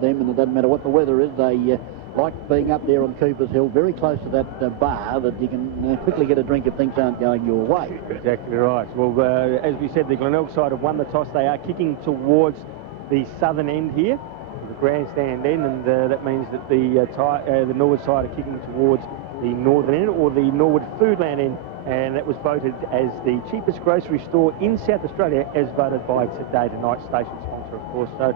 them, and it doesn't matter what the weather is. They like being up there on Cooper's Hill, very close to that bar that you can quickly get a drink if things aren't going your way. Exactly right. Well, as we said, the Glenelg side have won the toss. They are kicking towards the southern end here, the grandstand end, and that means that the Norwood side are kicking towards the northern end, or the Norwood Foodland end, and that was voted as the cheapest grocery store in South Australia, as voted by Today Tonight station sponsor, of course. So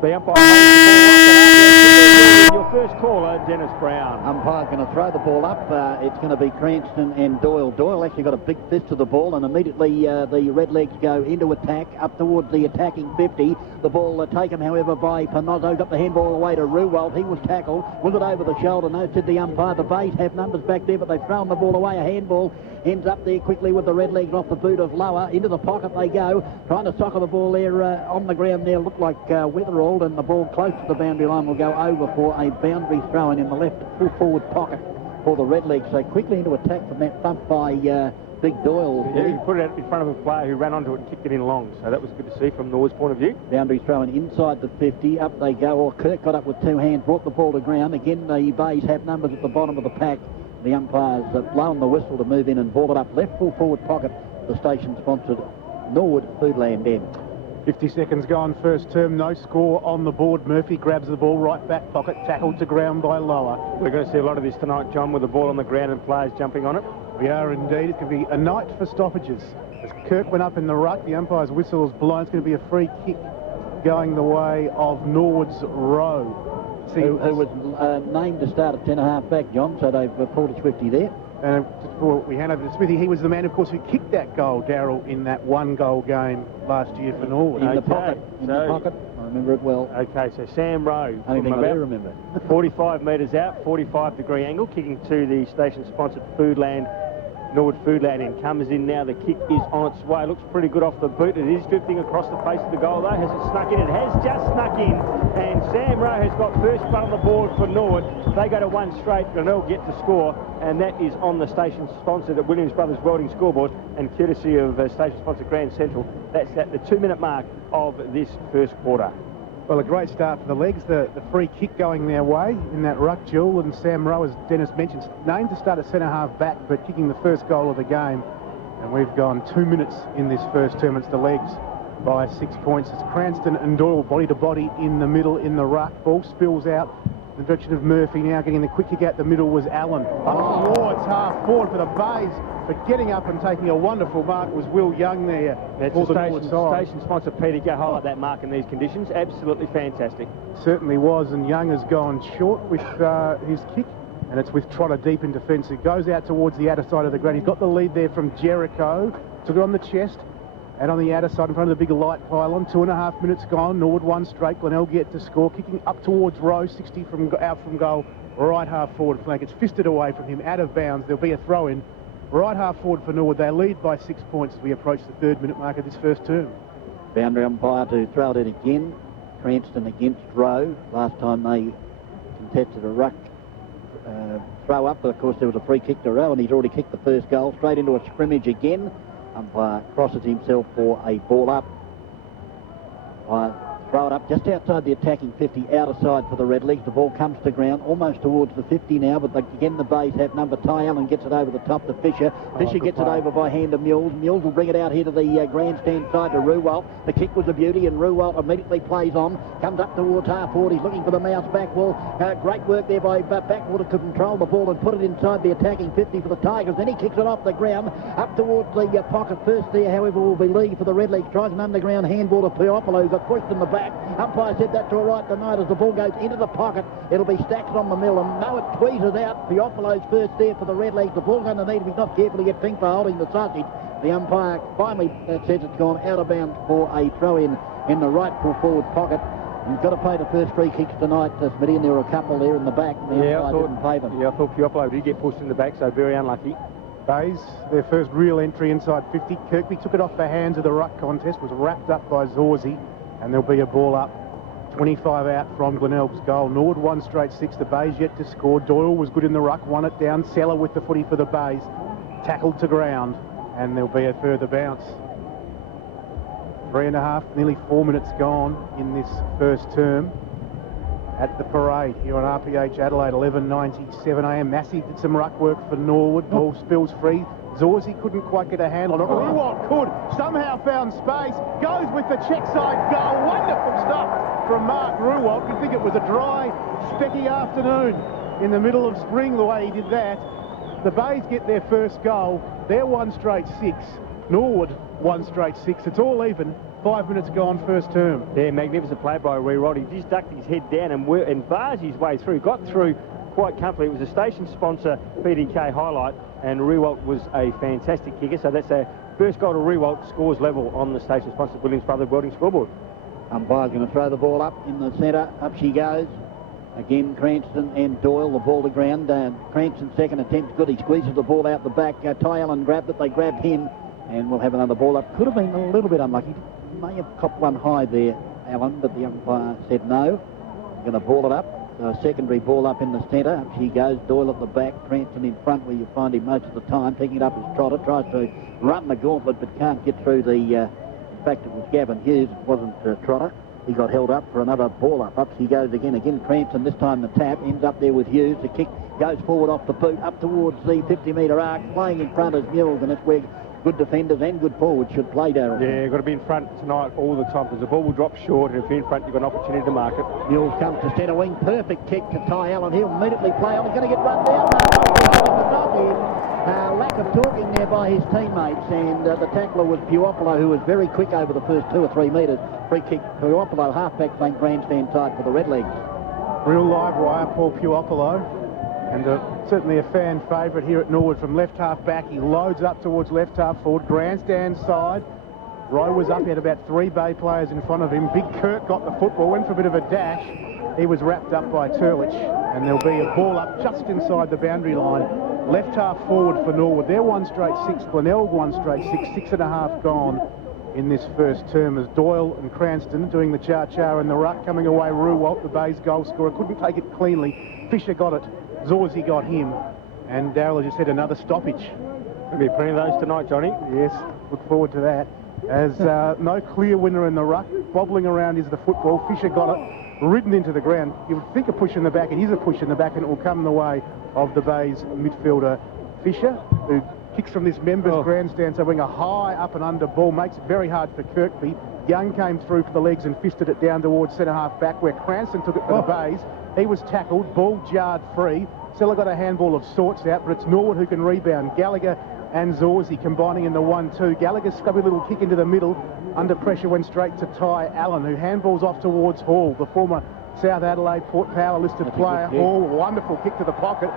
the umpire holds the ball off, and your first caller, Dennis Brown. Umpire's going to throw the ball up. It's going to be Cranston and Doyle. Doyle actually got a big fist to the ball, and immediately the Redlegs go into attack up towards the attacking 50. The ball taken, however, by Panozzo. Got the handball away to Ruwald. He was tackled. Was it over the shoulder? No, said the umpire. The Bays have numbers back there, but they've thrown the ball away. A handball ends up there quickly with the Redlegs off the boot of Lower. Into the pocket they go, trying to soccer the ball there on the ground there. Looked like Wetherald, and the ball close to the boundary line will go over for a boundary throw-in in the left full forward pocket for the Redlegs. So quickly into attack from that bump by Big Doyle. Yeah, he put it out in front of a player who ran onto it and kicked it in long, so that was good to see from Norwood's point of view. Boundary throw-in inside the 50. Up they go. Or Kirk got up with two hands, brought the ball to ground. Again, the Bays have numbers at the bottom of the pack. The umpire's blown the whistle to move in and ball it up left full forward pocket. The station-sponsored Norwood Foodland end. 50 seconds gone, first term, no score on the board. Murphy grabs the ball, right back pocket, tackled to ground by Lower. We're going to see a lot of this tonight, John, with the ball on the ground and players jumping on it. We are indeed. It's going to be a night for stoppages. As Kirk went up in the ruck, the umpire's whistle is blown. It's going to be a free kick going the way of Norwood's row. Who was named to start at 10.5 back, John, so they've pulled a Swifty there. And before we hand over to Smithy, he was the man, of course, who kicked that goal, Darryl, in that one-goal game last year for Norwood. In the pocket. I remember it well. Okay, so Sam Rowe, only thing from I do remember. 45 metres out, 45-degree angle, kicking to the station-sponsored Foodland, Norwood Foodland end. Comes in now, the kick is on its way. Looks pretty good off the boot. It is drifting across the face of the goal, though. Has it snuck in? It has just snuck in. And Sam Rowe has got first blood on the board for Norwood. They go to one straight. Glenelg get to score, and that is on the station-sponsored at Williams Brothers Welding scoreboard, and courtesy of station-sponsored Grand Central. That's at the 2-minute mark of this first quarter. Well, a great start for the legs. The free kick going their way in that ruck duel, and Sam Rowe, as Dennis mentioned, named to start at centre-half back, but kicking the first goal of the game. And we've gone 2 minutes in this first term. It's the legs by 6 points. It's Cranston and Doyle body to body in the middle in the ruck. Ball spills out in the direction of Murphy. Now getting the quick kick out the middle was Allen. Up towards half forward for the Bays. But getting up and taking a wonderful mark was Will Young there. That's the station sponsor, Peter. Go highlight that mark in these conditions. Absolutely fantastic. Certainly was, and Young has gone short with his kick, and it's with Trotter deep in defence. He goes out towards the outer side of the ground. He's got the lead there from Jericho. Took it on the chest and on the outer side in front of the big light pylon. 2.5 minutes gone. Norwood one straight. Glenelg get to score. Kicking up towards Rowe. 60 out from goal. Right half forward flank. It's fisted away from him. Out of bounds. There'll be a throw in. Right half forward for Norwood. They lead by 6 points as we approach the 3rd-minute mark of this first term. Boundary umpire to throw it in again. Cranston against Rowe. Last time they contested a ruck throw up, but of course there was a free kick to Rowe, and he's already kicked the first goal. Straight into a scrimmage again. Umpire crosses himself for a ball up. Throw it up just outside the attacking 50, outer side for the Redlegs. The ball comes to ground almost towards the 50 now, but again the Bays have number. Ty Allen gets it over the top to Fisher. Fisher gets it over by hand to Mules. Mules will bring it out here to the grandstand side to Ruwald. The kick was a beauty, and Ruwald immediately plays on. Comes up towards half forward. He's looking for the mouse back wall. Great work there by Backwater to control the ball and put it inside the attacking 50 for the Tigers. Then he kicks it off the ground up towards the pocket first there. However, will be Lee for the Redlegs. Tries an underground handball to Piopolo, who got pushed in the back. Umpire said that to a right tonight as the ball goes into the pocket. It'll be Stacks on the mill, and no, it tweezes out. Piopolo's first there for the Redlegs. The ball's underneath. He's not careful to get pink for holding the sausage. The umpire finally says it's gone out of bounds for a throw-in in the right full forward pocket. You've got to play the first free kicks tonight, Smitty, and there were a couple there in the back. I thought Piopolo did get pushed in the back, so very unlucky. Bays, their first real entry inside 50. Kirkby took it off the hands of the ruck contest, was wrapped up by Zorzi, and there'll be a ball up. 25 out from Glenelg's goal. Norwood one straight 6. The Bays yet to score. Doyle was good in the ruck, won it down. Seller with the footy for the Bays. Tackled to ground, and there'll be a further bounce. 3.5, nearly 4 minutes gone in this first term. at the parade here on RPH Adelaide, 11:97 a.m. Massey did some ruck work for Norwood. Ball spills free. Zorzy couldn't quite get a handle on it. Ruwalt could. Somehow found space. Goes with the check side goal. Wonderful stuff from Mark Ruwalt. You'd think it was a dry, specky afternoon in the middle of spring the way he did that. The Bays get their first goal. They're 1 straight 6. Norwood 1 straight 6. It's all even. 5 minutes gone, first term. Yeah, magnificent play by Ruwalt. He just ducked his head down and barged his way through. Got through quite comfortably. It was a station sponsor, BDK highlight, and Ruwalt was a fantastic kicker. So that's a first goal to Ruwalt, scores level on the station sponsor Williams Brothers Welding scoreboard. Umpire's going to throw the ball up in the centre. Up she goes. Again, Cranston and Doyle, the ball to ground. Cranston's second attempt, good. He squeezes the ball out the back. Ty Allen grabbed it. They grab him, and we'll have another ball up. Could have been a little bit unlucky. May have copped one high there, Allen, but the umpire said no. Going to ball it up. So a secondary ball up in the centre. Up she goes. Doyle at the back. Cranston in front, where you find him most of the time. Picking it up as Trotter. Tries to run the gauntlet, but can't get through the... in fact, it was Gavin Hughes. It wasn't Trotter. He got held up for another ball up. Up she goes again. Again, Cranston, this time the tap. Ends up there with Hughes. The kick goes forward off the boot, up towards the 50-metre arc. Playing in front is Mules, and it's where good defenders and good forwards should play, Darryl. Yeah, you've got to be in front tonight all the time, because the ball will drop short, and if you're in front, you've got an opportunity to mark it. Mules comes to centre wing. Perfect kick to Ty Allen. He'll immediately play on. He's going to get run down. The top in. Lack of talking there by his teammates, and the tackler was Puopolo, who was very quick over the first 2 or 3 metres. Free kick, Puopolo, half-back flank, grandstand side for the Redlegs. Real live wire, Paul Puopolo, and certainly a fan favourite here at Norwood from left half back. He loads up towards left half forward, grandstand side. Rowe was up, he had about 3 Bay players in front of him. Big Kirk got the football, went for a bit of a dash. He was wrapped up by Turlich, and there'll be a ball up just inside the boundary line. Left half forward for Norwood. They're 1 straight 6. Glenelg 1 straight 6. 6.5 gone in this first term as Doyle and Cranston doing the cha-cha in the ruck. Coming away, Ruwalt, the Bays goal scorer, couldn't take it cleanly. Fisher got it. Zorzy got him. And Darryl just said another stoppage. There'll be plenty of those tonight, Johnny. Yes, look forward to that. As no clear winner in the ruck. Bobbling around is the football. Fisher got it. Ridden into the ground. You would think a push in the back. It is a push in the back, and it will come in the way of the Bays midfielder Fisher, who kicks from this members grandstand, so being a high up and under ball makes it very hard for Kirkby. Young came through for the legs and fisted it down towards centre half back, where Cranston took it for the Bays. He was tackled, ball jarred free. Stella got a handball of sorts out, but it's Norwood who can rebound. Gallagher and Zorzy combining in the 1-2. Gallagher's scrubby little kick into the middle. Under pressure went straight to Ty Allen, who handballs off towards Hall, the former South Adelaide Port Power listed player. Hall, wonderful kick to the pocket.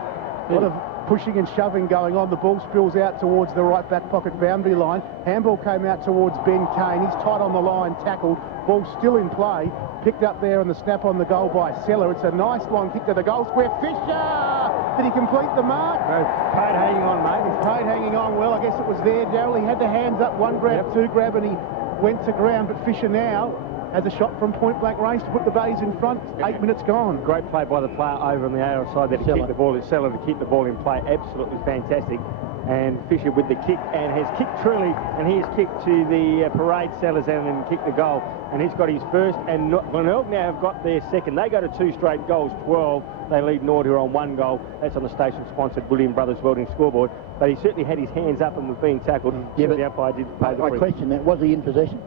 A lot of pushing and shoving going on. The ball spills out towards the right back pocket boundary line. Handball came out towards Ben Kane. He's tight on the line, tackled. Ball still in play. Picked up there on the snap on the goal by Seller. It's a nice long kick to the goal square. Fisher! Did he complete the mark? No, Paid hanging on, mate. He's Paid hanging on. Well, I guess it was there, Darryl. He had the hands up. 1 grab, 2 grab, and he went to ground. But Fisher now has a shot from point blank range to put the Bays in front. 8 minutes gone. Great play by the player over on the AR side there to keep the ball. It's Seller to keep the ball in play. Absolutely fantastic. And Fisher with the kick, and has kicked truly, and he has kicked to the parade Sellers and kicked the goal. And he's got his first, and Glenelg now have got their second. They go to 2 straight goals, 12. They lead Norwood on 1 goal. That's on the station-sponsored William Brothers Welding scoreboard. But he certainly had his hands up and was being tackled. Yeah, but the umpire did pay the free. I question that. Was he in possession?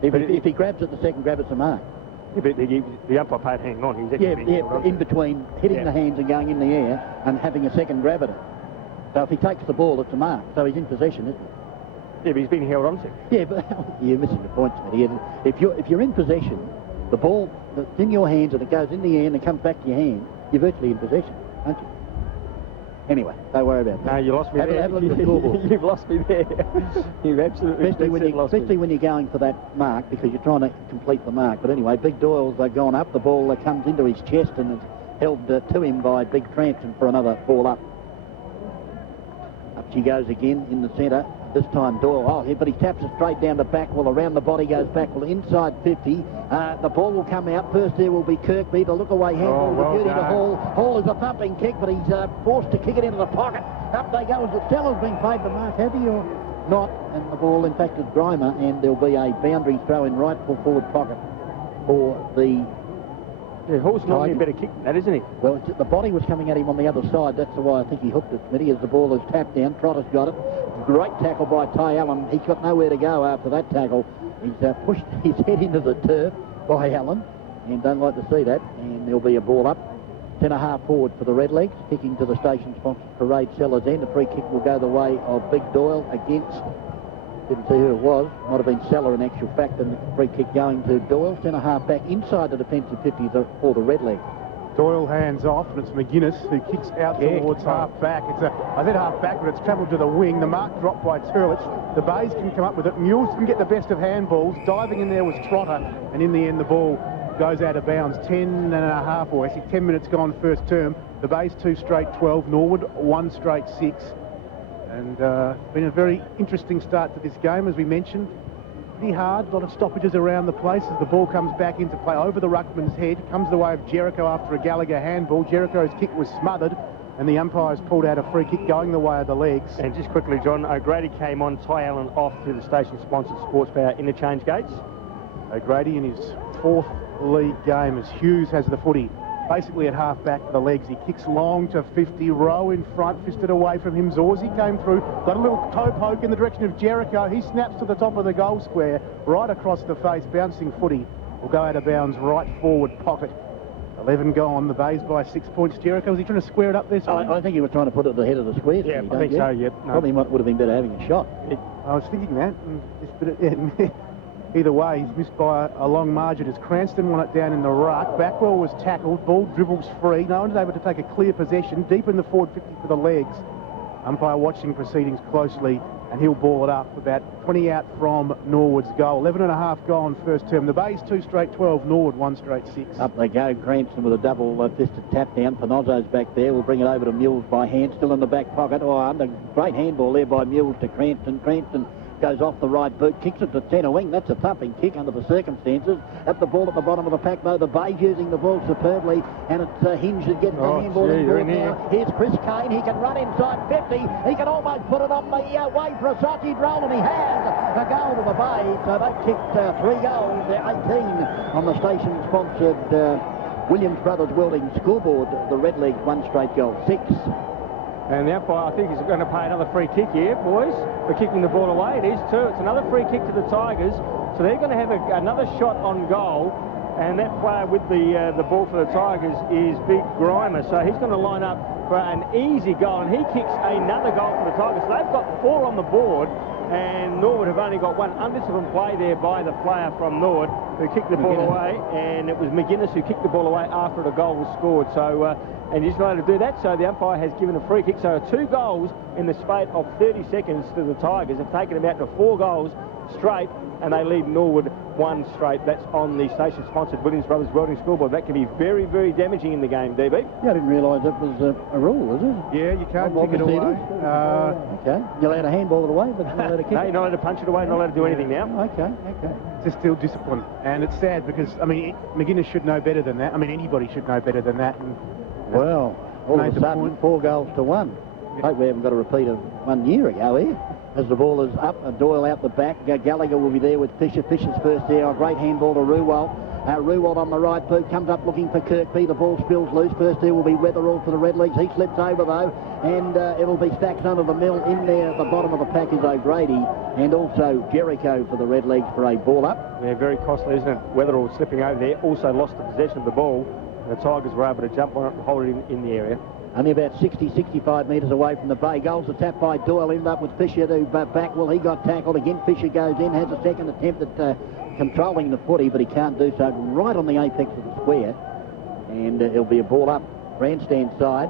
If he grabs it, the second grab, it's a mark. Yeah, but the umpire paid hanging on. He's in between hitting the hands and going in the air and having a second grab at it. So if he takes the ball, it's a mark. So he's in possession, isn't he? Yeah, but he's been held on to. Yeah, but you're missing the point, Smitty. If you're in possession, the ball that's in your hands and it goes in the air and it comes back to your hand, you're virtually in possession, aren't you? Anyway, don't worry about that. No, you lost me there. Have a look at the scoreboard. You've lost me there. You've absolutely especially when you're going for that mark, because you're trying to complete the mark. But anyway, Big Doyle's gone up. The ball comes into his chest and is held to him by Big Cranston for another ball up. Up she goes again in the centre. This time Doyle, but he taps it straight down the back. Well, around the body goes back. Well, inside 50. The ball will come out. First there will be Kirkby. The look-away handball, the beauty to Hall. Hall is a thumping kick, but he's forced to kick it into the pocket. Up they go as the Stellar's being paid the mark. Have he or not? And the ball, in fact, is Grimer, and there'll be a boundary throw in rightful forward pocket for the Yeah, horse normally a better kick than that, isn't he? Well, the body was coming at him on the other side. That's why I think he hooked it, Smitty, as the ball is tapped down. Trotter's got it. Great tackle by Ty Allen. He's got nowhere to go after that tackle. He's pushed his head into the turf by Allen, and don't like to see that. And there'll be a ball up. 10.5 forward for the Redlegs, kicking to the station-sponsored Parade Sellers end. The free kick will go the way of Big Doyle against... Didn't see who it was. Might have been Seller in actual fact, and the free kick going to Doyle. 10.5 back inside the defensive 50 for the Redlegs. Doyle hands off, and it's McGuinness who kicks out towards half back. I said half back, but it's travelled to the wing. The mark dropped by Turlich. The Bays can come up with it. Mules can get the best of handballs. Diving in there was Trotter, and in the end the ball goes out of bounds. 10.5, or actually 10 minutes gone first term. The Bays 2 straight 12, Norwood 1 straight 6. And been a very interesting start to this game, as we mentioned. Pretty hard, a lot of stoppages around the place as the ball comes back into play over the ruckman's head, comes the way of Jericho after a Gallagher handball. Jericho's kick was smothered, and the umpires pulled out a free kick going the way of the legs. And just quickly, John, O'Grady came on, Ty Allen off to the station-sponsored Sports Power interchange gates. O'Grady in his 4th league game as Hughes has the footy basically at half back for the legs. He kicks long to 50, Rowe in front, fisted away from him. Zorzi came through, got a little toe poke in the direction of Jericho. He snaps to the top of the goal square, right across the face. Bouncing footy will go out of bounds, right forward pocket. 11 gone, the Bays by 6 points. Jericho, was he trying to square it up there? I think he was trying to put it at the head of the square. Yeah, I think so, yep. No. Probably would have been better having a shot. I was thinking that. Either way, he's missed by a long margin as Cranston won it down in the ruck. Backwell was tackled, ball dribbles free. No one's able to take a clear possession. Deep in the forward 50 for the legs. Umpire watching proceedings closely, and he'll ball it up about 20 out from Norwood's goal. 11.5 gone first term. The Bays 2 straight 12, Norwood 1 straight 6. Up they go, Cranston with a double-fisted tap down. Panozzo's back there. We'll bring it over to Mules by hand, still in the back pocket. Oh, under great handball there by Mules to Cranston. Cranston goes off the right boot, kicks it to centre wing. That's a thumping kick under the circumstances. At the ball at the bottom of the pack, though, the Bays using the ball superbly, and it's Hinge that gets the handball in now. Here's Chris Kane. He can run inside 50. He can almost put it on the way for a sausage roll, and he has a goal to the Bays. So they've kicked 3 goals. They're 18 on the station-sponsored Williams Brothers Welding scoreboard. The Redlegs 1 straight goal, 6. And the umpire, I think, is going to pay another free kick here, boys, for kicking the ball away. It is too. It's another free kick to the Tigers. So they're going to have another shot on goal. And that player with the ball for the Tigers is Big Grimer. So he's going to line up for an easy goal. And he kicks another goal for the Tigers. So they've got 4 on the board. And Norwood have only got 1 undisciplined play there by the player from Norwood who kicked the ball away. And it was McGuinness who kicked the ball away after the goal was scored. So... and he's not able to do that, so the umpire has given a free kick. So 2 goals in the space of 30 seconds to the Tigers have taken them out to 4 goals straight, and they lead Norwood 1 straight. That's on the station-sponsored Williams Brothers Welding scoreboard. That can be very, very damaging in the game, DB. Yeah, I didn't realise that was a rule, was it? Yeah, you can't kick it away. Okay, you're allowed to handball it away, but you're not allowed to kick No, you're not allowed to punch it away, not allowed to do anything now. Okay. It's still discipline, and it's sad because, I mean, McGuinness should know better than that. I mean, anybody should know better than that. And well, all of a sudden, 4 goals to 1. I hope we haven't got a repeat of 1 year ago here. As the ball is up, Doyle out the back. Gallagher will be there with Fisher. Fisher's first there. A great handball to Ruwald. Ruwald on the right boot, comes up looking for Kirkby. The ball spills loose. First there will be Weatherall for the Redlegs. He slips over though, and it'll be Stacks under the mill. In there at the bottom of the pack is O'Grady, and also Jericho for the Redlegs for a ball up. Yeah, very costly, isn't it? Weatherall slipping over there, also lost the possession of the ball. The Tigers were able to jump on it and hold it in the area. Only about 60-65 metres away from the Bay. Goals are tapped by Doyle, ended up with Fisher to back. Well, he got tackled again. Fisher goes in, has a second attempt at controlling the footy, but he can't do so. Right on the apex of the square. And it'll be a ball up, grandstand side.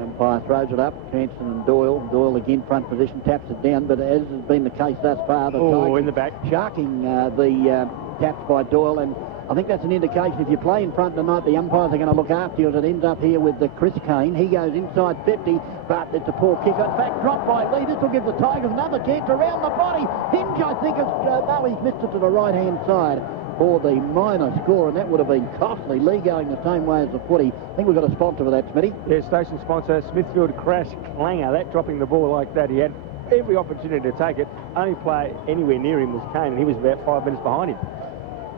Umpire throws it up, Cranston and Doyle. Doyle again, front position, taps it down, but as has been the case thus far, the Tigers in the back, sharking the taps by Doyle, and I think that's an indication if you play in front tonight, the umpires are going to look after you as it ends up here with Chris Kane. He goes inside 50, but it's a poor kick. In fact, dropped by Lee. This will give the Tigers another chance around the body. Hinge, I think, no, he's missed it to the right-hand side for the minor score, and that would have been costly. Lee going the same way as the footy. I think we've got a sponsor for that, Smitty. Yeah, station sponsor, Smithfield Crash Clanger. That dropping the ball like that, he had every opportunity to take it. Only player anywhere near him was Kane, and he was about 5 minutes behind him.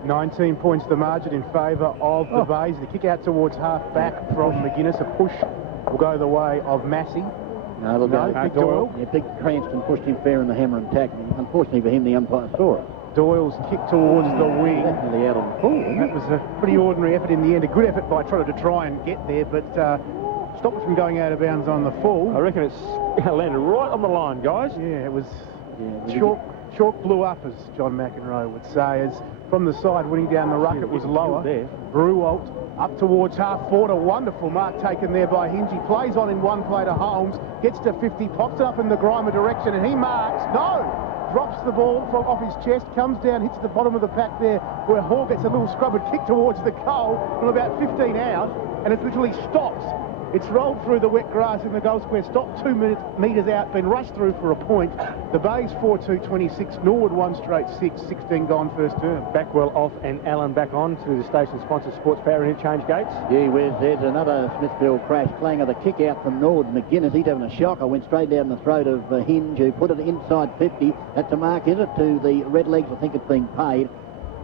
19 points the margin in favour of the Bays. The kick out towards half-back from McGuinness. A push will go the way of Massey. No, it'll go. Big Doyle. Yeah, Big Cranston pushed him fair in the hammer and tack. Unfortunately for him, the umpire saw it. Doyle's kick towards the wing. Definitely out on the full. That was a pretty ordinary effort in the end. A good effort by Trotter to try and get there, but stopped it from going out of bounds on the full. I reckon it's landed right on the line, guys. Yeah, it was chalk blew up, as John McEnroe would say, as from the side winning down the ruck, it was lower. Brewalt up towards half-forward. A wonderful mark taken there by Hinge. He plays on in one play to Holmes, gets to 50, pops it up in the Grimer direction, and he marks. No! Drops the ball from off his chest, comes down, hits the bottom of the pack there, where Hall gets a little scrubbered kick towards the goal from about 15 out, and it literally stops. It's rolled through the wet grass in the goal square, stopped 2 metres out, been rushed through for a point. The Bays 4-2-26, Norwood 1 straight 6, 16 gone first term. Backwell off and Allen back on through the station-sponsored Sports Power Interchange gates. Gee whiz, there's another Smithfield crash. Clanger, the kick out from Norwood. McGuinness, he's having a shocker, went straight down the throat of Hinge, who put it inside 50. That's a mark, is it, to the Redlegs? I think it's being paid.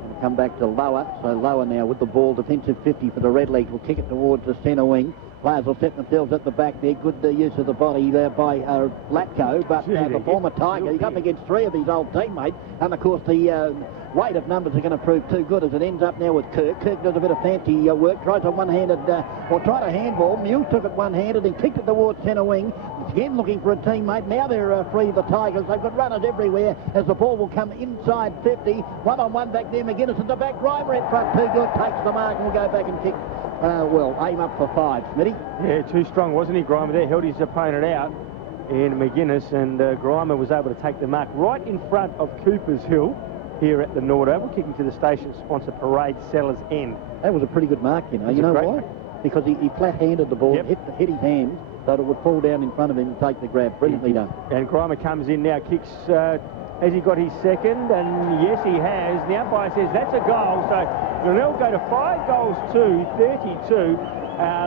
And come back to Lower, so Lower now with the ball, defensive 50 for the Redlegs. Will kick it towards the centre wing. Players will set themselves at the back there. Good use of the body there by Latko, but the former Tiger, he's up against 3 of his old teammates, and of course the weight of numbers are going to prove too good as it ends up now with Kirk. Kirk does a bit of fancy work, tries a one-handed, tried a handball. Mule took it one-handed and kicked it towards centre wing. Again looking for a teammate. Now they're free, the Tigers. They've got runners everywhere as the ball will come inside 50. One-on-one back there. McGuinness at the back. Grimer in front. Too good. Takes the mark and will go back and kick. Aim up for 5, Smitty. Yeah, too strong, wasn't he, Grimer there? Held his opponent out in McGuinness, and Grimer was able to take the mark right in front of Cooper's Hill here at the Norwood Oval, kicking to the station-sponsor Parade Sellers End. That was a pretty good mark, you know. You know why? Because he flat-handed the ball, hit his hand, so that it would fall down in front of him and take the grab. Brilliantly done. And Grimer comes in now, kicks... has he got his second? And yes, he has. The umpire says that's a goal. So Glenelg go to 5 goals to 32,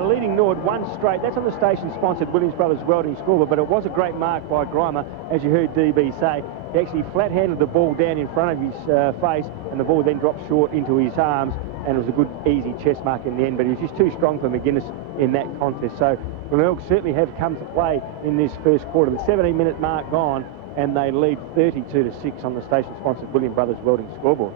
leading Norwood 1 straight. That's on the station-sponsored Williams Brothers Welding scoreboard, but it was a great mark by Grimer, as you heard DB say. He actually flat-handed the ball down in front of his face, and the ball then dropped short into his arms, and it was a good, easy chest mark in the end, but he was just too strong for McGuinness in that contest. So Glenelg certainly have come to play in this first quarter. The 17-minute mark gone, and they lead 32-6 on the station-sponsored Williams Brothers Welding scoreboard.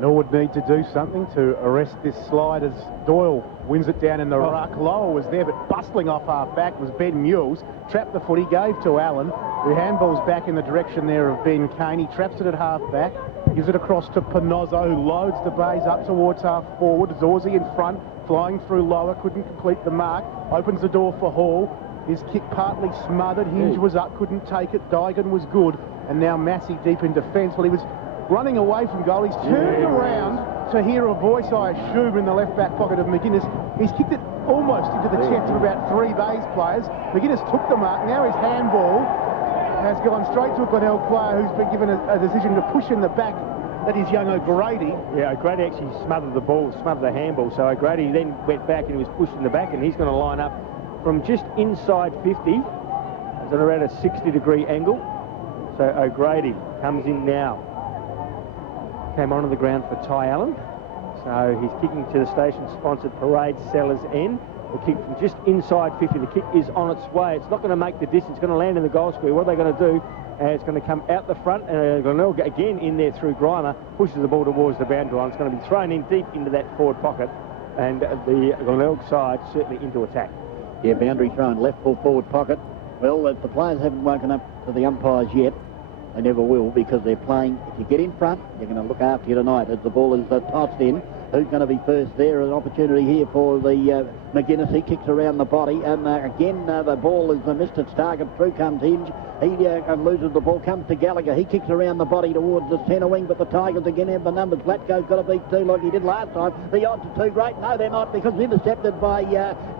Norwood need to do something to arrest this slide as Doyle wins it down in the ruck. Lower was there, but bustling off half-back was Ben Mules. Trapped the foot, he gave to Allen, who handballs back in the direction there of Ben Kane. He traps it at half-back, gives it across to Panozzo, who loads the Bays up towards half-forward. Zorzi in front, flying through Lower, couldn't complete the mark. Opens the door for Hall. His kick partly smothered. Hinge was up, couldn't take it. Dygan was good. And now Massey deep in defence. Well, he was running away from goal. He's turned around to hear a voice, I assume, in the left-back pocket of McGuinness. He's kicked it almost into the chest of about 3 Bays players. McGuinness took the mark. Now his handball has gone straight to a Glenelg player who's been given a decision to push in the back. That is young O'Grady. Yeah, O'Grady actually smothered the ball, smothered the handball. So O'Grady then went back and he was pushed in the back, and he's going to line up from just inside 50. It's at around a 60-degree angle. So O'Grady comes in now. Came onto the ground for Ty Allen. So he's kicking to the station-sponsored Parade Sellers End. The kick from just inside 50. The kick is on its way. It's not going to make the distance. It's going to land in the goal square. What are they going to do? It's going to come out the front. Glenelg again in there through Grimer. Pushes the ball towards the boundary line. It's going to be thrown in deep into that forward pocket. And the Glenelg side certainly into attack. Yeah, boundary thrown left full forward pocket. Well, if the players haven't woken up to the umpires yet, they never will, because they're playing. If you get in front, they're going to look after you tonight as the ball is tossed in. Who's going to be first there? An opportunity here for the McGuinness. He kicks around the body, and again the ball is missed its target. Through comes Hinge. He loses the ball, comes to Gallagher. He kicks around the body towards the centre wing, but the Tigers again have the numbers. Blatko's got to beat 2 like he did last time. The odds are too great. No, they're not, because it's intercepted by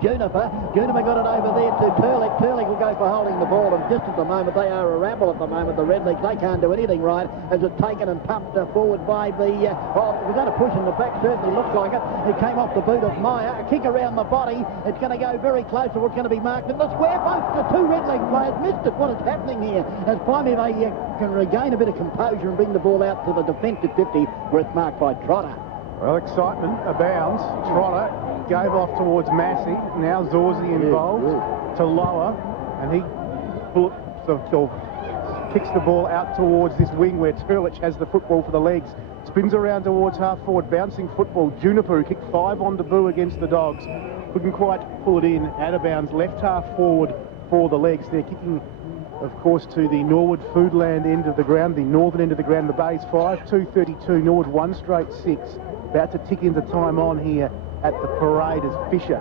Juniper. Juniper got it over there to Turlick. Turlick will go for holding the ball, and just at the moment, they are a rabble at the moment, the Redlegs. They can't do anything right, as it's taken and pumped forward by the... we're going to push in the back, certainly looks like it. It came off the boot of Meyer. A kick around the body. It's going to go very close to what's going to be marked in the square. Both the 2 Redleg players missed it. What is happening here? As finally they can regain a bit of composure and bring the ball out to the defensive 50, where it's marked by Trotter. Well, excitement abounds. Trotter gave off towards Massey. Now Zorzi involved to lower, and he kicks the ball out towards this wing where Turlich has the football for the legs. Spins around towards half forward, bouncing football. Juniper, who kicked 5 on debut against the Dogs, couldn't quite pull it in. Out of bounds, left half forward for the legs. They're kicking, of course, to the Norwood Foodland end of the ground, the northern end of the ground. The Bay's 5, 2:32. Norwood 1 straight 6. About to tick into time on here at the parade as Fisher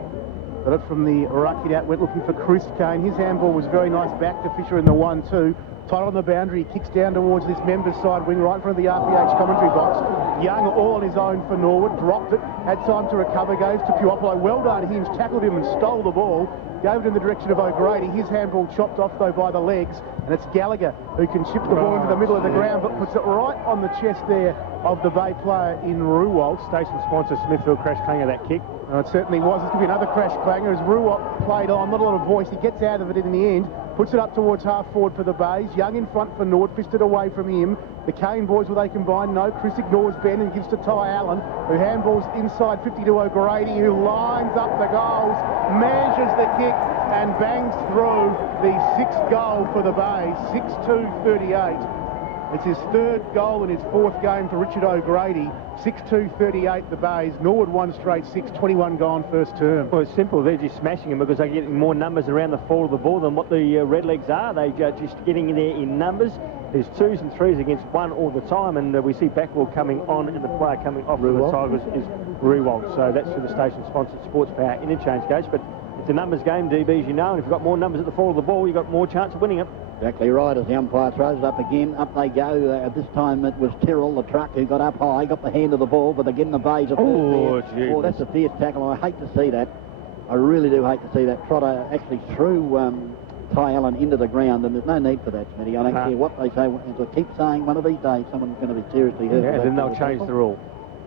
got it from the ruck. It out, went looking for Chris Kane. His handball was very nice back to Fisher in the 1-2. Tight on the boundary, kicks down towards this members side wing, right in front of the RPH commentary box. Young all on his own for Norwood, dropped it, had time to recover, goes to Puopolo. Well done, Hinge, tackled him and stole the ball. Gave it in the direction of O'Grady. His handball chopped off, though, by the legs. And it's Gallagher who can chip the ball into the middle of the ground, but puts it right on the chest there of the Bay player in Ruwalt. Station sponsor Smithfield crash clanger that kick. It certainly was. This could be another crash clanger as Ruwalt played on. Not a lot of voice. He gets out of it in the end. Puts it up towards half forward for the Bays. Young in front for Norwood. Fisted away from him. The Kane boys, will they combine? No. Chris ignores Ben and gives to Ty Allen, who handballs inside 50 to O'Grady, who lines up the goals, measures the kick and bangs through the 6th goal for the Bays. 6-2-38. It's his 3rd goal in his 4th game for Richard O'Grady. 6-2-38 the Bays. Norwood 1 straight 6, 21 gone first term. Well, it's simple. They're just smashing them because they're getting more numbers around the fall of the ball than what the Redlegs are. They're just getting in there in numbers. There's 2s and 3s against 1 all the time, and we see Backwell coming on, and the player coming off for the Tigers is Ruwalt. So that's for the station-sponsored Sports Power interchange coach. But it's a numbers game, DB, as you know, and if you've got more numbers at the fall of the ball, you've got more chance of winning it. Exactly right. As the umpire throws it up again, up they go. This time it was Tyrrell, the truck, who got up high, got the hand of the ball, but again the Bays are first there. Oh, that's a fierce tackle. I hate to see that. I really do hate to see that. Trotter actually threw Ty Allen into the ground, and there's no need for that, Smitty. I don't care what they say. As I keep saying, one of these days someone's going to be seriously hurt. Yeah, then they'll change the rule.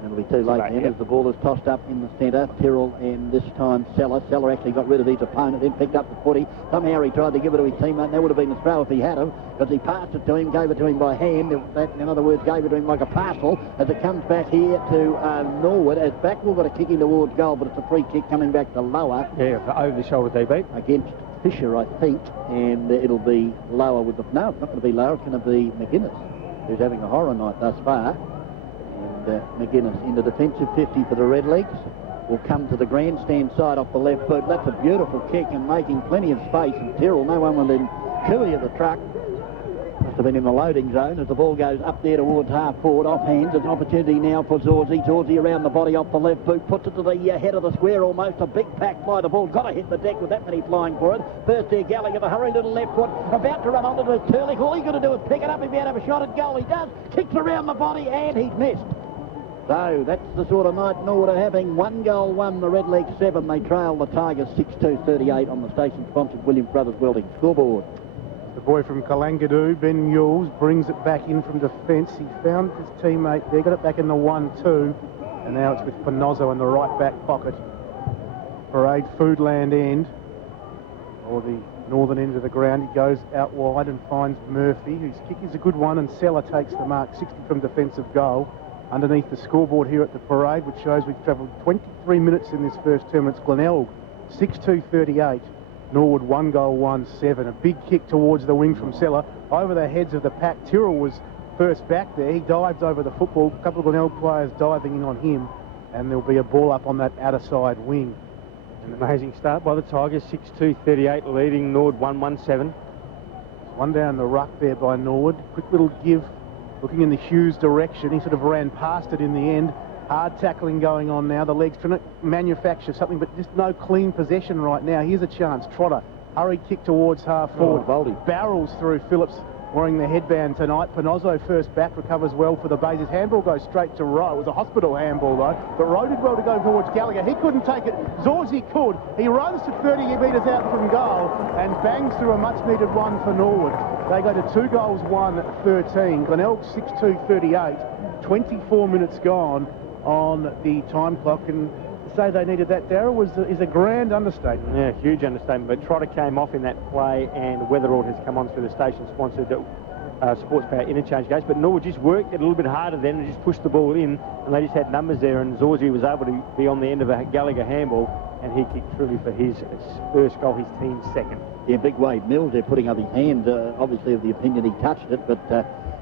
It'll be too late then, as the ball is tossed up in the centre. Tyrrell and this time Seller. Seller actually got rid of his opponent, then picked up the footy. Somehow he tried to give it to his teammate, and that would have been a throw if he had him, because he passed it to him, gave it to him by hand. In other words, gave it to him like a parcel as it comes back here to Norwood. As Backwell got a kick in towards goal, but it's a free kick coming back to lower. Yeah, over the shoulder DB. Against Fisher, I think, and it'll be lower with the... No, it's not going to be lower, it's going to be McGuinness, who's having a horror night thus far. McGuinness in the defensive 50 for the Redlegs will come to the grandstand side off the left foot. That's a beautiful kick and making plenty of space. And Tyrrell, no one within Cooey of the truck. Must have been in the loading zone as the ball goes up there towards half forward, off hands. It's an opportunity now for Zorzi. Zorzi around the body off the left boot, puts it to the head of the square almost. A big pack fly. The ball got to hit the deck with that many flying for it. First there, Gallagher, the hurry little left foot, about to run onto the Turlich. All he's got to do is pick it up if he had to have a shot at goal. He does. Kicks around the body and he's missed. So that's the sort of night Norwood are having. 1 goal, 1, the Redlegs 7. They trail the Tigers 6-2-38 on the station-sponsored Williams Brothers Welding scoreboard. The boy from Kalangadoo, Ben Mules, brings it back in from defence. He found his teammate there, got it back in the 1-2, and now it's with Panozzo in the right back pocket. Parade Foodland end, or the northern end of the ground. He goes out wide and finds Murphy, whose kick is a good one, and Seller takes the mark, 60 from defensive goal. Underneath the scoreboard here at the parade, which shows we've travelled 23 minutes in this first term. It's Glenelg, 6-2-38. Norwood 1 goal, 1-7. A big kick towards the wing from Seller. Over the heads of the pack. Tyrrell was first back there. He dives over the football. A couple of Glenelg players diving in on him. And there'll be a ball up on that outer side wing. An amazing start by the Tigers, 6-2-38, leading Norwood 1-1-7. One down the ruck there by Norwood. Quick little give. Looking in the Hughes direction. He sort of ran past it in the end. Hard tackling going on now. The legs trying to manufacture something, but just no clean possession right now. Here's a chance. Trotter. Hurried kick towards half forward. Barrels through Phillips wearing the headband tonight. Panozzo first back, recovers well for the Bays. His handball goes straight to Rowe. It was a hospital handball though. But Rowe did well to go towards Gallagher. He couldn't take it. Zorzi could. He runs to 30 metres out from goal and bangs through a much needed one for Norwood. They go to 2 goals, 1-13. Glenelg 6-2-38. 24 minutes gone on the time clock. And to say they needed that, Darryl, is a grand understatement. Yeah, huge understatement. But Trotter came off in that play, and Weatherall has come on through the station-sponsored Sports Power interchange gates, but Norwood just worked it a little bit harder then and just pushed the ball in, and they just had numbers there, and Zorzi was able to be on the end of a Gallagher handball, and he kicked truly for his first goal, his team's second. Yeah, big Wade Mills there putting up his hand, obviously of the opinion he touched it, but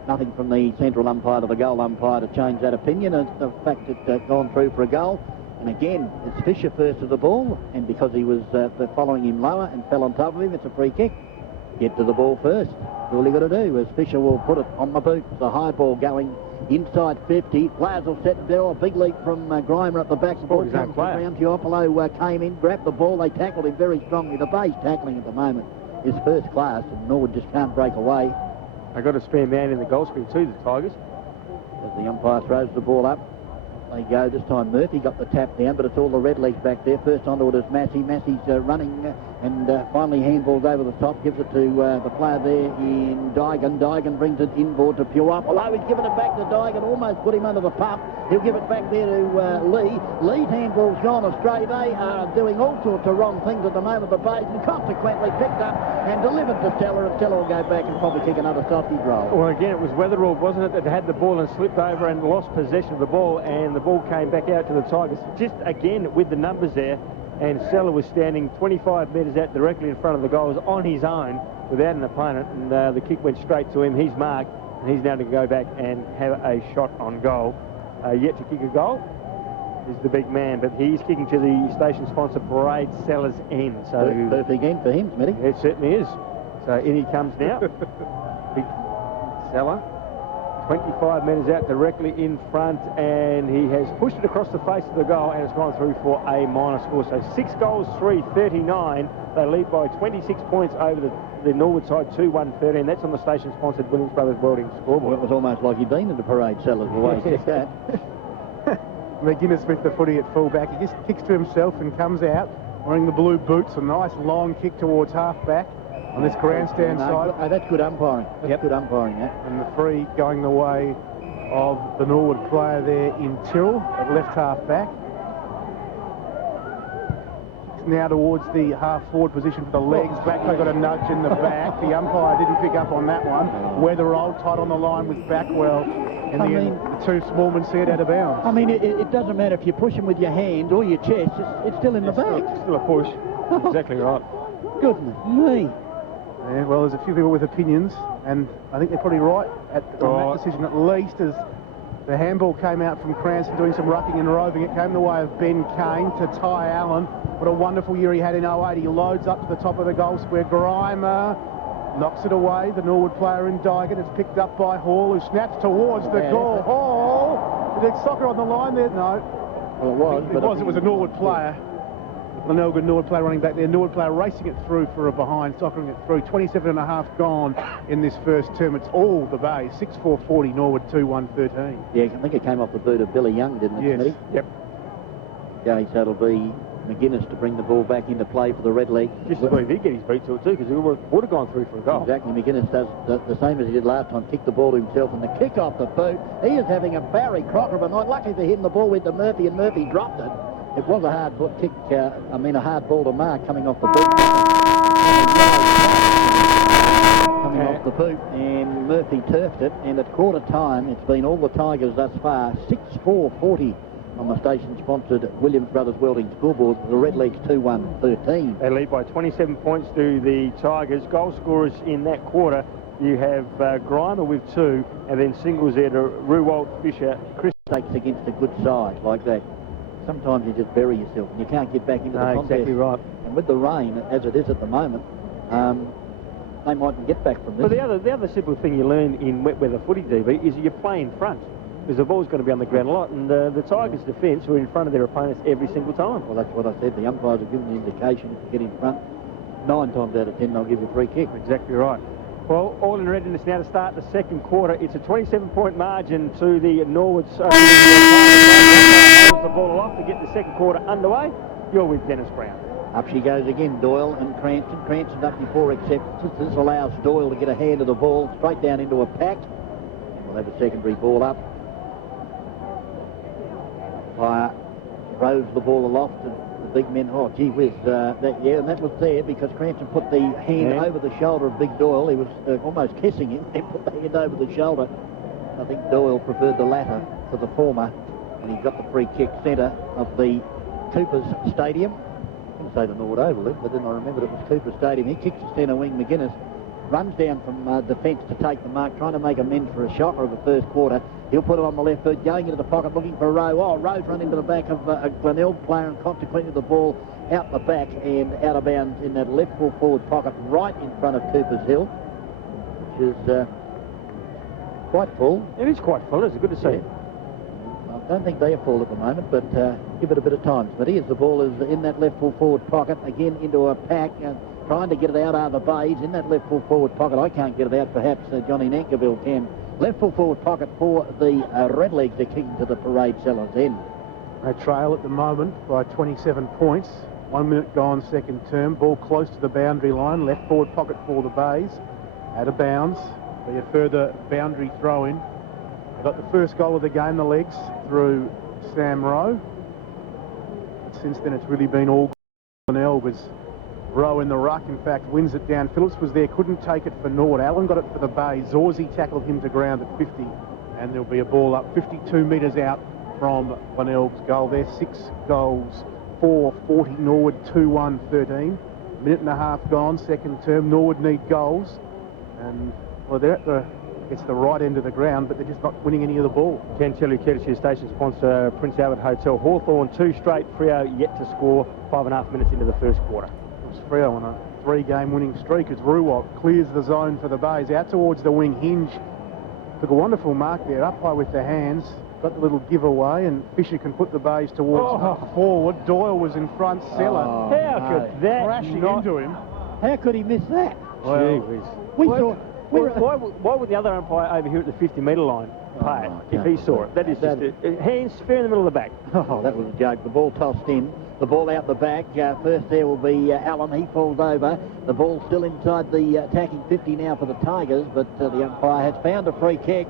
nothing from the central umpire to the goal umpire to change that opinion. It's the fact it gone through for a goal. And again, it's Fisher first to the ball, and because he was following him lower and fell on top of him, it's a free kick. Get to the ball first. All you got to do is Fisher will put it on the boot. The high ball going inside 50. Players will set there. A big leap from Grimer up the back. The ball comes around. Giopolo came in, grabbed the ball. They tackled him very strongly. The base tackling at the moment is first class, and Norwood just can't break away. They got a spare man in the goal screen too, the Tigers. As the umpire throws the ball up, they go. This time Murphy got the tap down, but it's all the red legs back there. First onto it is Massey. Massey's running and finally handballs over the top, gives it to the player there in Dygan. Dygan brings it inboard to Puopolo. He's given it back to Dygan, almost put him under the pump. He'll give it back there to Lee. Lee's handball's gone astray. They are doing all sorts of wrong things at the moment, the base, and consequently picked up and delivered to Stella, and Stella will go back and probably kick another sausage roll. Well, again, it was Weatherall, wasn't it, that had the ball and slipped over and lost possession of the ball, and the ball came back out to the Tigers. Just again with the numbers there, and Stella was standing 25 metres out directly in front of the goals on his own without an opponent, and the kick went straight to him. He's marked, and he's now to go back and have a shot on goal. Yet to kick a goal is the big man, but he's kicking to the station sponsor Parade Sellers End. So perfect end for him, Smitty. It certainly is. So in he comes now. Big Seller. 25 metres out directly in front, and he has pushed it across the face of the goal, and it's gone through for a minor score. So 6 goals, 3, 39. They lead by 26 points over the Norwood side, 2-1-13. That's on the station-sponsored Williams Brothers Welding scoreboard. Well, it was almost like he'd been in the Parade Sellers the way he kicked that. McGuinness with the footy at full-back. He just kicks to himself and comes out wearing the blue boots. A nice long kick towards half-back on this grandstand side. That's good umpiring. That's good umpiring, that. And the free going the way of the Norwood player there in Tyrrell at left half-back. Now towards the half-forward position for the legs. Back, they got a nudge in the back. The umpire didn't pick up on that one. Weatherall tight on the line with Backwell. In the end, the two smallmen see it out of bounds. I mean, it doesn't matter if you push him with your hand or your chest. It's still in the back. Still a push. Exactly right. Goodness me. Yeah, well, there's a few people with opinions, and I think they're probably right on that decision, at least, as the handball came out from Cranston doing some rucking and roving. It came the way of Ben Kane to Ty Allen. What a wonderful year he had in 08. He loads up to the top of the goal square. Grimer knocks it away. The Norwood player in Dygan. It's picked up by Hall, who snaps towards the goal. Hall! Is there soccer on the line there? No. Well, it was a Norwood player. Glenelg, Norwood player running back there. Norwood player racing it through for a behind, soccering it through. 27.5 gone in this first term. It's all the bay. 6-4-40, Norwood 2-1-13. Yeah, I think it came off the boot of Billy Young, didn't it, Smitty? Yep. Okay, so it'll be McGuinness to bring the ball back into play for the Red Legs. Just as well he did get his boot to it too, because he would have gone through for a goal. Exactly. McGuinness does the same as he did last time, kick the ball to himself, and the kick off the boot. He is having a Barry Crocker of a night. Lucky for him, the ball went to Murphy, and Murphy dropped it. It was a hard kick, a hard ball to mark coming off the boot. Coming off the boot, and Murphy turfed it, and at quarter time, it's been all the Tigers thus far, 6-4-40 on the station-sponsored Williams Brothers Welding scoreboard. The Red Legs 2-1-13. They lead by 27 points to the Tigers. Goal scorers in that quarter, you have Grimer with 2, and then singles there to Ruwald, Fisher, Chris. Takes against a good side like that. Sometimes you just bury yourself and you can't get back into the contest. Exactly right. And with the rain, as it is at the moment, they mightn't get back from this. But the other simple thing you learn in wet weather footy, DB, is you play in front, because the ball's going to be on the ground a lot, and the Tigers' defence are in front of their opponents every single time. Well, that's what I said. The umpires have given the indication if you get in front, 9 times out of 10 they'll give you a free kick. Exactly right. Well, all in readiness now to start the second quarter. It's a 27-point margin to the Norwood. Holds the ball aloft to get the second quarter underway. You're with Dennis Brown. Up she goes again, Doyle and Cranston. Cranston up before acceptance. This allows Doyle to get a hand of the ball straight down into a pack. We'll have a secondary ball up. Fire throws the ball aloft and the big men. Oh, gee whiz. And that was there because Cranston put the hand over the shoulder of Big Doyle. He was almost kissing him and put the hand over the shoulder. I think Doyle preferred the latter to the former. And he got the free kick centre of the Coopers Stadium. I didn't say the Norwood Oval, but then I remembered it was Cooper Stadium. He kicks the centre wing. McGuinness runs down from defence to take the mark, trying to make amends for a shocker of the first quarter. He'll put it on the left foot, going into the pocket, looking for Rowe. Oh, Rowe's run into the back of a Glenelg player, and consequently the ball out the back and out of bounds in that left full forward pocket right in front of Cooper's Hill, which is quite full. It is quite full, it's good to see. I don't think they are full at the moment, but give it a bit of time. But here's the ball is in that left full forward pocket, again into a pack, trying to get it out the bays in that left full forward pocket. I can't get it out, perhaps Johnny Nankerville can. Left full forward pocket for the Redlegs. They're kicking to the parade sellers end. They trail at the moment by 27 points. 1 minute gone, second term. Ball close to the boundary line. Left forward pocket for the Bays. Out of bounds. Be a further boundary throw in. They got the first goal of the game, the legs, through Sam Rowe. But since then, it's really been all Glenelg was Rowe in the ruck, in fact, wins it down. Phillips was there, couldn't take it for Norwood. Allen got it for the Bay. Zorzi tackled him to ground at 50, and there'll be a ball up 52 metres out from Glenelg's goal there. 6 goals, 4-40 Norwood, 2-1, 13. Minute and a half gone, second term. Norwood need goals, and well, they're at the right end of the ground, but they're just not winning any of the ball. Can tell you, courtesy of station sponsor Prince Albert Hotel, Hawthorn 2 straight, Freo yet to score 5.5 minutes into the first quarter. Freo on a 3-game winning streak as Ruwalt clears the zone for the Bays. Out towards the wing, Hinge took a wonderful mark there, up high with the hands, got the little giveaway, and Fisher can put the Bays towards forward. Doyle was in front, Seller. How could that crashing into him? How could he miss that? Well, why would the other umpire over here at the 50-metre line pay it if he saw it? That is just hands fair in the middle of the back. Oh, that was a joke. The ball tossed in. The ball out the back. First there will be Allen. He falls over. The ball still inside the attacking 50 now for the Tigers, but the umpire has found a free kick.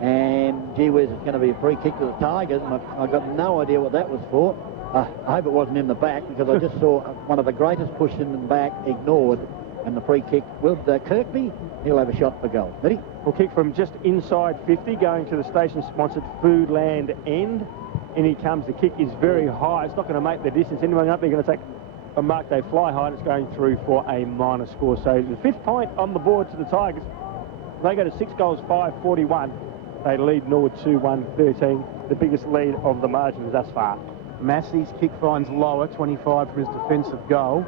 And gee whiz, it's going to be a free kick to the Tigers. And I've got no idea what that was for. I hope it wasn't in the back, because I just saw one of the greatest pushes in the back ignored. And the free kick with Kirkby, he'll have a shot for goal. Ready? We'll kick from just inside 50, going to the station-sponsored Foodland end. In he comes. The kick is very high. It's not going to make the distance. Anyone up there going to take a mark? They fly high, and it's going through for a minor score. So the 5th point on the board to the Tigers. They go to 6 goals, 5-41. They lead Norwood 2-1, 13. The biggest lead of the margins thus far. Massey's kick finds lower, 25 for his defensive goal.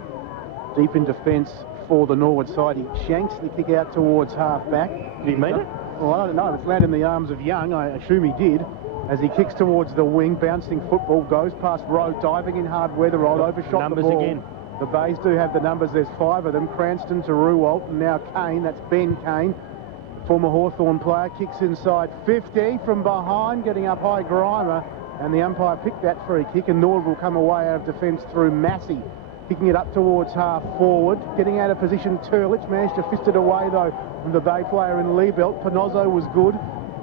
Deep in defence for the Norwood side. He shanks the kick out towards half-back. Did he mean it? Well, I don't know. It's landed in the arms of Young. I assume he did. As he kicks towards the wing, bouncing football, goes past Rowe, diving in hard weather, overshot numbers the ball. Again. The Bays do have the numbers. There's 5 of them. Cranston to Ruwalt, and now Kane. That's Ben Kane, former Hawthorn player. Kicks inside 50 from behind, getting up high, Grimer, and the umpire picked that free kick, and Norwood will come away out of defence through Massey. Kicking it up towards half forward, getting out of position. Turlich managed to fist it away though from the Bay player in Liebelt. Panozzo was good.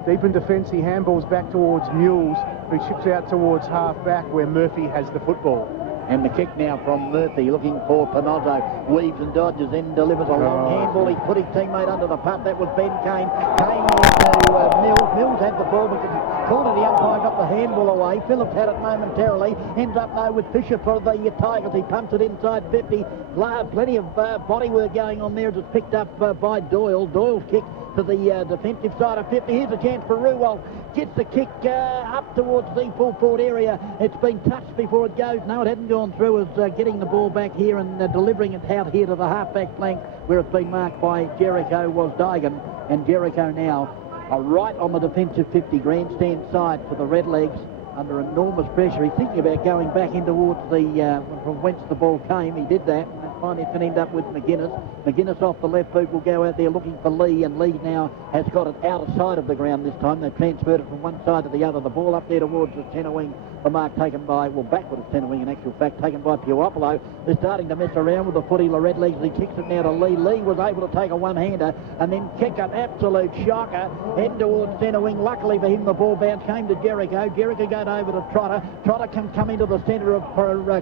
Deep in defence, he handballs back towards Mules, who chips out towards half back where Murphy has the football. And the kick now from Murphy, looking for Panozzo. Weaves and dodges, then delivers a long handball. He's put his teammate under the punt. That was Ben Kane. Kane to Mills. Mills had the ball because he called it. The umpire got the handball away. Phillips had it momentarily. Ends up though with Fisher for the Tigers. He pumps it inside 50. Plenty of body work going on there as it's picked up by Doyle. Doyle's kick to the defensive side of 50. Here's a chance for Ruwalt. Gets the kick up towards the full forward area. It's been touched before it goes. No, it hadn't gone through. As getting the ball back here and delivering it out here to the half-back flank where it's been marked by Jericho was Digan. And Jericho now right on the defensive 50, grandstand side for the Redlegs under enormous pressure. He's thinking about going back in towards the from whence the ball came. He did that. finally it's going to end up with McGuinness. McGuinness off the left boot will go out there looking for Lee, and Lee now has got it out of sight of the ground this time. They've transferred it from one side to the other. The ball up there towards the centre wing. The mark taken by, well, backward of centre wing in actual fact, taken by Puopolo. They're starting to mess around with the footy. The red legs, he kicks it now to Lee. Lee was able to take a one-hander and then kick an absolute shocker. Head towards centre wing. Luckily for him, the ball bounce came to Jericho. Jericho got over to Trotter. Trotter can come into the centre of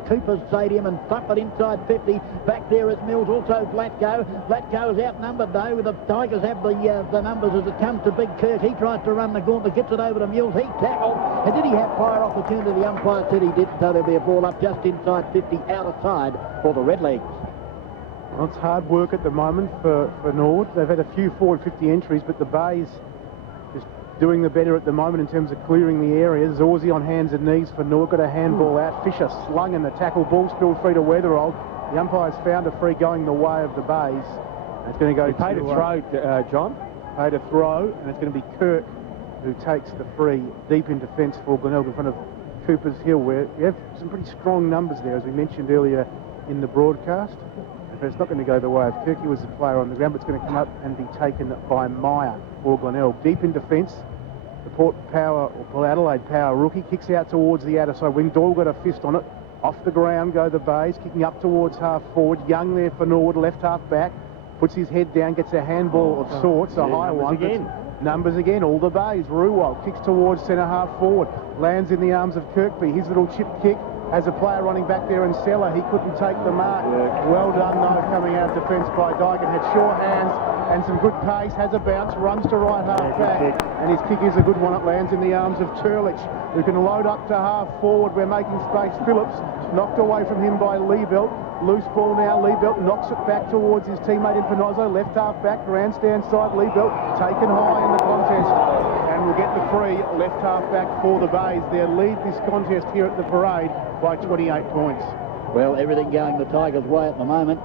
Cooper's Stadium and thump it inside 50. Back there is Mills, also Blatko. Blatko is outnumbered though. The Tigers have the numbers as it comes to Big Kirk. He tries to run the gauntlet, gets it over to Mills. He tackled. And did he have fire opportunity? The umpire said he did, so there'll be a ball up just inside 50, out of side for the Redlegs. Well, it's hard work at the moment for Norwood. They've had a few forward 50 entries, but the Bays is doing the better at the moment in terms of clearing the areas. Zorzi on hands and knees for Norwood, got a handball out. Fisher slung in the tackle, ball spilled free to Weatherald. The umpire's found a free going the way of the Bays. And it's going to go paid a throw, John. Paid a throw, and it's going to be Kirk who takes the free deep in defence for Glenelg in front of Cooper's Hill, where we have some pretty strong numbers there, as we mentioned earlier in the broadcast. But it's not going to go the way of Kirk. He was the player on the ground, but it's going to come up and be taken by Meyer for Glenelg. Deep in defence, the Port Adelaide Power rookie kicks out towards the outer side wing. Doyle got a fist on it. Off the ground go the Bays, kicking up towards half forward. Young there for Norwood, left half back. Puts his head down, gets a handball of sorts, a high one. Again. Numbers again, all the Bays. Ruwald kicks towards centre half forward. Lands in the arms of Kirkby. His little chip kick has a player running back there, and Seller, he couldn't take the mark. Well done though, coming out of defence by Dyken. Had sure hands and some good pace, has a bounce, runs to right half back, and his kick is a good one. It lands in the arms of Turlich, who can load up to half forward. We're making space. Phillips knocked away from him by Liebelt. Loose ball now. Liebelt knocks it back towards his teammate in Pinozzo. Left half back, grandstand side. Liebelt taken high in the contest and will get the free. Left half back for the Bays. They lead this contest here at the parade by 28 points. Well, everything going the Tigers' way at the moment.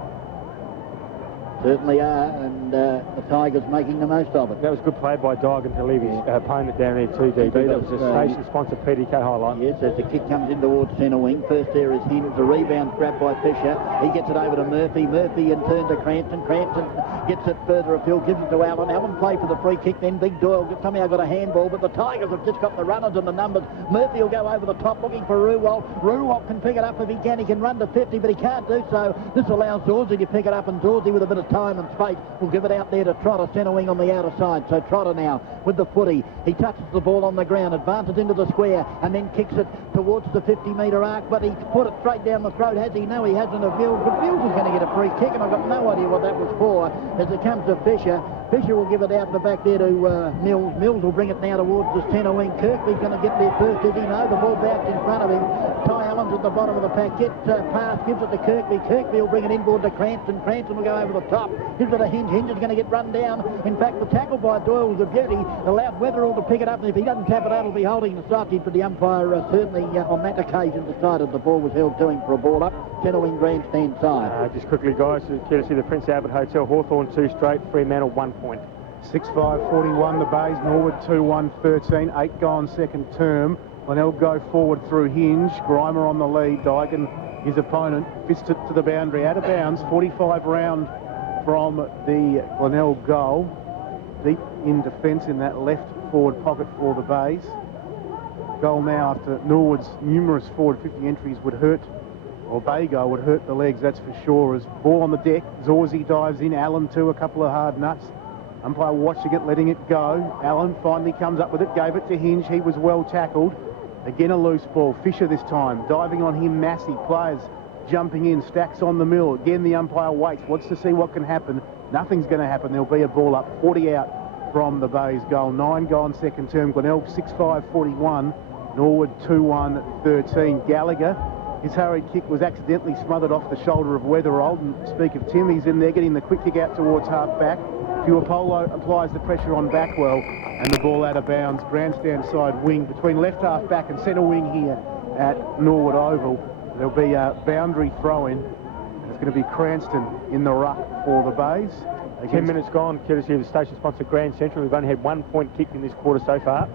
Certainly are, and the Tigers making the most of it. That was good play by Dyken to leave his opponent down there too, DB. That was a station-sponsored PDK highlight. Yes, as the kick comes in towards centre wing. First there is Hinds. The rebound grabbed by Fisher. He gets it over to Murphy. Murphy in turn to Cranston. Cranston gets it further afield, gives it to Allen. Allen play for the free kick. Then Big Doyle somehow got a handball, but the Tigers have just got the runners and the numbers. Murphy will go over the top looking for Ruwald. Ruwald can pick it up if he can. He can run to 50, but he can't do so. This allows Zorzi to pick it up, and Zorzi with a bit of time and space will give it out there to Trotter, centre wing on the outer side. So Trotter now with the footy. He touches the ball on the ground, advances into the square, and then kicks it towards the 50-metre arc, but he's put it straight down the throat. Has he? No, he hasn't. But Mills is going to get a free kick, and I've got no idea what that was for as it comes to Fisher. Fisher will give it out the back there to Mills. Mills will bring it now towards the centre wing. Kirkby's going to get there first, is he? No, the ball bounced in front of him. Ty Allen's at the bottom of the pack. Gets pass, gives it to Kirkby. Kirkby will bring it inboard to Cranston. Cranston will go over the top. Gives it to Hinge. Hinge is going to get run down. In fact, the tackle by Doyle was a beauty. Allowed Weatherall to pick it up, and if he doesn't tap it out, he'll be holding the side. But the umpire certainly on that occasion decided the ball was held to him for a ball up. Centre wing grandstand side. Just quickly, guys, courtesy of the Prince Albert Hotel. Hawthorn 2 straight, Fremantle 1 point. 6-5-41 the Bays. Norwood 2-1-13. 8 gone second term. Glenelg go forward through Hinge. Grimer on the lead. Dyken, his opponent, fist it to the boundary. Out of bounds. 45 round from the Glenelg goal. Deep in defence in that left forward pocket for the Bays. Goal now after Norwood's numerous forward 50 entries would hurt, or Bay goal would hurt the legs, that's for sure. As ball on the deck, Zorzi dives in. Allen too, a couple of hard nuts. Umpire watching it, letting it go. Allen finally comes up with it, gave it to Hinge. He was well tackled. Again a loose ball. Fisher this time, diving on him. Massey, players jumping in. Stacks on the mill. Again the umpire waits, wants to see what can happen. Nothing's going to happen. There'll be a ball up. 40 out from the Bays goal. 9 gone second term. Glenelg 6-5-41. Norwood 2-1-13. Gallagher, his hurried kick was accidentally smothered off the shoulder of Weatherald. And speak of Tim, he's in there getting the quick kick out towards half back. Puopolo applies the pressure on Backwell, and the ball out of bounds. Grandstand side wing between left half back and centre wing here at Norwood Oval. There'll be a boundary throw-in. It's going to be Cranston in the ruck for the Bays. 10 minutes gone, courtesy of the station sponsor Grand Central. We've only had 1 point kicked in this quarter so far.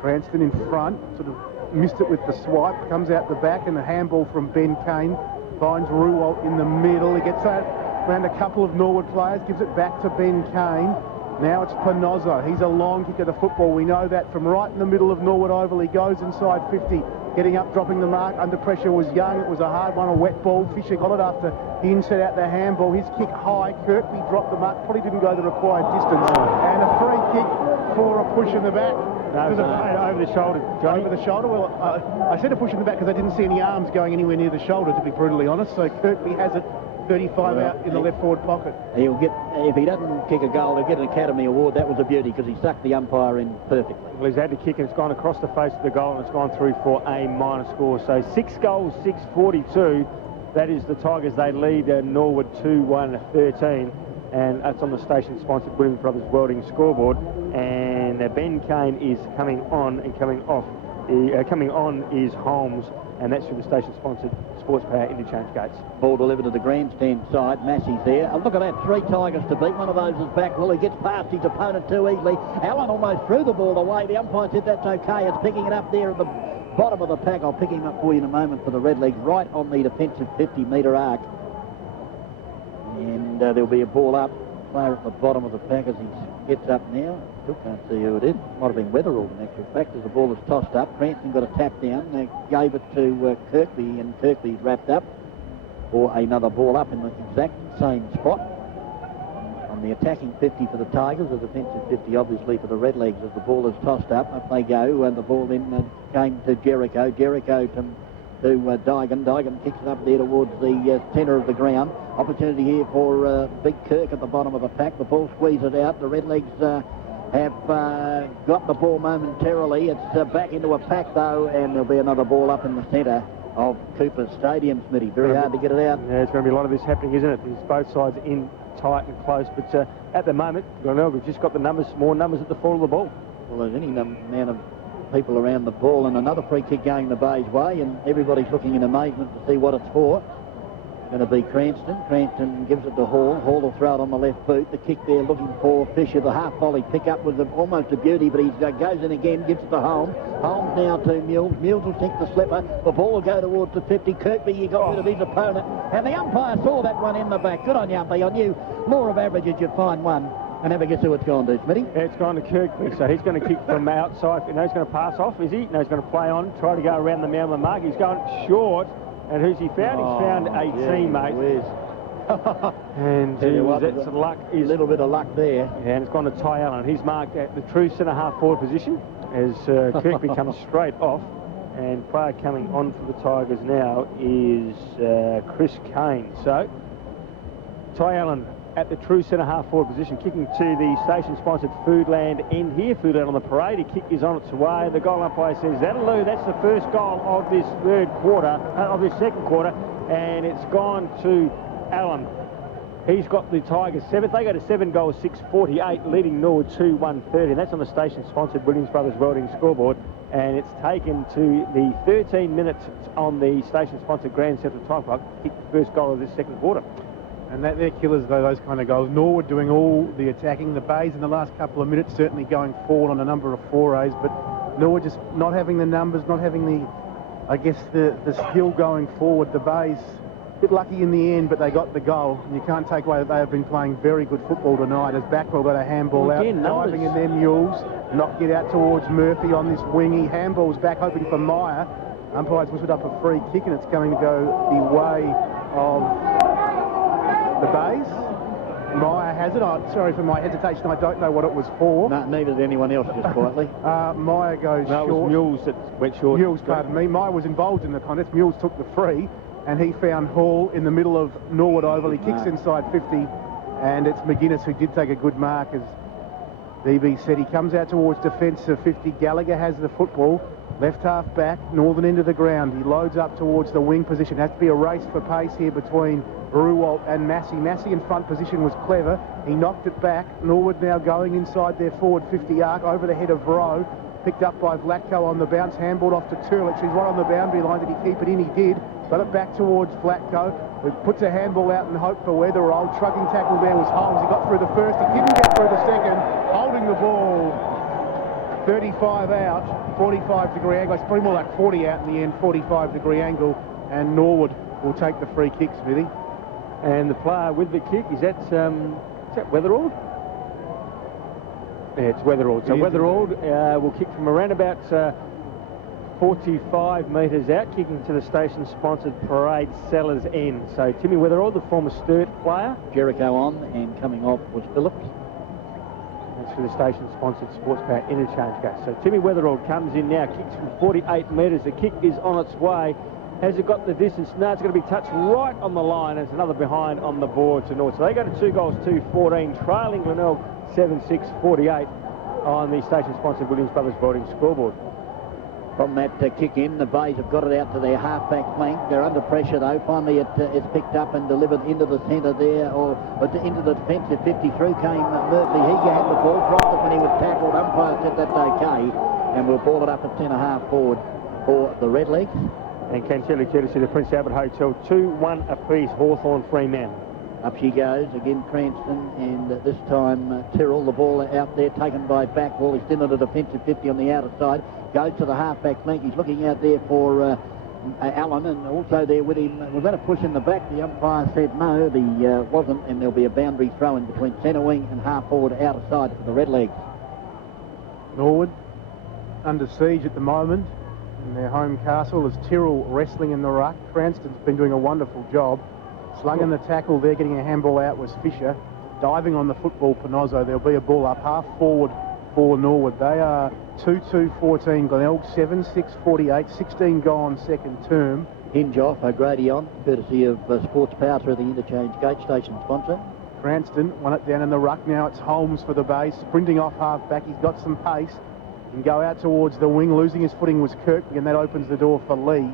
Cranston in front, sort of missed it with the swipe, comes out the back, and the handball from Ben Kane finds Ruwalt in the middle. He gets that around a couple of Norwood players, gives it back to Ben Kane. Now it's Panozza. He's a long kick of the football. We know that from right in the middle of Norwood Oval. He goes inside 50, getting up, dropping the mark. Under pressure was Young. It was a hard one, a wet ball. Fisher got it after he inset out the handball. His kick high. Kirkby dropped the mark. Probably didn't go the required distance. And a free kick for a push in the back. No, over the shoulder, Johnny. Over the shoulder? Well, I said a push in the back because I didn't see any arms going anywhere near the shoulder, to be brutally honest. So Kirkby has it. 35 out in the left forward pocket. He'll get, if he doesn't kick a goal, he'll get an Academy Award. That was a beauty because he sucked the umpire in perfectly. Well, he's had to kick and it's gone across the face of the goal and it's gone through for a minor score. So 6 goals, 6-42. That is the Tigers. They lead Norwood 2-1-13. And that's on the station-sponsored Williams Brothers Welding scoreboard. And Ben Kane is coming on and coming off. Coming on is Holmes, and that's through the station-sponsored Sports Power interchange gates. Ball delivered to the grandstand side. Massey's there. Look at that, 3 Tigers to beat. One of those is back. Well, he gets past his opponent too easily. Allen almost threw the ball away. The umpire said that's okay. It's picking it up there at the bottom of the pack. I'll pick him up for you in a moment for the Redlegs, right on the defensive 50-metre arc. And there'll be a ball up. Player at the bottom of the pack as he gets up now. Still can't see who it is. Might have been Weatherall in actual fact as the ball is tossed up. Cranston got a tap down. They gave it to Kirkby, and Kirkby's wrapped up for another ball up in the exact same spot. On the attacking 50 for the Tigers, the defensive 50 obviously for the Redlegs as the ball is tossed up. Up they go, and the ball then came to Jericho. Jericho to Dygan. Dygan kicks it up there towards the centre of the ground. Opportunity here for Big Kirk at the bottom of the pack. The ball squeezes out. The Redlegs have got the ball momentarily. It's back into a pack though, and there'll be another ball up in the centre of Cooper Stadium, Smitty. Very hard to get it out. Yeah, it's going to be a lot of this happening, isn't it? There's both sides in tight and close, but at the moment, we've just got the numbers, more numbers at the fall of the ball. Well, there's any amount of people around the ball, and another free kick going the Bay's way, and everybody's looking in amazement to see what it's for. Going to be Cranston. Cranston gives it to Hall. Hall will throw it on the left boot. The kick there looking for Fisher. The half volley pick up was almost a beauty, but he goes in again, gives it to Holmes. Holmes now to Mills. Mills will sink the slipper. The ball will go towards the 50. Kirkby, he got rid of his opponent, and the umpire saw that one in the back. Good on you, umpire. I knew law of averages you'd find one. And have a guess who it's gone to, Smitty? Yeah, it's gone to Kirkby, so he's going to kick from outside. You know, he's going to pass off, is he? No, he's going to play on, try to go around the man of the mark. He's going short, and who's he found? He's found a teammate. And that's some luck. A little bit of luck there. Yeah, and it's gone to Ty Allen. He's marked at the true centre-half forward position as Kirkby comes straight off. And player coming on for the Tigers now is Chris Kane. So, Ty Allen at the true centre-half forward position, kicking to the station-sponsored Foodland end here. Foodland on the parade. A kick is on its way. The goal umpire says that'll do. That's the first goal of this second quarter, and it's gone to Allen. He's got the Tigers 7th. They go to 7 goals, 6-48, leading Norwood 2-1-30. That's on the station-sponsored Williams Brothers Welding scoreboard, and it's taken to the 13 minutes on the station-sponsored Grand Central Time Clock to kick the first goal of this second quarter. And they're killers, though, those kind of goals. Norwood doing all the attacking. The Bays in the last couple of minutes certainly going forward on a number of forays, but Norwood just not having the numbers, not having the, I guess, the skill going forward. The Bays a bit lucky in the end, but they got the goal. And you can't take away that they have been playing very good football tonight as Backwell got a handball out, diving in their mules, knocked it out towards Murphy on this wingy. Handball's back, hoping for Meyer. Umpire's whistled up a free kick, and it's going to go the way of the Bays. Meyer has it. Sorry for my hesitation. I don't know what it was for. No, neither did anyone else, just quietly. Meyer goes short. It was Mules that went short. Mules, pardon me. Meyer was involved in the contest. Mules took the free, and he found Hall in the middle of Norwood Oval. He kicks inside 50, and it's McGuinness who did take a good mark, as DB said. He comes out towards defence of 50. Gallagher has the football. Left half back, northern end of the ground. He loads up towards the wing position. Has to be a race for pace here between Ruwalt and Massey. Massey in front position was clever. He knocked it back. Norwood now going inside their forward 50 arc over the head of Rowe. Picked up by Vlatko on the bounce. Handballed off to Turlich. He's right on the boundary line. Did he keep it in? He did. Got it back towards Vlatko. He puts a handball out and hope for Weatherall. Trucking tackle there was Holmes. He got through the first. He didn't get through the second. Holding the ball. 35 out, 45-degree angle. It's probably more like 40 out in the end, 45-degree angle. And Norwood will take the free kick, Smithy. And the player with the kick, is that Weatherall? Yeah, it's Weatherall. So Weatherall will kick from around about 45 metres out, kicking to the station-sponsored Parade Sellers end. So Timmy Weatherall, the former Sturt player. Jericho on, and coming off was Phillips. That's for the station-sponsored Sports Power interchange game. So Timmy Weatherall comes in now, kicks from 48 metres. The kick is on its way. Has it got the distance? No, it's going to be touched right on the line. There's another behind on the board to North. So they go to 2 goals, 2-14, trailing Glenelg 7-6-48 on the station-sponsored Williams Brothers voting scoreboard. From that kick in, the Bays have got it out to their half-back flank. They're under pressure, though. Finally, it's picked up and delivered into the centre there, or into the defensive 50. Through came Murphy. He had the ball, dropped it when he was tackled. Umpire said that's okay, and we'll ball it up at 10.5 forward for the Redlegs. And Cantelli courtesy the Prince Albert Hotel, 2-1 apiece, Hawthorn 3 men. Up she goes, again Cranston, and this time Tyrrell, the ball out there, taken by Backwell. He's still in the defensive 50 on the outer side, goes to the half-back flank. He's looking out there for Allen, and also there with him. We're going to push in the back. The umpire said no, the wasn't, and there'll be a boundary throw in between centre wing and half-forward outer side for the Redlegs. Norwood under siege at the moment in their home castle as Tyrrell wrestling in the ruck. Cranston's been doing a wonderful job. Slung in the tackle there, getting a handball out was Fisher. Diving on the football, Panozzo. There'll be a ball up half forward for Norwood. They are 2-2-14 Glenelg, 7-6-48, 16 gone second term. Hinge off, O'Grady on, courtesy of Sports Power through the interchange gate station sponsor. Cranston won it down in the ruck. Now it's Holmes for the base, sprinting off half back. He's got some pace. He can go out towards the wing. Losing his footing was Kirkby, and that opens the door for Lee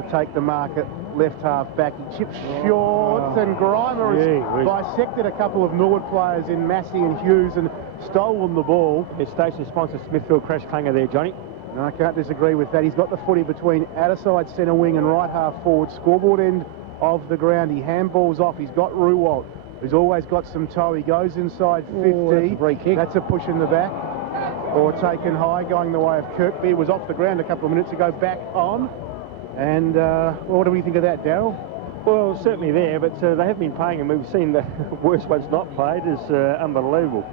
to take the mark at left half back. He chips short, and Grimer has bisected a couple of Norwood players in Massey and Hughes and stolen the ball. It's station sponsor Smithfield crash clanger there, Johnny. No, I can't disagree with that. He's got the footy between outer side centre wing and right half forward, scoreboard end of the ground. He handballs off. He's got Ruwalt, who's always got some toe. He goes inside 50. That's a free kick. That's a push in the back. Or taken high, going the way of Kirkby. It was off the ground a couple of minutes ago, back on. And what do we think of that, Darryl? Well, certainly there, but they have been playing, and we've seen the worst ones not played is unbelievable.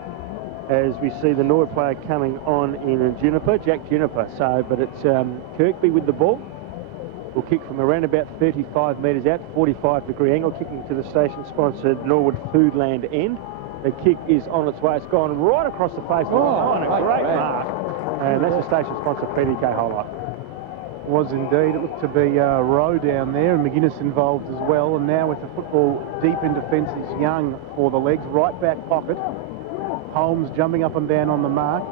As we see the Norwood player coming on in Juniper, Jack Juniper. So, but it's Kirkby with the ball. Will kick from around about 35 metres out, 45-degree angle, kicking to the station-sponsored Norwood Foodland end. The kick is on its way. It's gone right across the face of the line. A great mark. And that's the station-sponsored PDK highlight. Was indeed. It looked to be Rowe down there, and McGuinness involved as well. And now with the football deep in defence is Young for the legs. Right back pocket. Holmes jumping up and down on the mark.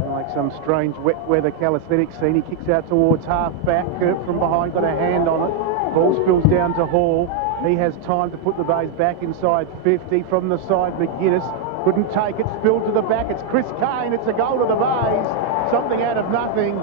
Like some strange wet weather calisthenics scene. He kicks out towards half back. Kirk from behind got a hand on it. Ball spills down to Hall. He has time to put the Bays back inside 50. From the side, McGuinness couldn't take it. Spilled to the back. It's Chris Kane. It's a goal to the Bays. Something out of nothing.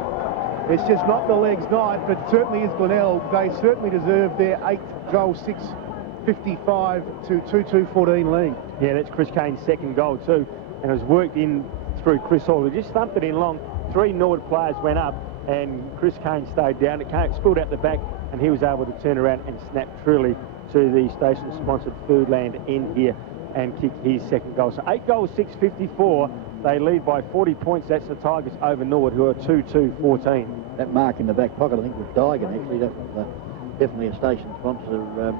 It's just not the legs night, but certainly is Glenelg. They certainly deserve their 8th goal, 6-55 to 2-2-14 lead. Yeah, that's Chris Kane's second goal too, and it was worked in through Chris Hall, who just thumped it in long. 3 Norwood players went up, and Chris Kane stayed down. It spilled out the back, and he was able to turn around and snap truly to the station-sponsored Foodland end here and kick his second goal. So 8 goals, 6-54. They lead by 40 points. That's the Tigers over Norwood, who are 2-2-14. That mark in the back pocket, I think, was Digan, actually. That was definitely a station sponsor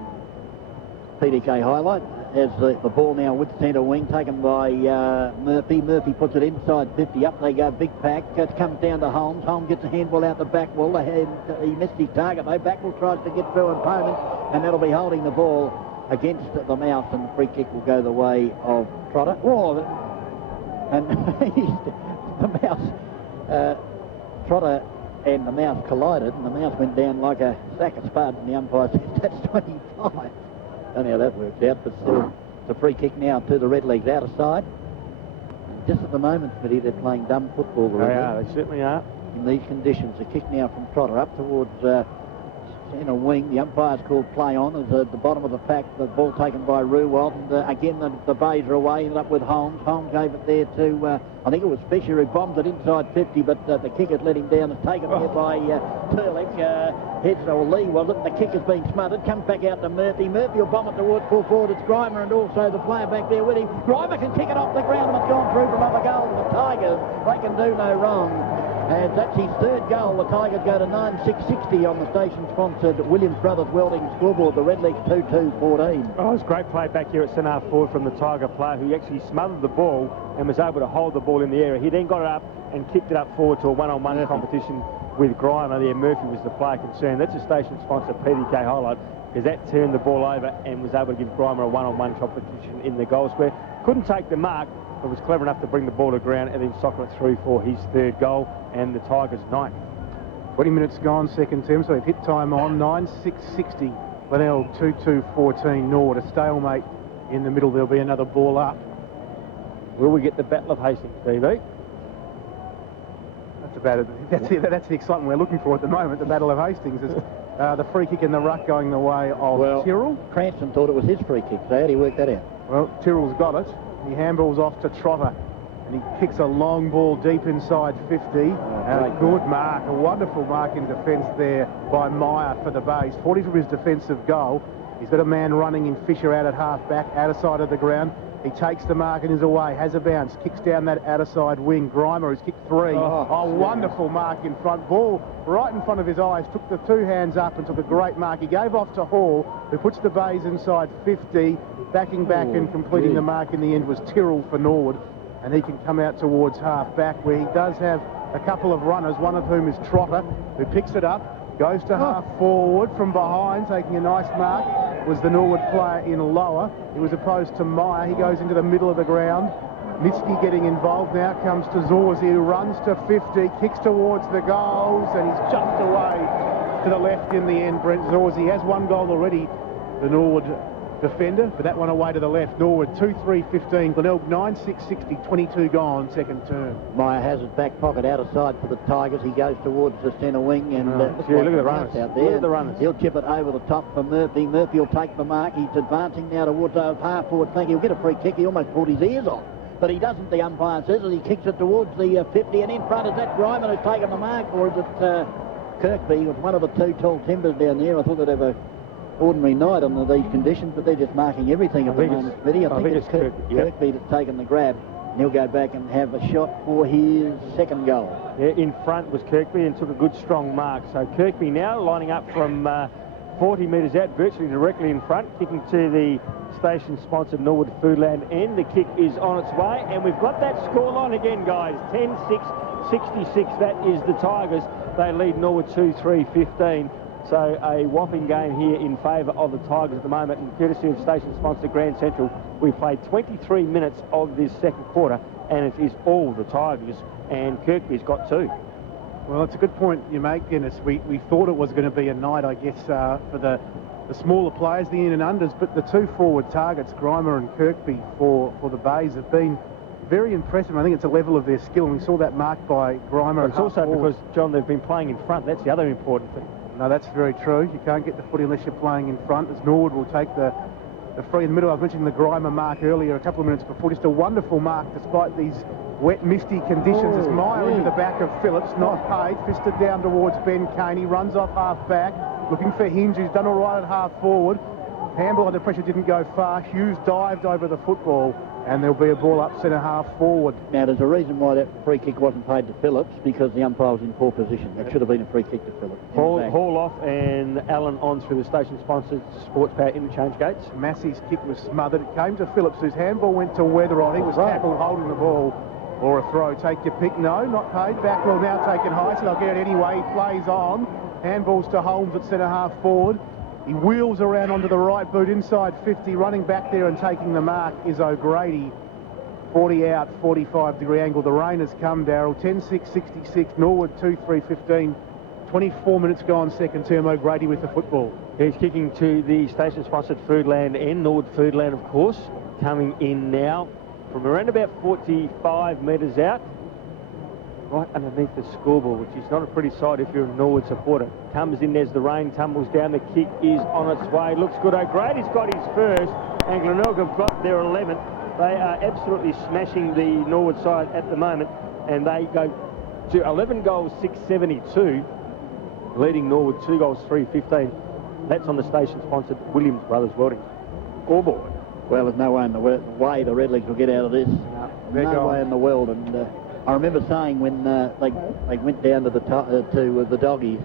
PDK highlight. As the ball now with centre wing, taken by Murphy. Murphy puts it inside 50. Up they go, big pack. It comes down to Holmes. Holmes gets a handball out the back wall. He missed his target, though. Backwell tries to get through opponent, and that'll be holding the ball against the Mouse, and the free kick will go the way of Trotter. Oh, and the Mouse, Trotter and the Mouse collided, and the Mouse went down like a sack of spud, and the umpire said that's 25. Don't know how that works out, but still, it's a free kick now to the Redlegs outer side. Just at the moment, Smitty, they're playing dumb football. They are, they certainly are. In these conditions, a kick now from Trotter up towards centre wing. The umpire's called play on as at the bottom of the pack. The ball taken by Ruwald. And again, the bays are away. Ended up with Holmes. Holmes gave it there to, I think it was Fisher, who bombed it inside 50, but the kicker's let him down. It's taken there by Turlick. Heads or Lee, was it? And the kicker's been smothered. Comes back out to Murphy. Murphy will bomb it towards full forward. It's Grimer and also the player back there with him. Grimer can kick it off the ground and it's gone through for another goal. The Tigers, they can do no wrong. And that's his third goal. The Tigers go to 9,660 on the station-sponsored Williams Brothers Welding scoreboard. The Redlegs 2-2-14. Oh, it was great play back here at centre forward from the Tiger player, who actually smothered the ball and was able to hold the ball in the area. He then got it up and kicked it up forward to a one-on-one competition with Grimer there. Murphy was the player concerned. That's a station-sponsored PDK highlight, because that turned the ball over and was able to give Grimer a one-on-one competition in the goal square. Couldn't take the mark, but was clever enough to bring the ball to ground and then soccer it through for his third goal, and the Tigers 9. 20 minutes gone, second term, so they've hit time on. 9,660. Glenelg 2-2-14. Norwood, a stalemate in the middle. There'll be another ball up. Will we get the Battle of Hastings, TV? That's about it. That's the excitement we're looking for at the moment, the Battle of Hastings. Is the free kick in the ruck going the way of Tyrrell. Cranston thought it was his free kick, so how do you work that out? Well, Tyrrell's got it. He handballs off to Trotter, and he kicks a long ball deep inside 50. And a good mark, a wonderful mark in defence there by Meyer for the base. 40 from his defensive goal. He's got a man running in Fisher out at half-back, outer side of the ground. He takes the mark and is away, has a bounce, kicks down that outer side wing. Grimer, who's kicked 3. Wonderful mark in front. Ball right in front of his eyes, took the 2 hands up and took a great mark. He gave off to Hall, who puts the bays inside 50. Backing back and completing the mark in the end was Tyrrell for Norwood. And he can come out towards half-back, where he does have a couple of runners, one of whom is Trotter, who picks it up, goes to half-forward from behind, taking a nice mark. Was the Norwood player in lower. He was opposed to Meyer. He goes into the middle of the ground. Nitsky getting involved now. Comes to Zorzi, who runs to 50, kicks towards the goals, and he's just away to the left in the end. Brent Zorzi has 1 goal already, the Norwood defender, but that one away to the left. Norwood 2-3-15. Glenelg 9-6-60, 22 gone, second term. Meyer has it back pocket out of side for the Tigers. He goes towards the centre wing and look at the runners out there. Look at the runners. He'll chip it over the top for Murphy. Murphy will take the mark. He's advancing now towards half forward flank. He'll get a free kick. He almost pulled his ears off, but he doesn't. The umpire says that he kicks it towards the 50, and in front is that Grimer who's taken the mark, or is it Kirkby? With one of the 2 tall timbers down there. I thought they'd have a ordinary night under these conditions, but they're just marking everything at the moment, Smitty. I think it's Kirkby that's taken the grab, and he'll go back and have a shot for his second goal. Yeah, in front was Kirkby and took a good strong mark. So Kirkby now lining up from 40 metres out, virtually directly in front, kicking to the station-sponsored Norwood Foodland end. The kick is on its way, and we've got that scoreline again, guys. 10-6-66. That is the Tigers. They lead Norwood 2-3-15. So a whopping game here in favour of the Tigers at the moment, and courtesy of station-sponsored Grand Central, we've played 23 minutes of this second quarter, and it is all the Tigers, and Kirkby's got 2. Well, it's a good point you make, Dennis. We thought it was going to be a night, I guess, for the smaller players, the in and unders, but the 2 forward targets, Grimer and Kirkby for the Bays, have been very impressive. I think it's a level of their skill, and we saw that marked by Grimer. But it's also because, John, they've been playing in front. That's the other important thing. No, that's very true. You can't get the footy unless you're playing in front, as Norwood will take the free in the middle. I was mentioning the Grimer mark earlier, a couple of minutes before. Just a wonderful mark despite these wet, misty conditions. As Meyer into the back of Phillips, not paid, fisted down towards Ben Kane. He runs off half-back, looking for Hinge, who's done all right at half-forward. Handball under pressure didn't go far. Hughes dived over the football, and there'll be a ball up centre half forward. Now, there's a reason why that free kick wasn't paid to Phillips, because the umpire was in poor position. That should have been a free kick to Phillips. Hall off and Allen on through the station-sponsored Sports Power interchange gates. Massey's kick was smothered. It came to Phillips, whose handball went to Weatherall. He was tackled holding the ball. Or a throw. Take your pick. No, not paid. Backwell now taken high, so they'll get it anyway. He plays on. Handballs to Holmes at centre half forward. He wheels around onto the right boot inside 50. Running back there and taking the mark is O'Grady. 40 out, 45-degree angle. The rain has come, Darryl. 10-6-66. Norwood 2-3-15. 24 minutes gone, second term. O'Grady with the football. He's kicking to the station-sponsored Foodland end. Norwood Foodland, of course, coming in now from around about 45 metres out. right underneath the scoreboard, which is not a pretty sight if you're a Norwood supporter. Comes in as the rain tumbles down. The kick is on its way. Looks good. O'Grady's got his first, and Glenelg have got their 11th. They are absolutely smashing the Norwood side at the moment, and they go to 11 goals, 672, leading Norwood 2 goals, 315. That's on the station-sponsored Williams Brothers Welding scoreboard. Well, there's no way in the way the Redlegs will get out of this. No way in the world. And I remember saying when they went down to the Doggies,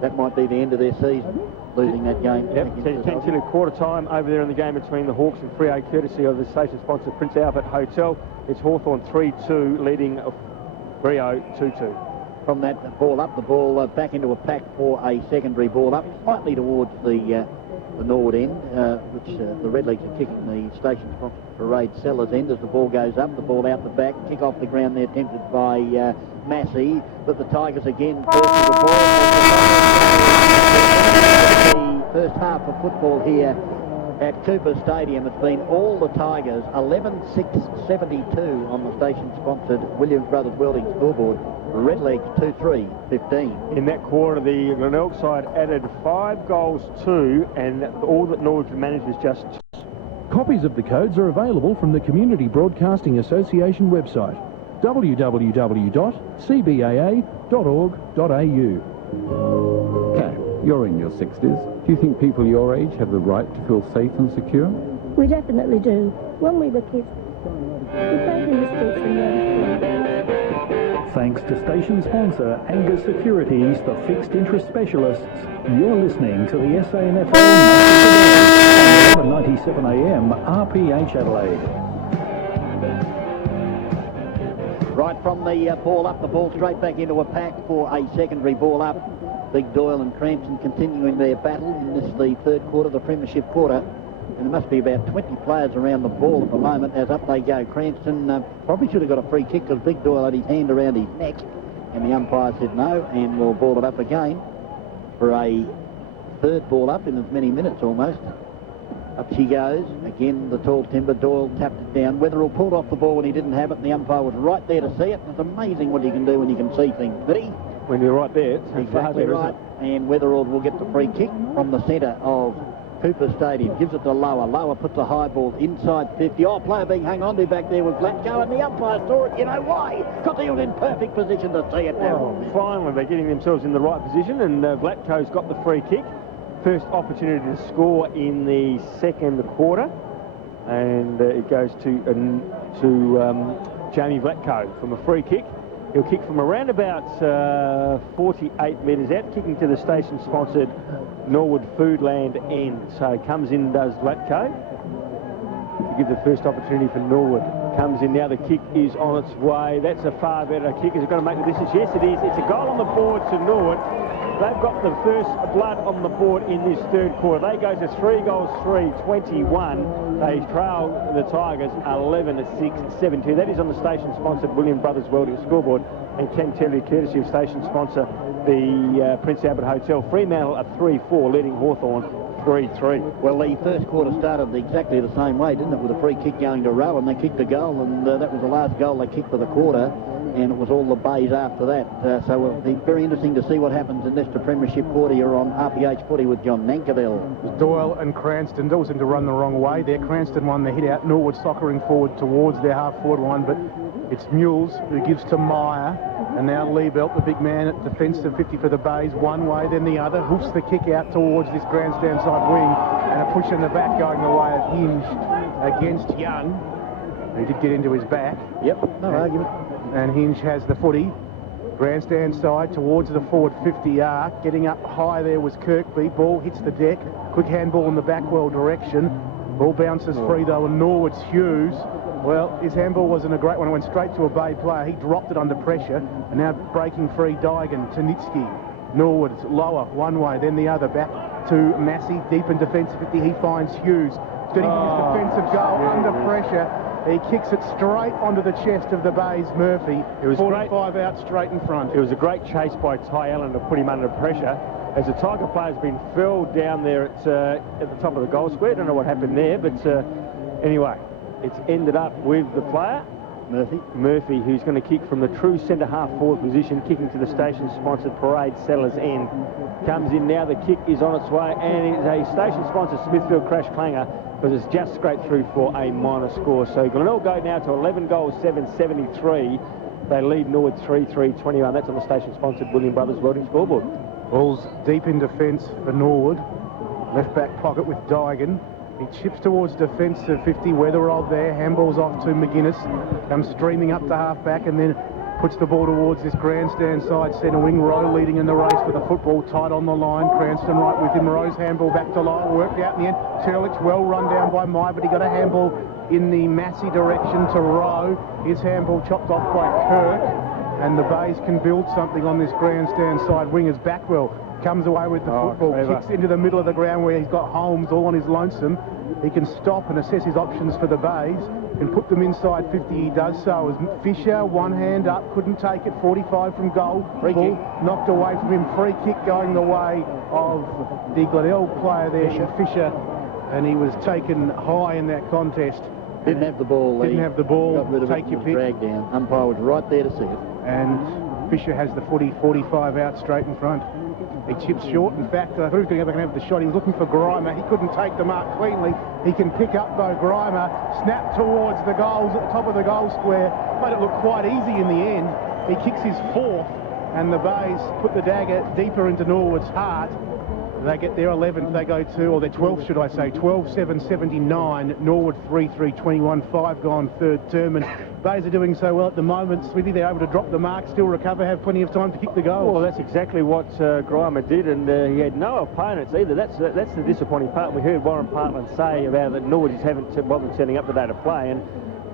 that might be the end of their season, losing that game. Yep, 10 till quarter time over there in the game between the Hawks and Freo, courtesy of the station-sponsored Prince Albert Hotel. It's Hawthorn 3-2, leading Freo 2-2. From that ball up, the ball back into a pack for a secondary ball up, slightly towards the Norwood end, which the Redlegs are kicking the station-sponsored Parade Sellers end as the ball goes up, the ball out the back, kick off the ground there, attempted by Massey, but the Tigers again first to the ball. The first half of football here at Cooper Stadium, it's been all the Tigers, 11-6-72 on the station-sponsored Williams Brothers Welding scoreboard. Redlegs 2-3-15. In that quarter, the Glenelg side added 5 goals too, and all that Norwood could manage was just 2. Copies of the codes are available from the Community Broadcasting Association website, www.cbaa.org.au. Kat, you're in your 60s. Do you think people your age have the right to feel safe and secure? We definitely do. When we were kids, we played in the streets and Thanks to station sponsor Angus Securities, the fixed interest specialists, you're listening to the SANFL Match on 11:97 AM RPH Adelaide. Right from the ball up, the ball straight back into a pack for a secondary ball up. Big Doyle and Cranston continuing their battle in this, the third quarter, the premiership quarter. And there must be about 20 players around the ball at the moment as up they go. Cranston probably should have got a free kick because Big Doyle had his hand around his neck, and the umpire said no, and we'll ball it up again for a third ball up in as many minutes almost. Up she goes. Again, the tall timber. Doyle tapped it down. Wetherill pulled off the ball when he didn't have it, and the umpire was right there to see it. It's amazing what you can do when you can see things, did he? When you're right there. It's exactly right. And Wetherill will get the free kick from the centre of Cooper Stadium. Gives it to Lower. Lower puts a high ball inside 50. Oh, player being hung on to back there was Glatko, and the umpire saw it. You know why? Because he was in perfect position to see it now. Well, finally, they're getting themselves in the right position, and Glatko's got the free kick. First opportunity to score in the second quarter, and it goes to Jamie Glatko from a free kick. He'll kick from around about 48 metres out, kicking to the station-sponsored Norwood Foodland end. So comes in, does Glatko, to give the first opportunity for Norwood. Comes in now, the kick is on its way. That's a far better kick. Is it going to make the distance? Yes, it is. It's a goal on the board to Norwood. They've got the first blood on the board in this third quarter. They go to 3 goals, 3-21. They trail the Tigers 11-6-7-2. That is on the station-sponsored William Brothers Welding scoreboard, and can tell you, courtesy of station sponsor, the Prince Albert Hotel. Fremantle at 3-4, leading Hawthorn 3-3. Well, the first quarter started exactly the same way, didn't it, with a free kick going to Rowan. They kicked a goal, and that was the last goal they kicked for the quarter, and it was all the bays after that. So it'll be very interesting to see what happens in this premiership quarter. You're on RPH footy with John Nankivell. Doyle and Cranston. Doyle seemed to run the wrong way there. Cranston won the hit out. Norwood soccering forward towards their half-forward line, but it's Mules who gives to Meyer. And now Liebelt, the big man at defensive 50 for the Bays, one way, then the other. Hoofs the kick out towards this grandstand side wing. And a push in the back going the way of Hinge against Young. He did get into his back. Yep, no argument. And Hinge has the footy. Grandstand side towards the forward 50 arc. Getting up high there was Kirkby. Ball hits the deck. Quick handball in the backwell direction. Ball bounces free though, and Norwood's Hughes. Well, his handball wasn't a great one. It went straight to a Bay player. He dropped it under pressure. And now breaking free, Daigan, Tanitsky. Norwood's lower, one way, then the other. Back to Massey, deep in defence 50. He finds Hughes. Getting his defensive goal under pressure. He kicks it straight onto the chest of the Bays Murphy. It was 45 out straight in front. It was a great chase by Ty Allen to put him under pressure, as the Tiger player's been felled down there at the top of the goal square. Don't know what happened there, but anyway, it's ended up with the player Murphy, who's going to kick from the true centre-half forward position, kicking to the station-sponsored Parade Sellers end. Comes in now, the kick is on its way, and it's a station-sponsored Smithfield crash clanger, because it's just scraped through for a minor score. So Glenelg go now to 11 goals, 773. They lead Norwood 3-3-21. That's on the station-sponsored William Brothers Welding scoreboard. Ball's deep in defence for Norwood. Left back pocket with Digan. He chips towards defence to 50. Weatherald there. Handball's off to McGuinness. Comes streaming up to half back and then puts the ball towards this grandstand side centre wing. Rowe leading in the race for the football. Tight on the line. Cranston right with him. Rowe's handball back to Lyle. Worked out in the end. Turlich well run down by Mai, but he got a handball in the Massey direction to Rowe. His handball chopped off by Kirk. And the Bays can build something on this grandstand side wing as Backwell comes away with the football, kicks into the middle of the ground where he's got Holmes all on his lonesome. He can stop and assess his options for the Bays and put them inside 50. He does so as Fisher, one hand up, couldn't take it, 45 from goal. Free kick. Knocked away from him. Free kick going the way of the Glenelg player there, Fisher, and he was taken high in that contest. Didn't have the ball. Didn't have the ball. Got rid of Take it, your was pick. dragged down. Umpire was right there to see it. And Fisher has the 40-45 out straight in front. He chips short. In fact, I thought he was going to go back and have the shot. He was looking for Grimer. He couldn't take the mark cleanly. He can pick up, though, Grimer. Snap towards the goals at the top of the goal square. Made it look quite easy in the end. He kicks his fourth, and the Bays put the dagger deeper into Norwood's heart. They get their 11th, they go to, or their 12th, should I say, 12-7-79, Norwood 3-3-21, 5 gone third term, and Bays are doing so well at the moment. Smithy, they're able to drop the mark, still recover, have plenty of time to kick the goal. Well, that's exactly what Grimer did, and he had no opponents either. That's the disappointing part. We heard Warren Partland say about that Norwood just haven't bothered setting up today to play, and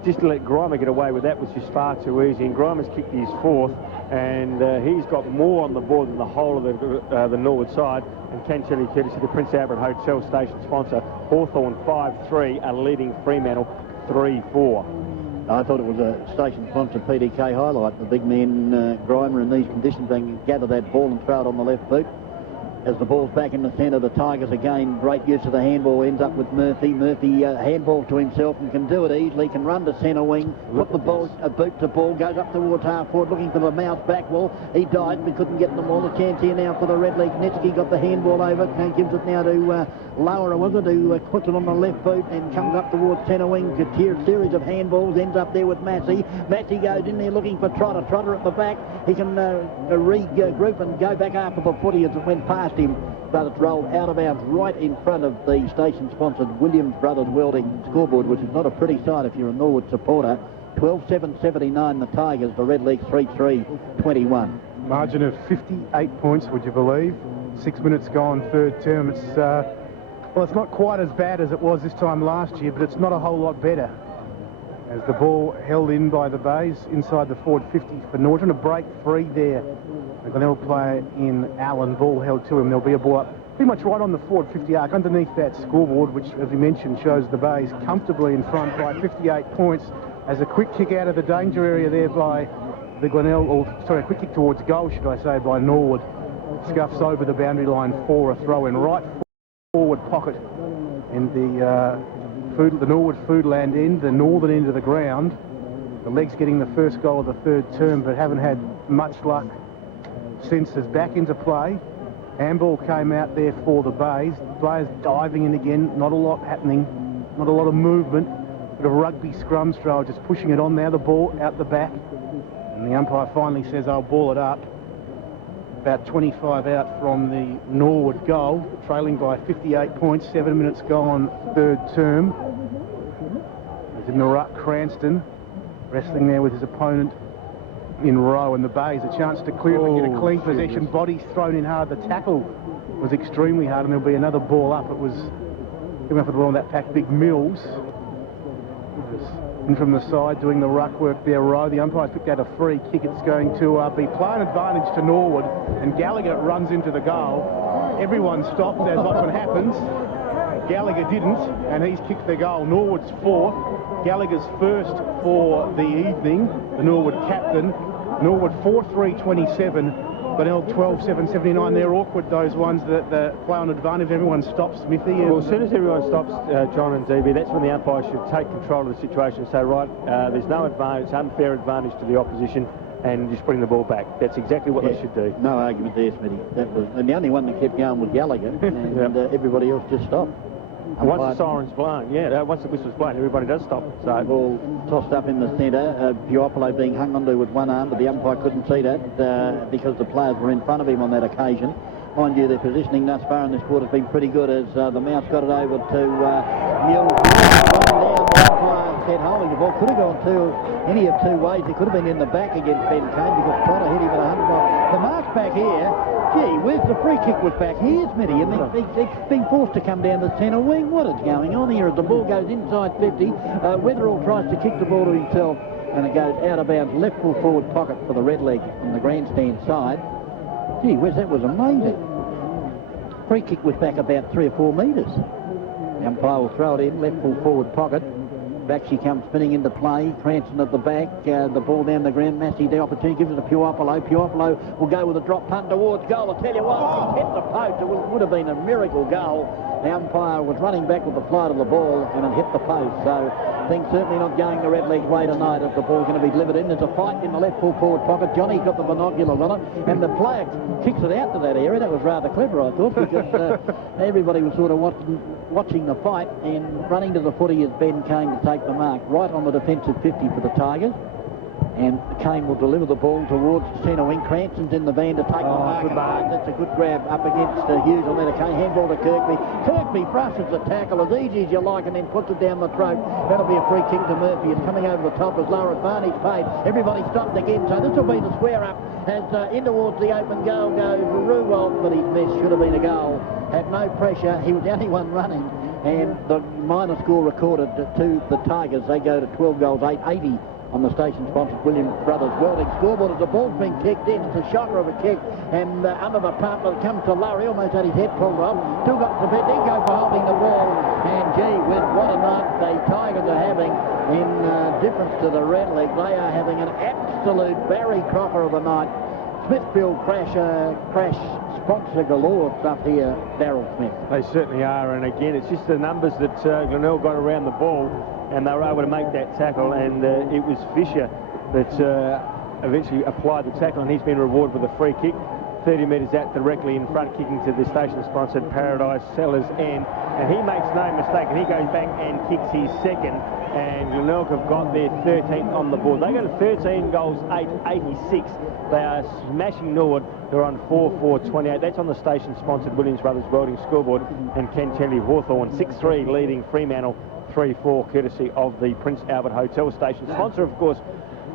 just to let Grimer get away with that was just far too easy. And Grimer's kicked his fourth, and he's got more on the board than the whole of the Norwood side. And Ken Shelley, courtesy the Prince Albert Hotel station sponsor, Hawthorn 5-3 are leading Fremantle 3-4. I thought it was a station-sponsored PDK highlight. The big man, Grimer, in these conditions, they can gather that ball and throw it on the left boot. As the ball's back in the centre, the Tigers again, great use of the handball, ends up with Murphy. Murphy handball to himself and can do it easily, can run to centre wing, put the ball, a boot to ball, goes up towards half forward, looking for the mouse back wall. He died, but couldn't get them all. A chance here now for the Red League. Nitsky got the handball over, and gives it now to Lower, was it, who puts it on the left boot and comes up towards centre wing. A series of handballs, ends up there with Massey. Massey goes in there looking for Trotter. Trotter at the back. He can regroup and go back after the footy as it went past him, but it's rolled out of bounds right in front of the station-sponsored Williams Brothers Welding scoreboard, which is not a pretty sight if you're a Norwood supporter. 12-7-79 the Tigers, the Red League 3-3-21. Margin of 58 points, would you believe? 6 minutes gone, third term. It's well, it's not quite as bad as it was this time last year, but it's not a whole lot better. As the ball held in by the Bays inside the forward 50 for Norton, a break free there. The Glenelg player in Allen, ball held to him. There'll be a ball up pretty much right on the forward 50 arc underneath that scoreboard, which, as we mentioned, shows the Bays comfortably in front by 58 points. As a quick kick out of the danger area there by the Glenelg, or sorry, a quick kick towards goal, should I say, by Norwood. Scuffs over the boundary line for a throw in right forward pocket in the Norwood Foodland end, the northern end of the ground. The Legs getting the first goal of the third term, but haven't had much luck since. Is back into play. Handball came out there for the Bays. Players diving in again, not a lot happening, not a lot of movement. Bit of rugby scrum throw, just pushing it on now, the ball out the back. And the umpire finally says, I'll ball it up. About 25 out from the Norwood goal, trailing by 58 points, 7 minutes gone, third term. As in the ruck, Cranston wrestling there with his opponent in row, and the Bays a chance to clear and get a clean possession. Bodies thrown in hard. The tackle was extremely hard, and there'll be another ball up. It was going for the ball on that pack, Big Mills. In from the side, doing the ruck work there, Rowe. The umpire's picked out a free kick. It's going to be playing advantage to Norwood, and Gallagher runs into the goal. Everyone stopped, as often happens. Gallagher didn't, and he's kicked the goal. Norwood's fourth, Gallagher's first for the evening, the Norwood captain. Norwood 4-3-27, Glenelg 12.779. They're awkward, those ones that play on advantage. Everyone stops, Smithy. Well, as soon as everyone stops, John and DB, that's when the umpire should take control of the situation and say, right, there's no advantage, unfair advantage to the opposition, and just putting the ball back. That's exactly what they should do. No argument there, Smithy. That was, and the only one that kept going was Gallagher, and everybody else just stopped. And once the siren's blown, once the whistle's blown, everybody does stop. So ball tossed up in the centre, Piopolo being hung onto with one arm, but the umpire couldn't see that because the players were in front of him on that occasion. Mind you, their positioning thus far in this quarter has been pretty good as the Mouse got it over to Mule. Said holding the ball could have gone any of two ways. It could have been in the back against Ben Kane because Trotter hit him at 100 miles. The mark's back here. Gee, where's the free kick was back here, Smitty, and it's been forced to come down the centre wing. What is going on here as the ball goes inside 50? Weatherall tries to kick the ball to himself, and it goes out of bounds, left full forward pocket for the red leg on the grandstand side. Gee whiz, that was amazing. Free kick was back about 3 or 4 metres. The umpire will throw it in, left full forward pocket. Back she comes spinning into play. Cranston at the back. The ball down the ground. Massey, the opportunity gives it to Piopolo. Piopolo will go with a drop punt towards goal. I'll tell you what, he hit the post. It would have been a miracle goal. The umpire was running back with the flight of the ball and it hit the post. So things certainly not going the Red Leg's way tonight as the ball's going to be delivered in. There's a fight in the left full forward pocket. Johnny's got the binoculars on it and the player kicks it out to that area. That was rather clever, I thought, because everybody was sort of watching the fight, and running to the footy is Ben Kane to take the mark right on the defensive 50 for the Tigers. And Kane will deliver the ball towards the centre wing. Cranston's in the van to take the mark. That's a good grab up against Hughes on that occasion. Handball to Kirkby. Kirkby brushes the tackle as easy as you like and then puts it down the throat. That'll be a free kick to Murphy. It's coming over the top as lower advantage paid. Everybody stopped again, so this will be the square up as in towards the open goal goes Ruwald, but he's missed. Should have been a goal. Had no pressure. He was the only one running. And the minor score recorded to the Tigers. They go to 12 goals, 880 on the station-sponsored Williams Brothers Welding scoreboard as the ball's been kicked in. It's a shocker of a kick, and under the pump it comes to Lowry, almost had his head pulled off. Still got to bed, then go for holding the ball, and gee whiz, what a night the Tigers are having. In difference to the Red Leg, they are having an absolute Barry Crocker of the night. Smithfield crash sponsor galore stuff here, Darryl Smith. They certainly are, and again, it's just the numbers that Glenelg got around the ball, and they were able to make that tackle, and it was Fisher that eventually applied the tackle, and he's been rewarded with a free kick 30 metres out directly in front, kicking to the station-sponsored Paradise Sellers end, and he makes no mistake, and he goes back and kicks his second, and Glenelg have got their 13th on the board. They go to 13 goals, 886. They are smashing Norwood. They're on 4-4-28. That's on the station-sponsored Williams Brothers Welding scoreboard, and Ken Kelly Hawthorn 6-3 leading Fremantle 3-4, courtesy of the Prince Albert Hotel station. Sponsor, of course,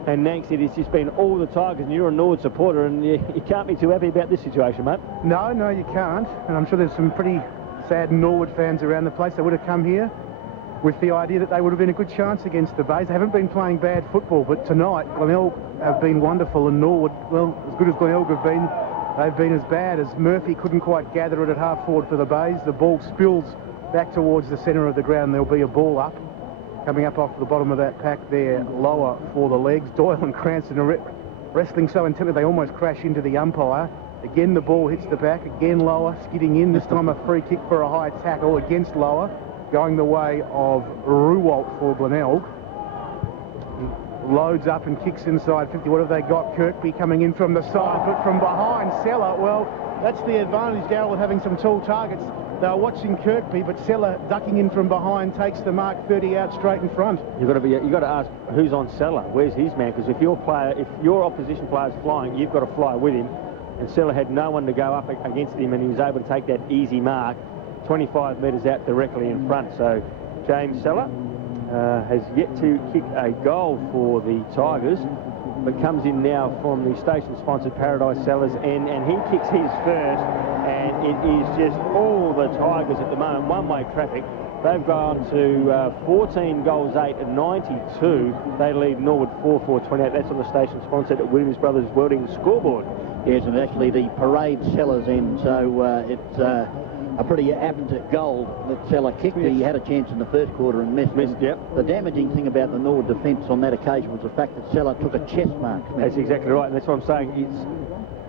and Nank said it's just been all the Tigers, and you're a Norwood supporter, and you can't be too happy about this situation, mate. No, you can't. And I'm sure there's some pretty sad Norwood fans around the place that would have come here with the idea that they would have been a good chance against the Bays. They haven't been playing bad football, but tonight Glenelg have been wonderful, and Norwood, well, as good as Glenelg have been, they've been as bad as Murphy couldn't quite gather it at half forward for the Bays. The ball spills back towards the centre of the ground. There'll be a ball up, coming up off the bottom of that pack there, lower for the legs. Doyle and Cranston are wrestling so intently they almost crash into the umpire. Again, the ball hits the back, again lower, skidding in, this time a free kick for a high tackle against lower, going the way of Ruwalt for Glenelg. Loads up and kicks inside 50. What have they got? Kirkby coming in from the side, but from behind Seller. Well, that's the advantage, Darryl, of having some tall targets. They were watching Kirkby, but Seller ducking in from behind takes the mark 30 out straight in front. You've got to ask who's on Seller. Where's his man? Because if your opposition player's flying, you've got to fly with him. And Seller had no one to go up against him, and he was able to take that easy mark 25 metres out directly in front. So James Seller has yet to kick a goal for the Tigers, but comes in now from the station-sponsored Paradise Sellers end, and he kicks his first, and it is just all the Tigers at the moment, one-way traffic. They've gone to 14 goals, 8 and 92. They lead Norwood 4-4-28. That's on the station-sponsored Williams Brothers Welding scoreboard. Yes, and actually the parade Sellers end, so it's a pretty apt goal that Seller kicked. Yes. He had a chance in the first quarter and missed. Yep. The damaging thing about the Norwood defence on that occasion was the fact that Seller took a chest mark. That's exactly right, and that's what I'm saying.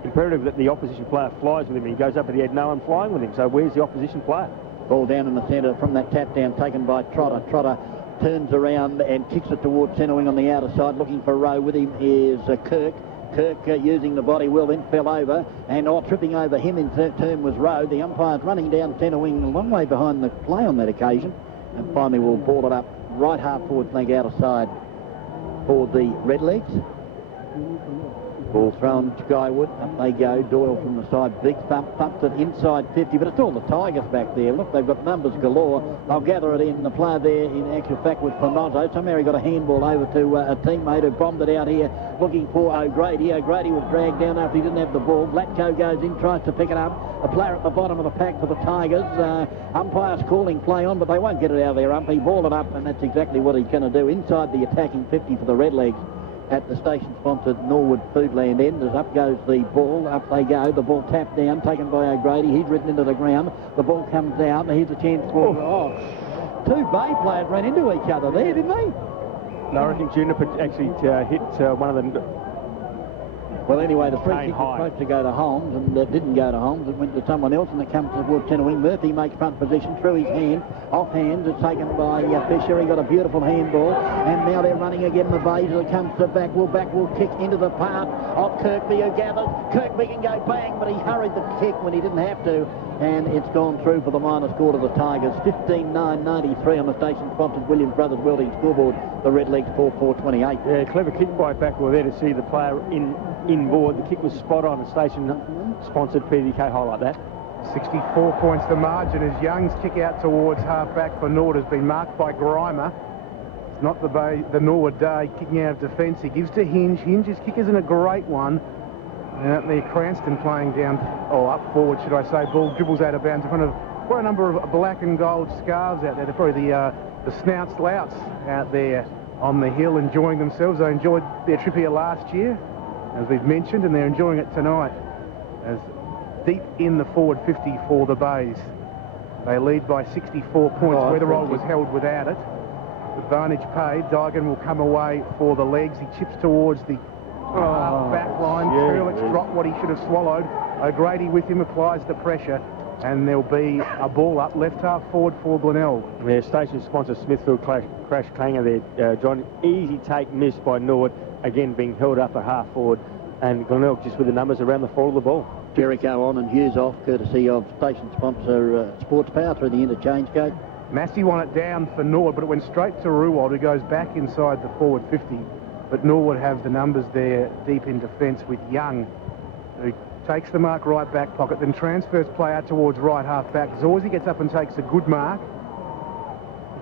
It's imperative that the opposition player flies with him. He goes up at the head, no one flying with him. So where's the opposition player? Ball down in the centre from that tap down taken by Trotter. Trotter turns around and kicks it towards centre wing on the outer side. Looking for Rowe. With him is Kirk. Kirk using the body well, then fell over, and tripping over him in turn was Rowe. The umpire's running down centre wing a long way behind the play on that occasion, and finally will ball it up right half forward flank outer side for the Redlegs. Ball thrown to Skywood. Up they go. Doyle from the side. Big thumps it inside 50, but it's all the Tigers back there. Look, they've got numbers galore. They'll gather it in. The player there, in actual fact, was Fernando. Somehow he got a handball over to a teammate who bombed it out here looking for O'Grady. O'Grady was dragged down after he didn't have the ball. Blatko goes in, tries to pick it up. A player at the bottom of the pack for the Tigers. Umpire's calling play on, but they won't get it out of there. He balled it up, and that's exactly what he's going to do. Inside the attacking 50 for the Redlegs at the station-sponsored Norwood Foodland end. As up goes the ball, up they go. The ball tapped down, taken by O'Grady. He's ridden into the ground. The ball comes out, and here's a chance for... Two Bay players ran into each other there, didn't they? No, I think Juniper actually hit one of them. Well, anyway, the free kick was supposed to go to Holmes, and it didn't go to Holmes. It went to someone else, and it comes towards centre wing. Murphy makes front position through his hand. Off hands, it's taken by Fisher. He got a beautiful handball, and now they're running again the Bays as it comes to back will kick into the path of Kirkby, who gathers. Kirkby can go bang, but he hurried the kick when he didn't have to, and it's gone through for the minor score to the Tigers. 15-9-93 on the station-sponsored Williams Brothers Welding scoreboard. The Redlegs 4-4-28. Yeah, clever kick by Backwell there to see the player inboard. The kick was spot on. The station-sponsored PDK highlight that. 64 points the margin as Young's kick out towards half-back for Norwood has been marked by Grimer. It's not the Norwood day kicking out of defence. He gives to Hinge. Hinge's kick isn't a great one. And out there, Cranston playing down, or up forward, should I say. Ball dribbles out of bounds in front of quite a number of black and gold scarves out there. They're probably the snout slouts out there on the hill enjoying themselves. They enjoyed their trip here last year, as we've mentioned, and they're enjoying it tonight. As deep in the forward 50 for the Bays. They lead by 64 points. Weatherall was held without it. Advantage paid. Digan will come away for the legs. He chips towards the back line. Turlick's dropped what he should have swallowed. O'Grady with him applies the pressure, and there'll be a ball up left half forward for Glenelg. Yeah, station sponsor Smithfield crash clanger there, John. Easy take missed by Norwood, again being held up at half forward, and Glenelg just with the numbers around the fall of the ball. Jericho on and Hughes off, courtesy of station sponsor Sports Power through the interchange code. Massey won it down for Norwood, but it went straight to Ruwald, who goes back inside the forward 50. But Norwood have the numbers there deep in defence with Young, who takes the mark right back pocket, then transfers play out towards right half back. Zorzi gets up and takes a good mark.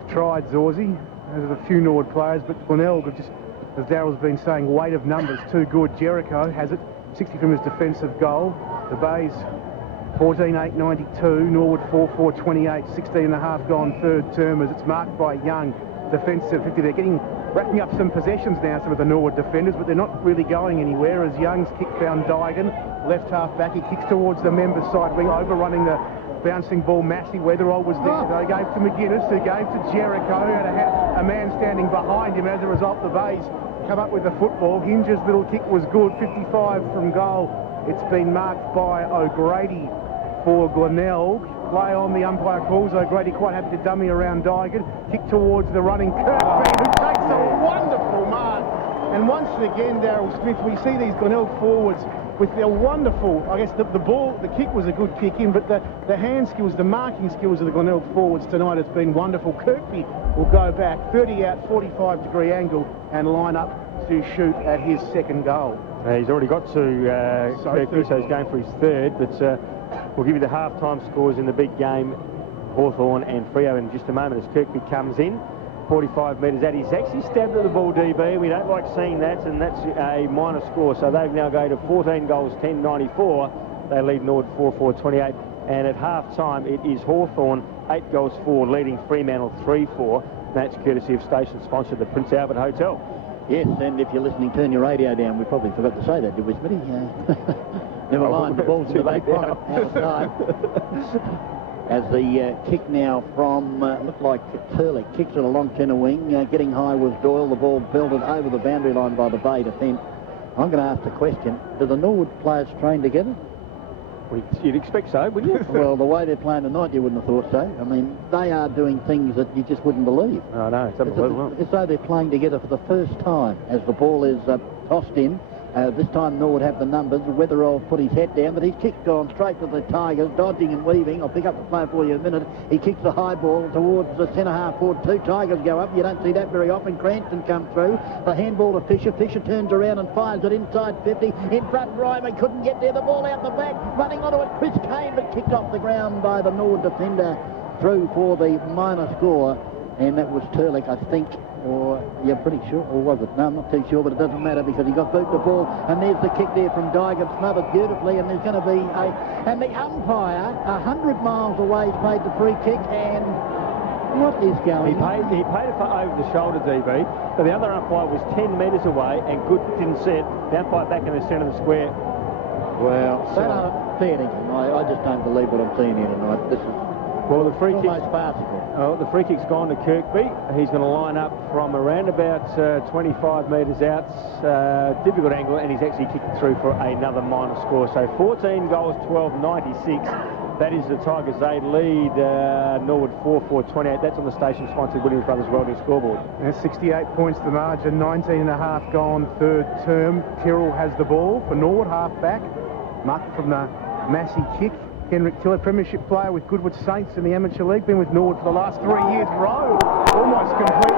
He's tried Zorzi. There's a few Norwood players, but Glenelg have just, as Darrell's been saying, weight of numbers too good. Jericho has it, 60 from his defensive goal. The Bays 14-8-92, Norwood 4-4-28, 16 and a half gone third term as it's marked by Young. Defensive 50. They're racking up some possessions now, some of the Norwood defenders, but they're not really going anywhere as Young's kick found Digan, left half back. He kicks towards the members side wing, overrunning the bouncing ball. Massey, Weatherall was there. They gave to McGuinness, who gave to Jericho, who had a man standing behind him. As a result, the Bays come up with the football. Hinge's little kick was good, 55 from goal. It's been marked by O'Grady for Glenelg. Play on, the umpire calls. O'Grady quite happy to dummy around Digan. Kick towards the running Kirkby, who takes a wonderful mark. And once again, Darrell Smith, we see these Glenelg forwards with their wonderful, I guess the ball, the kick was a good kick in, but the hand skills, the marking skills of the Glenelg forwards tonight has been wonderful. Kirkby will go back, 30 out, 45-degree angle, and line up to shoot at his second goal. He's already got to Kirkby, so he's going for his third, but we'll give you the half-time scores in the big game, Hawthorn and Freo, in just a moment as Kirkby comes in. 45 metres out. He's actually stabbed at the ball, DB. We don't like seeing that, and that's a minor score. So they've now go to 14 goals, 10-94. They lead Norwood 4-4-28. And at half-time, it is Hawthorn 8 goals 4, leading Fremantle 3-4. That's courtesy of station-sponsored the Prince Albert Hotel. Yes, and if you're listening, turn your radio down. We probably forgot to say that, did we, Smitty? Never mind, the ball's in the back pocket outside. As the kick now from, looked like Turlick, kicks it along centre wing. Getting high was Doyle. The ball belted over the boundary line by the Bay defence. I'm going to ask the question, do the Norwood players train together? Well, you'd expect so, wouldn't you? Well, the way they're playing tonight, you wouldn't have thought so. I mean, they are doing things that you just wouldn't believe. I know, it's unbelievable. It's as though they're playing together for the first time as the ball is tossed in. This time Norwood have the numbers. Weatherall put his head down, but his kick's gone straight to the Tigers, dodging and weaving. I'll pick up the play for you in a minute. He kicks the high ball towards the centre half forward. 2 Tigers go up. You don't see that very often. Cranston come through. The handball to Fisher. Fisher turns around and fires it inside 50. In front, Ryman couldn't get there. The ball out the back. Running onto it, Chris Kane, but kicked off the ground by the Norwood defender through for the minor score. And that was Turlick, I think. Or you're pretty sure, or was it? No, I'm not too sure, but it doesn't matter because he got boot the ball, and there's the kick there from Dygan, smothered beautifully, and there's going to be and the umpire 100 miles away has paid the free kick, and what is going on? He paid it for over the shoulder, DB, but the other umpire was 10 metres away, and Good didn't see it. The umpire back in the centre of the square. Well, fair dinkum. I just don't believe what I'm seeing here tonight. This is the free kick. Almost farcical. Oh, the free kick's gone to Kirkby. He's going to line up from around about 25 metres out. Difficult angle, and he's actually kicked through for another minor score. So 14 goals, 12-96. That is the Tigers. They lead Norwood 4-4-28. That's on the station-sponsored Williams Brothers Welding scoreboard. That's 68 points the margin, 19.5 gone third term. Tyrrell has the ball for Norwood, half-back. Muck from the Massey kick. Henrik Tiller, premiership player with Goodwood Saints in the amateur league, been with Norwood for the last 3 years. Rowe, almost complete.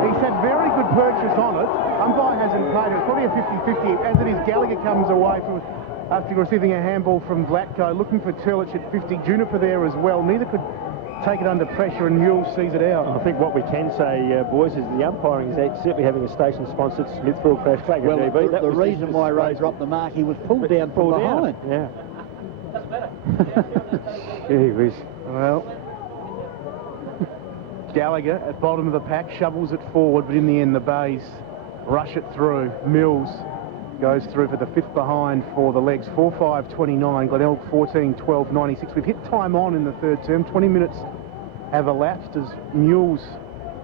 He's had very good purchase on it. Umpire hasn't paid it. It's probably a 50-50. As it is, Gallagher comes away from after receiving a handball from Vlatko, looking for Turlich at 50. Juniper there as well. Neither could take it under pressure, and Mule sees it out. I think what we can say, boys, is the umpiring is certainly having a station-sponsored Smithfield crash flag. Well, the reason why Rowe dropped the mark, he was pulled down from behind. Yeah. Gee whiz. Well, Gallagher at bottom of the pack shovels it forward, but in the end the Bays rush it through. Mills goes through for the 5th behind for the legs. 4-5-29. Glenelg 14-12-96. We've hit time on in the third term. 20 minutes have elapsed as Mules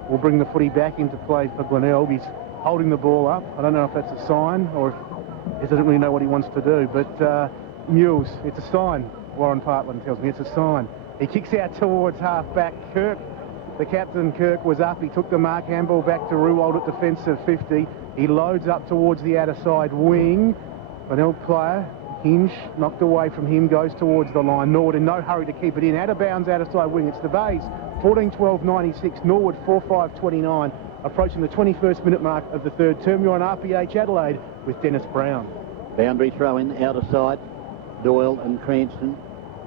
will bring the footy back into play for Glenelg. He's holding the ball up. I don't know if that's a sign or if he doesn't really know what he wants to do, but Mules, it's a sign. Warren Partland tells me it's a sign. He kicks out towards half-back. Kirk, the captain, Kirk, was up. He took the mark, handball back to Ruwold at defensive 50. He loads up towards the outer side wing. Glenelg player, Hinge, knocked away from him, goes towards the line. Norwood in no hurry to keep it in. Out of bounds, outer side wing. It's the Bays. 14-12-96. Norwood 4-5-29. Approaching the 21st minute mark of the third term. You're on RPH Adelaide with Dennis Brown. Boundary throw in, outer side. Doyle and Cranston.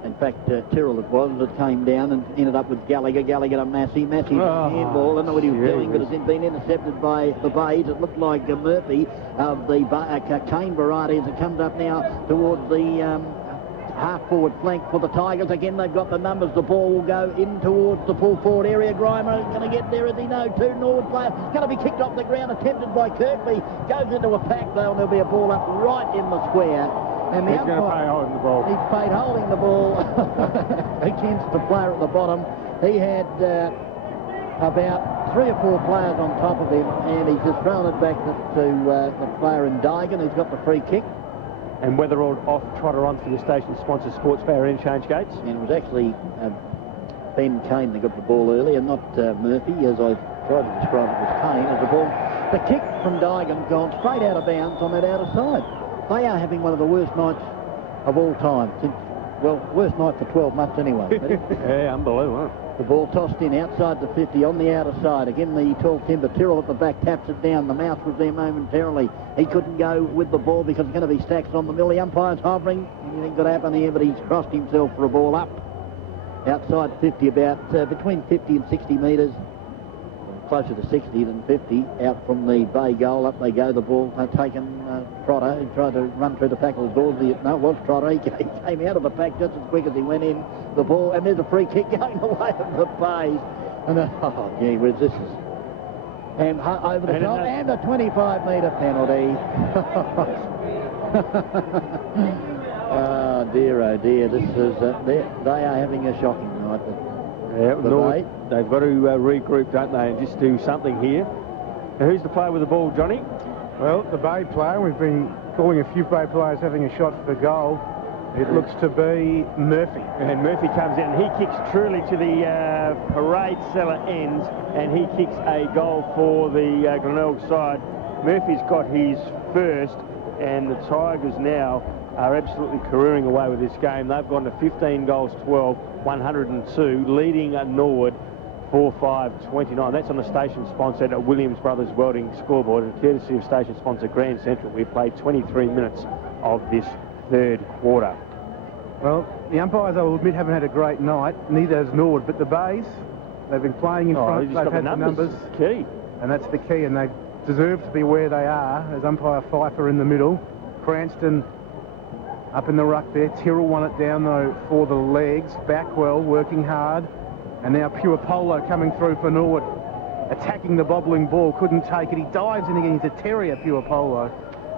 In fact, Tyrrell it was that came down and ended up with Gallagher. Gallagher to Massey. Massey's handball. I don't know what he was doing, but it's been intercepted by the Bays. It looked like Murphy of the Kane variety as it comes up now towards the half-forward flank for the Tigers. Again, they've got the numbers. The ball will go in towards the full-forward area. Grimer is going to get there, as he knows. 2 Norwood players. Going to be kicked off the ground, attempted by Kirkby. Goes into a pack, though, and there'll be a ball up right in the square. And he's going to pay holding the ball. He's paid holding the ball against the player at the bottom. He had about 3 or 4 players on top of him, and he's just thrown it back to the player in Dygan, who's got the free kick. And Weatherall off, trotter on for the station-sponsored Sports Fair interchange gates. And it was actually Ben Kane that got the ball earlier, not Murphy, as I tried to describe it as Kane. As the kick from Dygan's gone straight out of bounds on that outer side. They are having one of the worst nights of all time. Worst night for 12 months anyway. Yeah, unbelievable. The ball tossed in outside the 50 on the outer side. Again, the tall timber. Tyrrell at the back taps it down. The mouse was there momentarily. He couldn't go with the ball because it's going to be stacks on the mill. The umpire's hovering. Anything could happen here, but he's crossed himself for a ball up. Outside 50, about between 50 and 60 metres. Closer to 60 than 50, out from the Bay goal. Up they go. The ball taken. Trotter, who tried to run through the tackles. No, it was Trotter. He came out of the pack just as quick as he went in. The ball, and there's a free kick going the way of the Bays. And gee whiz, this is... And over the top, and a 25-metre penalty. Oh dear, this is... they are having a shocking night. Yeah, they've got to regroup, don't they, and just do something here. Now, who's the player with the ball, Johnny? Well, the Bay player, we've been calling a few Bay players having a shot for goal. It looks to be Murphy. And Murphy comes in and he kicks truly to the parade cellar end, and he kicks a goal for the Glenelg side. Murphy's got his first, and the Tigers now are absolutely careering away with this game. They've gone to 15 goals, 12, 102, leading Norwood 4-5-29. That's on the station-sponsored Williams Brothers Welding scoreboard, and courtesy of station-sponsor Grand Central. We've played 23 minutes of this third quarter. Well, the umpires, I will admit, haven't had a great night. Neither has Norwood, but the Bays, they've been playing in front. They've had the numbers. Key. And that's the key, and they deserve to be where they are, as umpire Pfeiffer in the middle. Cranston up in the ruck there. Tyrrell won it down, though, for the legs. Backwell working hard. And now Pure Polo coming through for Norwood, attacking the bobbling ball. Couldn't take it. He dives in again. He's a terrier, Pure Polo.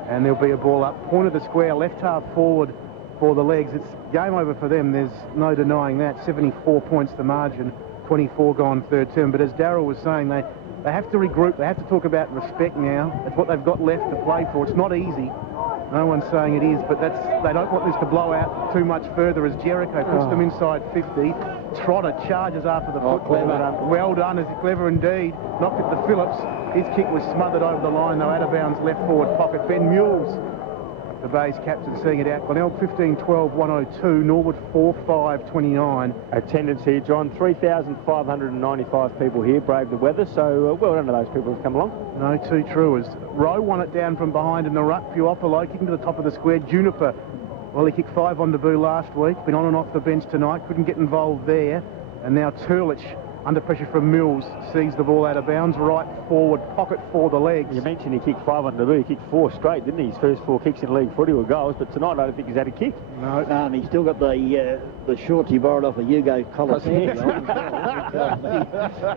And there'll be a ball up. Point of the square, left half forward for the legs. It's game over for them. There's no denying that. 74 points the margin. 24 gone third term. But as Darryl was saying, they have to regroup. They have to talk about respect now. That's what they've got left to play for. It's not easy. No one's saying it is, but they don't want this to blow out too much further as Jericho puts them inside 50. Trotter charges after the football. Well done, is clever indeed. Knocked it to Phillips. His kick was smothered over the line, though, out of bounds left forward pocket. Ben Mules, the Bay's captain, seeing it out. Glenelg 15-12, 102. Norwood 4-5-29. Attendance here, John, 3,595 people here, brave the weather, so well done to those people who've come along. No, too true. As Rowe won it down from behind in the ruck. Puopolo kicking to the top of the square. Juniper, well, he kicked 5 on debut last week. Been on and off the bench tonight. Couldn't get involved there. And now Turlich, under pressure from Mills, sees the ball out of bounds. Right forward pocket for the legs. You mentioned he kicked 5 on debut. He kicked 4 straight, didn't he? His first 4 kicks in league footy were goals, but tonight I don't think he's had a kick. No, and he's still got the shorts he borrowed off of Hugo Colasanti.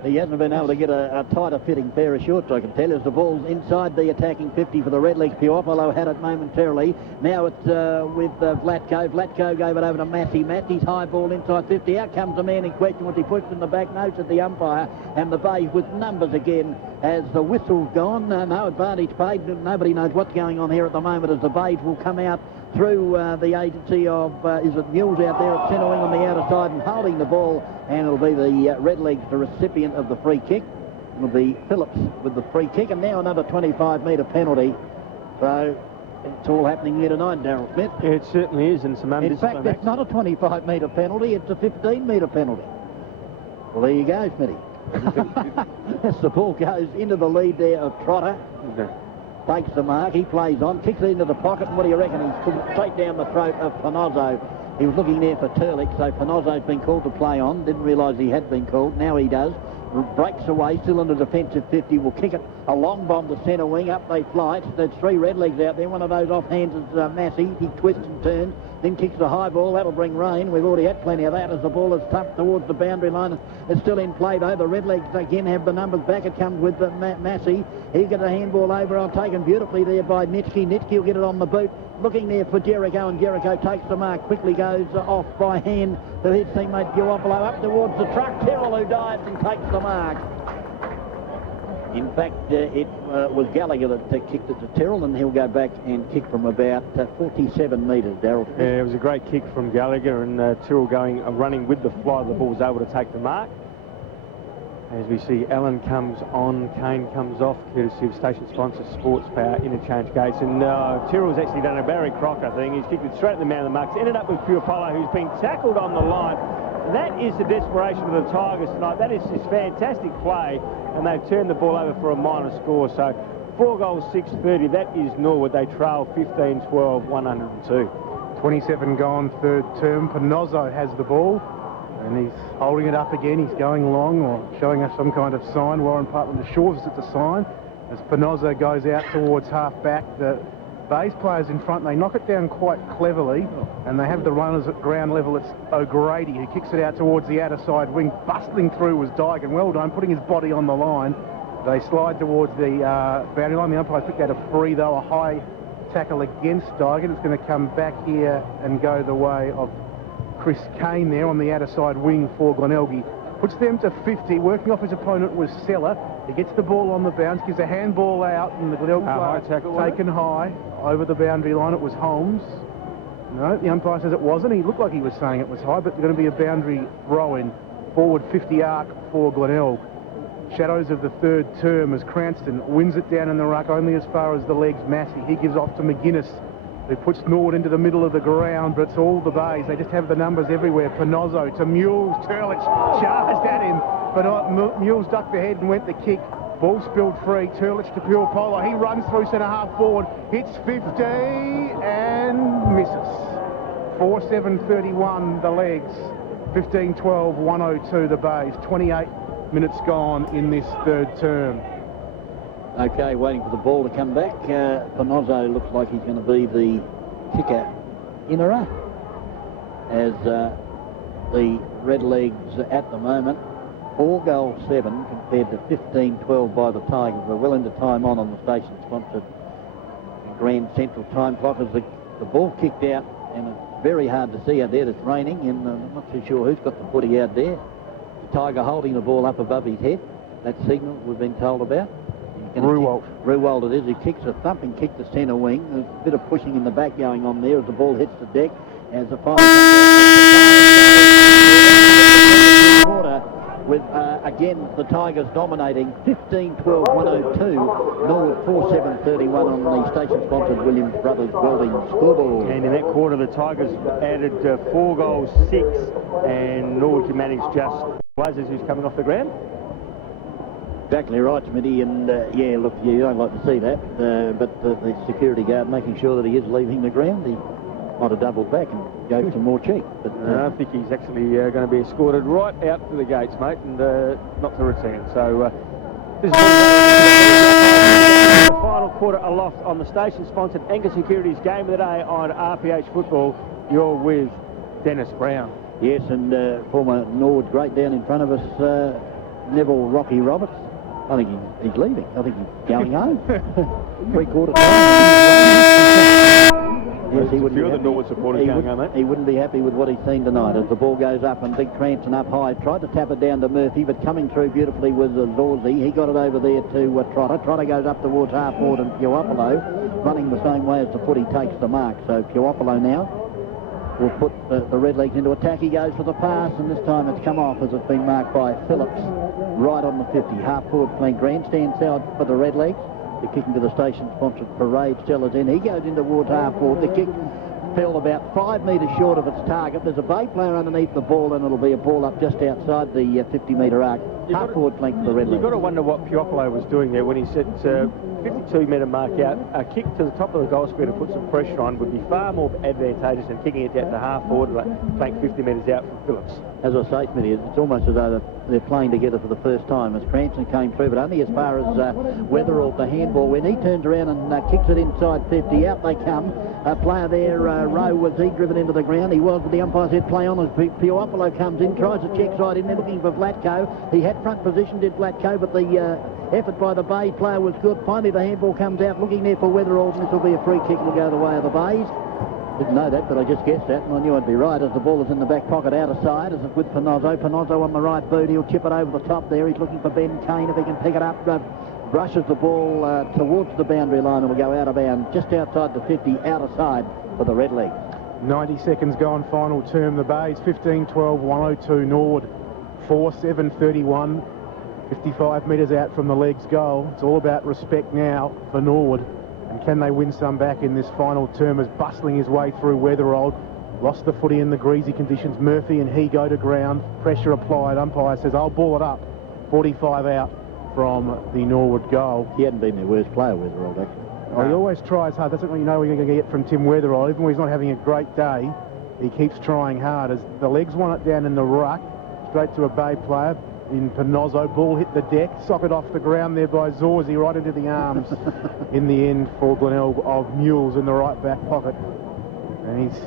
He hasn't been able to get a tighter fitting pair of shorts, I can tell you. As the ball's inside the attacking 50 for the Redlegs. Puopolo had it momentarily. Now it's with Vlatko. Vlatko gave it over to Massey. Massey's high ball inside 50. Out comes the man in question, which he pushed in the back nose at the umpire, and the Bays with numbers again as the whistle's gone. No advantage paid. Nobody knows what's going on here at the moment, as the Bays will come out through the agency of, is it Mules out there at centre wing on the outer side and holding the ball, and it'll be the Redlegs, the recipient of the free kick. It'll be Phillips with the free kick, and now another 25-metre penalty. So it's all happening here tonight, Darryl Smith. It certainly is, and some in fact, it's not a 25-metre penalty, it's a 15-metre penalty. Well, there you go, Smitty. As the ball goes into the lead there of Trotter. Takes the mark, he plays on, kicks it into the pocket, and what do you reckon? He's put straight down the throat of Panozzo. He was looking there for Turlich, so Panozzo's been called to play on. Didn't realise he had been called. Now he does. Breaks away, still in the defensive 50. Will kick it a long bomb to centre wing. Up they fly. There's 3 Redlegs out there. One of those offhands is Massey. He twists and turns, then kicks the high ball. That'll bring rain. We've already had plenty of that as the ball is tucked towards the boundary line. It's still in play, though. The Redlegs again have the numbers back. It comes with Massey. He gets a handball over. Taken beautifully there by Nitschke. Nitschke will get it on the boot. Looking there for Jericho, and Jericho takes the mark. Quickly goes off by hand to his teammate Puopolo up towards the truck. Tyrrell, who dives and takes the mark. In fact, it was Gallagher that kicked it to Tyrrell, and he'll go back and kick from about 47 metres, Darryl. Yeah, it was a great kick from Gallagher, and Tyrrell running with the fly. The ball was able to take the mark. As we see, Allen comes on, Kane comes off, courtesy of station sponsor Sports Power Interchange Gates. And Tyrrell's actually done a Barry Croc, I think. He's kicked it straight at the man of the marks. Ended up with Puopolo, who's been tackled on the line. That is the desperation of the Tigers tonight. That is just fantastic play, and they've turned the ball over for a minor score. So 4 goals, 6-30. That is Norwood. They trail 15-12, 102. 27 gone third term. Panozzo has the ball, and he's holding it up again. He's going long or showing us some kind of sign. Warren Partland assures us it's a sign. As Panozzo goes out towards half-back, the Bays players in front, they knock it down quite cleverly, and they have the runners at ground level. It's O'Grady who kicks it out towards the outer side wing. Bustling through was Dygan. Well done, putting his body on the line. They slide towards the boundary line. The umpire picked out a free, though, a high tackle against Dygan. It's going to come back here and go the way of Chris Kane there on the outer side wing for Glenelg. puts them to 50. Working off his opponent was Seller. He gets the ball on the bounce, gives a handball out, and the Glenelg high tackle, taken high over the boundary line. It was Holmes. No, the umpire says it wasn't. He looked like he was saying it was high, but there's going to be a boundary throw-in. Forward 50 arc for Glenelg. Shadows of the third term as Cranston wins it down in the ruck only as far as the legs. Massey, he gives off to McGuinness, who puts Norwood into the middle of the ground, but it's all the bays. They just have the numbers everywhere. Panozzo to Mules. Turlich charged at him, but Mules ducked the head and went the kick. Ball spilled free. Turlich to Pure Polo. He runs through centre half forward. Hits 50 and misses. 4-7-31 the legs. 15-12, 102 the bays. 28 minutes gone in this third term. Okay, waiting for the ball to come back. Panozzo looks like he's going to be the kicker in a ruck. As the Redlegs at the moment, 4-7 compared to 15-12 by the Tigers. We're well into time on the station-sponsored Grand Central time clock as the ball kicked out, and it's very hard to see out there. It's raining, and I'm not too sure who's got the footy out there. The Tiger holding the ball up above his head. That signal we've been told about. Ruwald it is. He kicks a thumping kick to centre wing. There's a bit of pushing in the back going on there as the ball hits the deck. As the final quarter with again the Tigers dominating 15-12, 102. Norwood 4-7-31 on the station-sponsored Williams Brothers Welding scoreboard. And in that quarter, the Tigers added 4 goals, 6, and Norwood managed just Wazers, who's coming off the ground. Exactly right, Smitty, and yeah, look, you don't like to see that, but the security guard making sure that he is leaving the ground. He might have doubled back and gave some more cheek. But I think he's actually going to be escorted right out to the gates, mate, and not to return. So this is the final quarter aloft on the station-sponsored Anchor Securities Game of the Day on RPH Football. You're with Dennis Brown. Yes, and former Norwood great down in front of us, Neville Rocky Roberts. I think he's leaving. I think he's going home. 3/4 time. Yes, he wouldn't be happy. Norwood supporters going home, mate. He wouldn't be happy with what he's seen tonight as the ball goes up and big Cranston up high. Tried to tap it down to Murphy, but coming through beautifully was Zorzi. He got it over there to Trotter. Trotter goes up towards half forward and Puopolo running the same way as the footy takes the mark. So Puopolo now will put the Redlegs into attack. He goes for the pass, and this time it's come off as it's been marked by Phillips right on the 50. Half forward flank grandstand side for the Redlegs. They're kicking to the station-sponsored Parade. Sellers in. He goes in towards half forward. The kick fell about 5 metres short of its target. There's a bay player underneath the ball, and it'll be a ball up just outside the 50-metre arc. Half forward flank for the Redlegs. You've got to wonder what Puopolo was doing there when he set 52-metre mark out. A kick to the top of the goal square to put some pressure on would be far more advantageous than kicking it out to half forward, flank 50 metres out from Phillips. As I say, Smitty, it's almost as though they're playing together for the first time as Cranston came through, but only as far as Weatherall, the handball, when he turns around and kicks it inside 50. Out they come. A player there, Rowe, was he driven into the ground? He was, but the umpire said play on as Puopolo comes in, tries to check side in, they're looking for Vlatko. He had front position, did Vlatko, but the effort by the Bay player was good. Finally, the handball comes out, looking there for Weatherall, and this will be a free kick, will go the way of the Bays. Didn't know that, but I just guessed that, and I knew I'd be right as the ball is in the back pocket outer side, as it's with Panozzo. Panozzo on the right boot, he'll chip it over the top there. He's looking for Ben Kane if he can pick it up. Brushes the ball towards the boundary line and will go out of bounds, just outside the 50, outer side for the Redlegs. 90 seconds gone, final term. The Bays 15-12, 102 Norwood, 4-7-31. 55 metres out from the legs goal. It's all about respect now for Norwood. And can they win some back in this final term as bustling his way through Weatherall. Lost the footy in the greasy conditions. Murphy and he go to ground. Pressure applied. Umpire says, I'll ball it up. 45 out from the Norwood goal. He hadn't been their worst player, Weatherall, actually. Oh, he always tries hard. Doesn't really know what you're going to get from Tim Weatherall. Even when he's not having a great day, he keeps trying hard. As the legs won it down in the ruck, straight to a Bay player in Panozzo. Ball hit the deck, socket off the ground there by Zorzi, right into the arms in the end for Glenelg of Mules in the right back pocket. And he's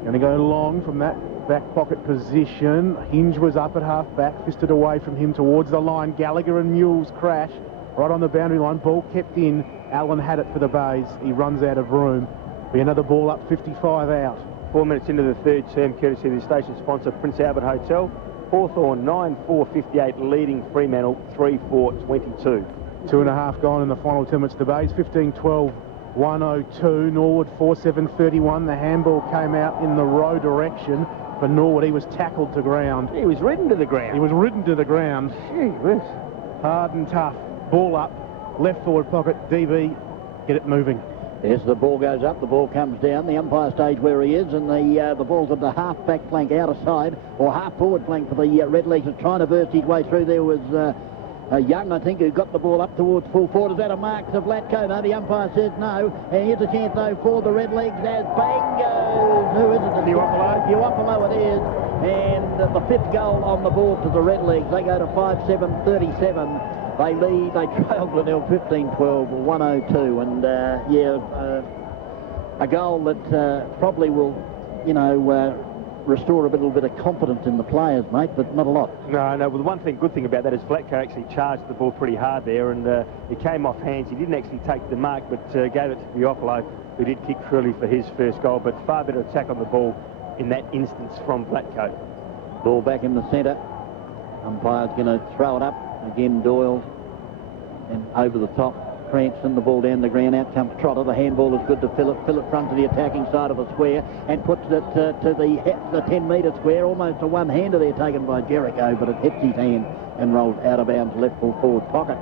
going to go long from that back pocket position. Hinge was up at half back, fisted away from him towards the line. Gallagher and Mules crash right on the boundary line. Ball kept in. Allen had it for the Bays. He runs out of room. Be another ball up, 55 out. 4 minutes into the third term, courtesy of the station sponsor, Prince Albert Hotel. Hawthorn 9-4-58, leading Fremantle 3-4-22. 2.5 gone in the final 2 minutes of the base. 15-12-102. Norwood 4-7-31. The handball came out in the row direction for Norwood. He was tackled to ground. He was ridden to the ground. He was ridden to the ground. Gee whiz. Hard and tough. Ball up. Left forward pocket. DB. Get it moving. Yes, the ball goes up, the ball comes down, the umpire stays where he is, and the ball's at the half-back flank outer side, or half-forward flank for the Redlegs. Are trying to burst his way through. There was Young, I think, who got the ball up towards full forward. Is that a mark to Vlatko? No, the umpire says no. And here's a chance, though, for the Redlegs as bang goes. Who is it? Buopolo it is. And the 5th goal on the board to the Redlegs. They go to 5-7-37. They lead, they trail Glenelg 15-12-102, and a goal that probably will, restore a little bit of confidence in the players, mate, but not a lot. No, well, the good thing about that is Vlatko actually charged the ball pretty hard there, and it came off hands. He didn't actually take the mark, but gave it to Buopolo, who did kick truly for his first goal, but far better attack on the ball in that instance from Vlatko. Ball back in the centre. Umpire's going to throw it up. Again, Doyle, and over the top, Cranston, the ball down the ground, out comes Trotter. The handball is good to Phillip. Phillip front to the attacking side of the square and puts it to the 10-metre square, almost a one-hander there taken by Jericho, but it hits his hand and rolls out of bounds left full forward pocket.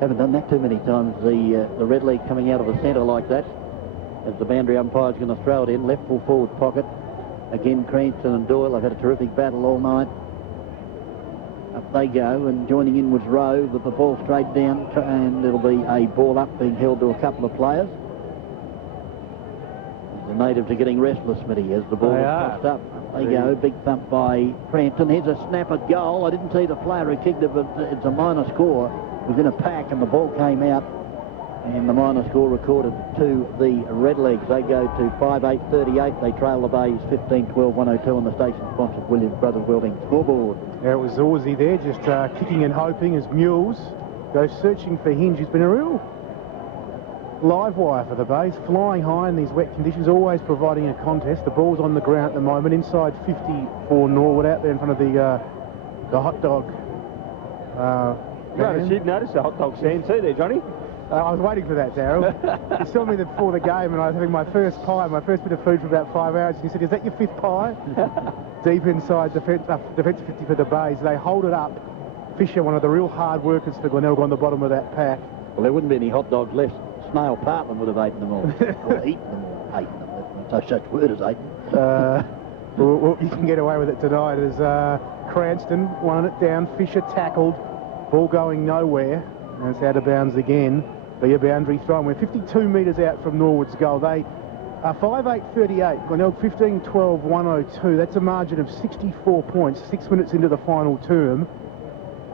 Haven't done that too many times, the Red League coming out of the centre like that, as the boundary umpire's going to throw it in, left full forward pocket. Again, Cranston and Doyle have had a terrific battle all night. Up they go, and joining in was Rowe, but the ball straight down, and it'll be a ball up being held to a couple of players. The natives are getting restless, Smitty, as the ball is tossed up. Up they go, big thump by Cranston. Here's a snap at goal. I didn't see the player who kicked it, but it's a minor score. It was in a pack, and the ball came out, and the minor score recorded to the Redlegs. They go to 5-8-38. They trail the Bays 15-12-102 on the station-sponsored Williams Brothers Welding scoreboard. There it was Aussie there, just kicking and hoping as Mules goes searching for Hinge. He's been a real live wire for the Bays, flying high in these wet conditions, always providing a contest. The ball's on the ground at the moment, inside 50 for Norwood, out there in front of the hot dog. You'd notice the hot dog stand too there, Johnny. I was waiting for that, Darryl. He saw me before the game, and I was having my first pie, my first bit of food for about 5 hours. And he said, "Is that your 5th pie?" Deep inside defence 50 for the Bays. They hold it up. Fisher, one of the real hard workers for Glenelg, on the bottom of that pack. Well, there wouldn't be any hot dogs left. Snail Partland would have eaten them all. Or eaten them all. Eaten them. That's no such word as eaten. Well, you can get away with it tonight as Cranston won it down. Fisher tackled. Ball going nowhere. And it's out of bounds again. Be a boundary throw. And we're 52 metres out from Norwood's goal. They are 5-8-38. Glenelg 15-12-102. That's a margin of 64 points, 6 minutes into the final term.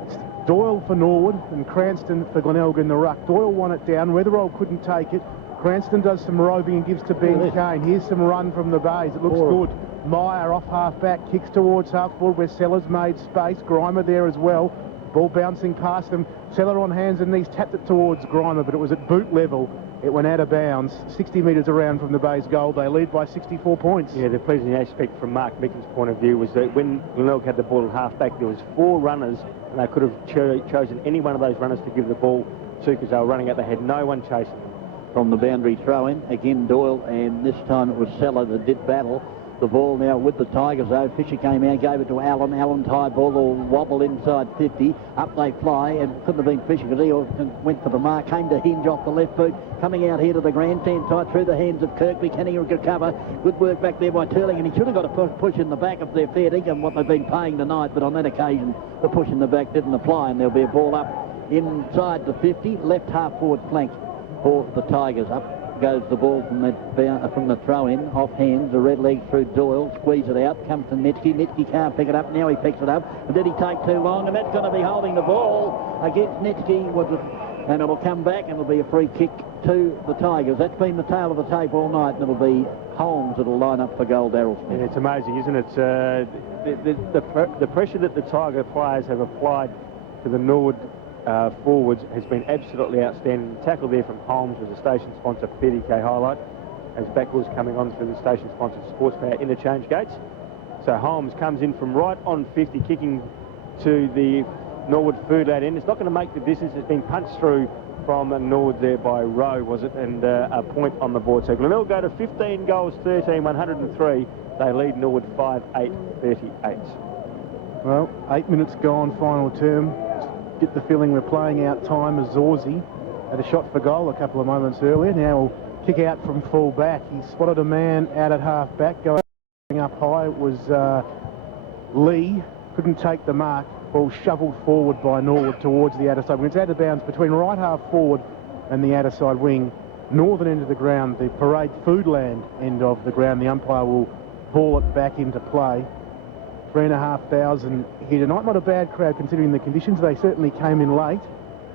It's Doyle for Norwood and Cranston for Glenelg in the ruck. Doyle won it down. Weatherall couldn't take it. Cranston does some roving and gives to Ben Kane. Here's some run from the Bays. It looks good. Meyer off half-back, kicks towards half-forward where Sellers made space. Grimer there as well. Ball bouncing past them. Seller on hands and knees tapped it towards Grimer, but it was at boot level. It went out of bounds. 60 metres around from the Bays goal. They lead by 64 points. Yeah, the pleasing aspect from Mark Micken's point of view was that when Glenelg had the ball at half-back, there was 4 runners, and they could have chosen any one of those runners to give the ball to because they were running out. They had no one chasing them. From the boundary throw-in, again Doyle, and this time it was Seller that did battle. The ball now with the Tigers, though. Fisher came out, gave it to Allen. Allen's high ball will wobble inside 50. Up they fly, and couldn't have been Fisher because he went for the mark. Came to Hinge off the left boot. Coming out here to the grandstand side through the hands of Kirkby. Can he recover? Good work back there by Turling, and he should have got a push in the back of their fair dinkum, what they've been paying tonight, but on that occasion the push in the back didn't apply, and there'll be a ball up inside the 50. Left half forward flank for the Tigers. Up goes the ball from the throw-in, off hands, the Red Leg through Doyle, squeeze it out, comes to Netsky. Netsky can't pick it up, now he picks it up, and did he take too long, and that's going to be holding the ball against Netsky, and it'll come back, and it'll be a free kick to the Tigers. That's been the tail of the tape all night, and it'll be Holmes that'll line up for goal, Darryl Smith. Yeah, it's amazing, isn't it? The pressure that the Tiger players have applied to the Norwood forwards has been absolutely outstanding. The tackle there from Holmes was a station-sponsored 30k highlight as back was coming on through the station-sponsored Sports Power interchange gates. So Holmes comes in from right on 50, kicking to the Norwood Foodland end. It's not going to make the distance. It's been punched through from Norwood there by Rowe, was it? And a point on the board. So Glenelg go to 15 goals, 13, 103. They lead Norwood 5-8, 38. Well, 8 minutes gone, final term. Get the feeling we're playing out time as Zorzi had a shot for goal a couple of moments earlier. Now we'll kick out from full back. He spotted a man out at half back, going up high. It was Lee, couldn't take the mark. Ball shoveled forward by Norwood towards the outer side. When it's out of bounds between right half forward and the outer side wing, northern end of the ground, the Parade Foodland end of the ground, the umpire will ball it back into play. 3,500 here tonight. Not a bad crowd considering the conditions. They certainly came in late.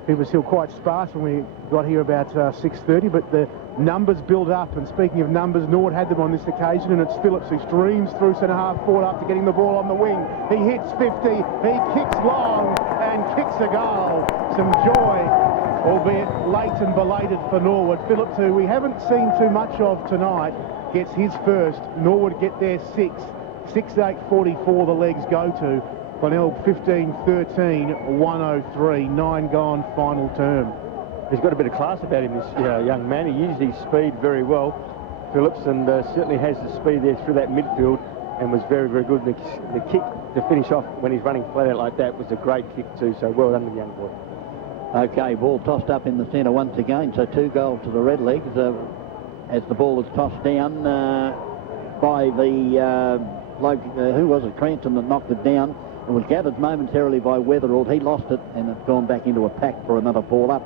It was still quite sparse when we got here about 6:30, but the numbers build up. And speaking of numbers, Norwood had them on this occasion, and it's Phillips who streams through centre half forward after getting the ball on the wing. He hits 50, he kicks long and kicks a goal. Some joy, albeit late and belated for Norwood. Phillips, who we haven't seen too much of tonight, gets his first. Norwood get their sixth. 6-8-44 the legs go to. Glenelg 15-13, 103, 9 gone, final term. He's got a bit of class about him, this young man. He uses his speed very well, Phillips, and certainly has the speed there through that midfield and was very, very good. The kick to finish off when he's running flat out like that was a great kick too, so well done to the young boy. Okay, ball tossed up in the centre once again, so 2 goals to the Redlegs as the ball was tossed down by the bloke, who was it, Cranston, that knocked it down. It was gathered momentarily by Weatherald. He lost it, and it's gone back into a pack for another ball up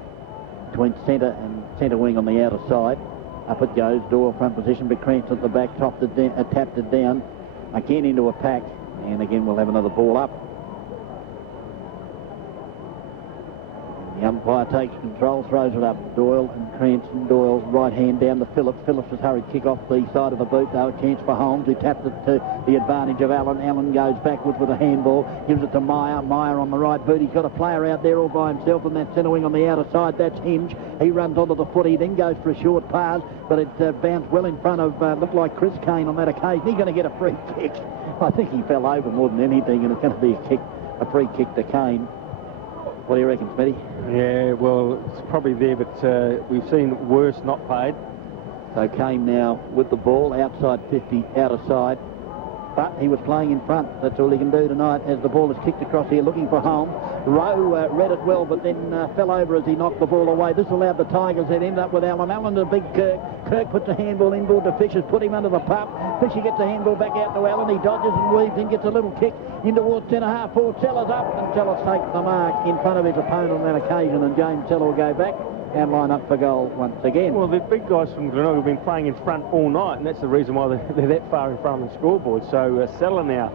between centre and centre wing on the outer side. Up it goes, Doyle front position, but Cranston at the back, tapped it down, again into a pack, and again we'll have another ball up. The umpire takes control, throws it up. Doyle and Cranston. Doyle's right hand down to Phillips. Phillips has hurried kick off the side of the boot, though. A chance for Holmes, who tapped it to the advantage of Allen. Allen goes backwards with a handball, gives it to Meyer. Meyer on the right boot. He's got a player out there all by himself in that centre wing on the outer side. That's Hinge. He runs onto the foot. He then goes for a short pass, but it bounced well in front of, looked like Chris Kane on that occasion. He's going to get a free kick. I think he fell over more than anything, and it's going to be a free kick to Kane. What do you reckon, Smitty? Yeah, well, it's probably there, but we've seen worse not paid. So Kane now with the ball, outside 50, outer side. But he was playing in front. That's all he can do tonight as the ball is kicked across here, looking for Holmes. Rowe read it well, but then fell over as he knocked the ball away. This allowed the Tigers then end up with Allen. Allen to big Kirk. Kirk puts a handball inboard to Fishers, put him under the pup. Fisher gets a handball back out to Allen. He dodges and weaves in, gets a little kick in towards centre half forward. Sellers up, and Sellers takes the mark in front of his opponent on that occasion, and James Seller will go back and line up for goal once again. Well, the big guys from Glenelg have been playing in front all night, and that's the reason why they're that far in front of the scoreboard. So Seller now,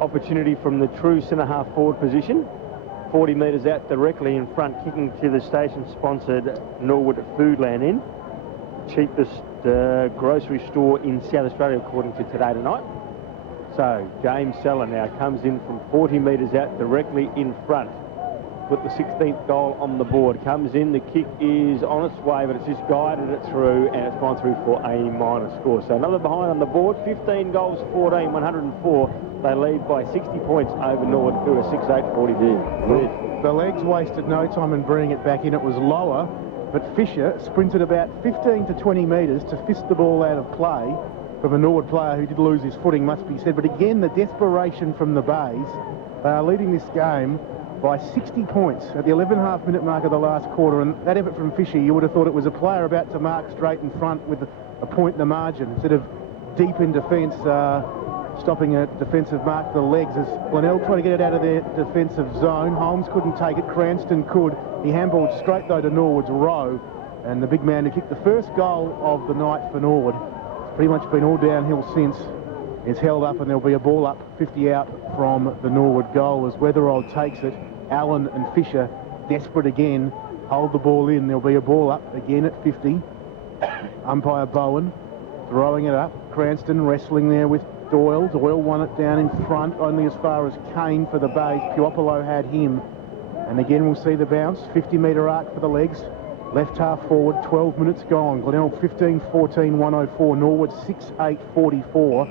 opportunity from the true centre-half forward position, 40 metres out directly in front, kicking to the station-sponsored Norwood Foodland Inn, cheapest grocery store in South Australia according to Today Tonight. So James Seller now comes in from 40 metres out directly in front. Put the 16th goal on the board. Comes in, the kick is on its way, but it's just guided it through, and it's gone through for a minor score. So another behind on the board, 15 goals, 14, 104. They lead by 60 points over Norwood, who are 6-8, 42. The legs wasted no time in bringing it back in. It was lower, but Fisher sprinted about 15 to 20 metres to fist the ball out of play from a Norwood player who did lose his footing, must be said. But again, the desperation from the Bays. They are leading this game by 60 points at the 11.5 minute mark of the last quarter, and that effort from Fisher, you would have thought it was a player about to mark straight in front with a point in the margin instead of deep in defence, stopping a defensive mark to the legs as Glenelg tried to get it out of their defensive zone. Holmes couldn't take it, Cranston could. He handballed straight though to Norwood's Rowe, and the big man who kicked the first goal of the night for Norwood. It's pretty much been all downhill since. It's held up, and there'll be a ball up 50 out from the Norwood goal as Weatherald takes it. Allen and Fisher desperate again, hold the ball in. There'll be a ball up again at 50. Umpire Bowen throwing it up. Cranston wrestling there with Doyle. Doyle won it down in front, only as far as Kane for the Bays. Puopolo had him. And again we'll see the bounce. 50-metre arc for the legs. Left half forward, 12 minutes gone. Glenelg 15-14, 104. Norwood 6-8, 44.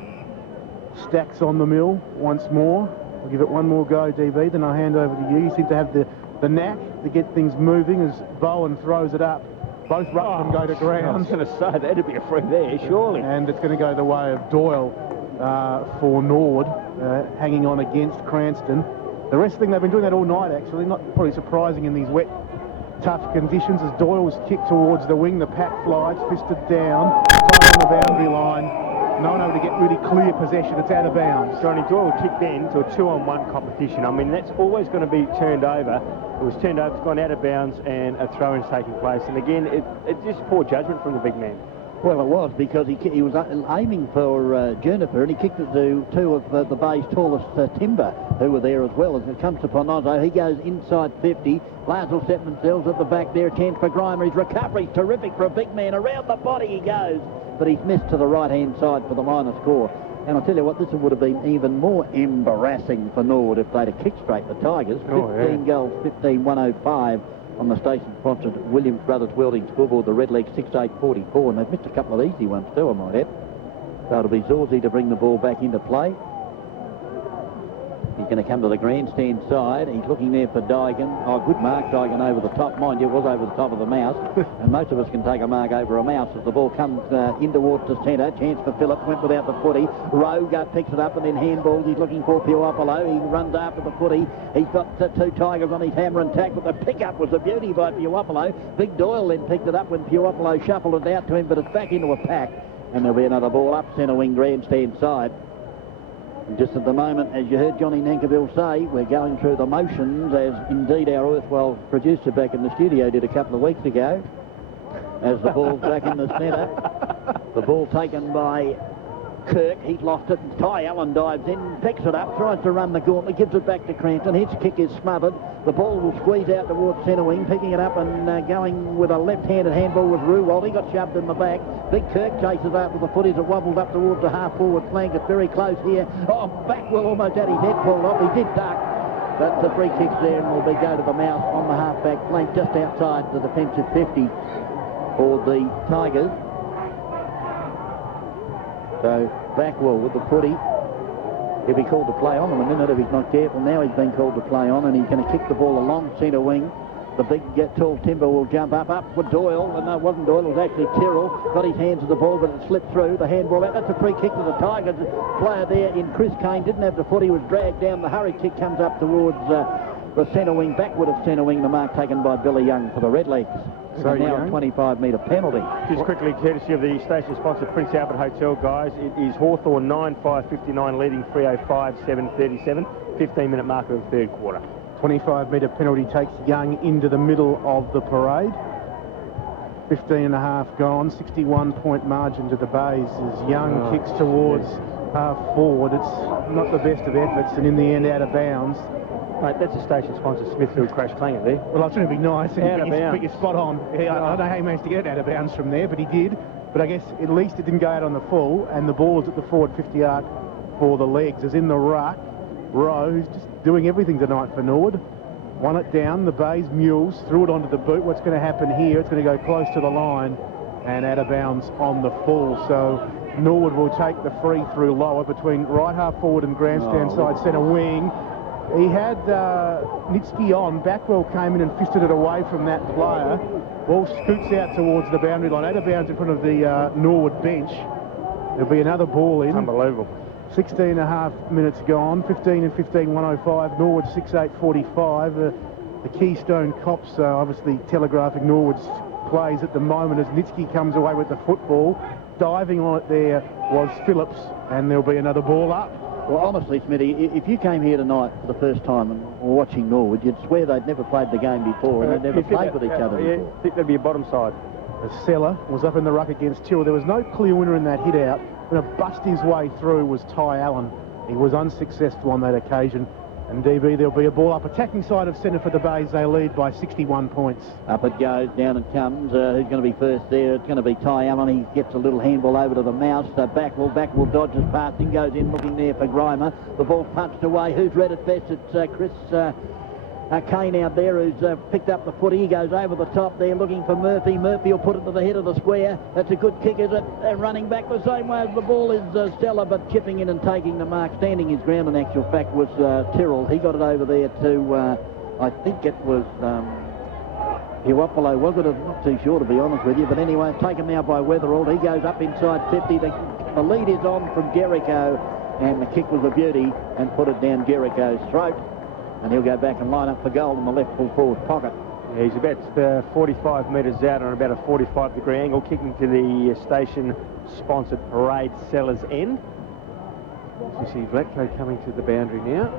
Stacks on the mill once more. I'll give it one more go, DB, then I'll hand over to you. You seem to have the knack to get things moving as Bowen throws it up. Both ruckmen go to ground. I was going to say, that'd be a free there, surely. And it's going to go the way of Doyle for Norwood, hanging on against Cranston. The wrestling, they've been doing that all night, actually. Not probably surprising in these wet, tough conditions. As Doyle was kicked towards the wing, the pack flies, fisted down, tight on the boundary line. No one able to get really clear possession. It's out of bounds. Johnny, Doyle kicked then to a 2-on-1 competition. I mean, that's always going to be turned over. It was turned over, it's gone out of bounds, and a throw-in's taking place. And again, it's just poor judgment from the big man. Well, it was, because he was aiming for Juniper, and he kicked it to two of the bay's tallest timber, who were there as well. As it comes to Ponozzo, he goes inside 50. Players will set themselves at the back there. A chance for Grimer. His recovery's terrific for a big man. Around the body he goes, but he's missed to the right-hand side for the minor score. And I'll tell you what, this would have been even more embarrassing for Norwood if they'd have kicked straight the Tigers. 15 goals, 15-105 on the station-sponsored Williams Brothers Welding scoreboard. The Redlegs 6-8-44, and they've missed a couple of easy ones too, I might add. So it'll be Zorzi to bring the ball back into play. He's going to come to the grandstand side. He's looking there for Dygan. Oh, good mark, Dygan over the top. Mind you, it was over the top of the mouse. And most of us can take a mark over a mouse as the ball comes in towards the centre. Chance for Phillips, went without the footy. Rowe picks it up and then handballs. He's looking for Puopolo. He runs after the footy. He's got two Tigers on his hammer and tack, but the pickup was a beauty by Puopolo. Big Doyle then picked it up when Puopolo shuffled it out to him, but it's back into a pack. And there'll be another ball up centre wing grandstand side. Just at the moment, as you heard Johnny Nankerville say, we're going through the motions, as indeed our erstwhile producer back in the studio did a couple of weeks ago, as the ball's back in the centre. The ball taken by Kirk. He's lost it. Ty Allen dives in, picks it up, tries to run the gauntlet, gives it back to Cranston. His kick is smothered. The ball will squeeze out towards centre wing, picking it up and going with a left-handed handball with Ruwald. He got shoved in the back. Big Kirk chases after the footies. It wobbles up towards the half-forward flank. It's very close here. Oh, Backwell almost had his head pulled off. He did duck. But the free kick's there and will be go to the mouse on the half-back flank, just outside the defensive 50 for the Tigers. So Backwell with the footy. He'll be called to play on in a minute if he's not careful. Now he's been called to play on, and he's going to kick the ball along centre wing. The big tall timber will jump up for Doyle. And no, it wasn't Doyle, it was actually Tyrrell. Got his hands to the ball, but it slipped through. The handball out. That's a free kick to the Tigers. Player there in Chris Kane didn't have the footy. He was dragged down. The hurry kick comes up towards the centre wing, backward of centre wing. The mark taken by Billy Young for the Redlegs. So now a 25-metre penalty. Just quickly, courtesy of the station-sponsored Prince Albert Hotel, guys, it is Hawthorn 9-5-59 leading 3:05-7:37. 15-minute marker of the third quarter. 25-metre penalty takes Young into the middle of the parade. 15 and a half gone, 61-point margin to the Bays as Young kicks towards half forward. It's not the best of efforts, and in the end out of bounds. Mate, that's a station-sponsored Smithfield crash clanger there. Well, I was trying to be nice and but you're spot on. Yeah, I don't know how he managed to get it out of bounds from there, but he did. But I guess at least it didn't go out on the full, and the ball is at the forward 50 arc for the legs. As in the ruck, Rowe, who's just doing everything tonight for Norwood. Won it down, the Bays Mules threw it onto the boot. What's going to happen here? It's going to go close to the line and out of bounds on the full. So Norwood will take the free through lower between right half forward and grandstand side centre wing. He had Nitsky on. Backwell came in and fisted it away from that player. Ball scoots out towards the boundary line, out of bounds in front of the Norwood bench. There'll be another ball in. Unbelievable. 16 and a half minutes gone. 15 and 15, 105. Norwood 6-8-45. The Keystone Cops obviously telegraphing Norwood's plays at the moment as Nitsky comes away with the football. Diving on it there was Phillips, and there'll be another ball up. Well, honestly, Smitty, if you came here tonight for the first time and were watching Norwood, you'd swear they'd never played the game before and they'd never played with each other before. Yeah, I think that'd be a bottom side. The Seller was up in the ruck against Tyrrell. There was no clear winner in that hit out. Going to bust his way through was Ty Allen. He was unsuccessful on that occasion. And DB, there'll be a ball up attacking side of centre for the Bays. They lead by 61 points. Up it goes, down it comes. Who's going to be first there? It's going to be Ty Allen. He gets a little handball over to the mouse. Backwell dodges past him, goes in looking there for Grimer. The ball punched away. Who's read it best? It's Chris Kane out there who's picked up the footy. He goes over the top there looking for Murphy. Murphy will put it to the head of the square. That's a good kick, is it? Running back the same way as the ball is Stella, but chipping in and taking the mark. Standing his ground in actual fact was Tyrrell. He got it over there to, I think it was Huapolo, was it? I'm not too sure, to be honest with you. But anyway, taken now by Weatherald. He goes up inside 50. The lead is on from Jericho, and the kick was a beauty and put it down Jericho's throat. And he'll go back and line up for goal in the left full forward pocket. Yeah, he's about 45 metres out on about a 45-degree angle, kicking to the station-sponsored parade Sellers end. You see Vletko coming to the boundary now.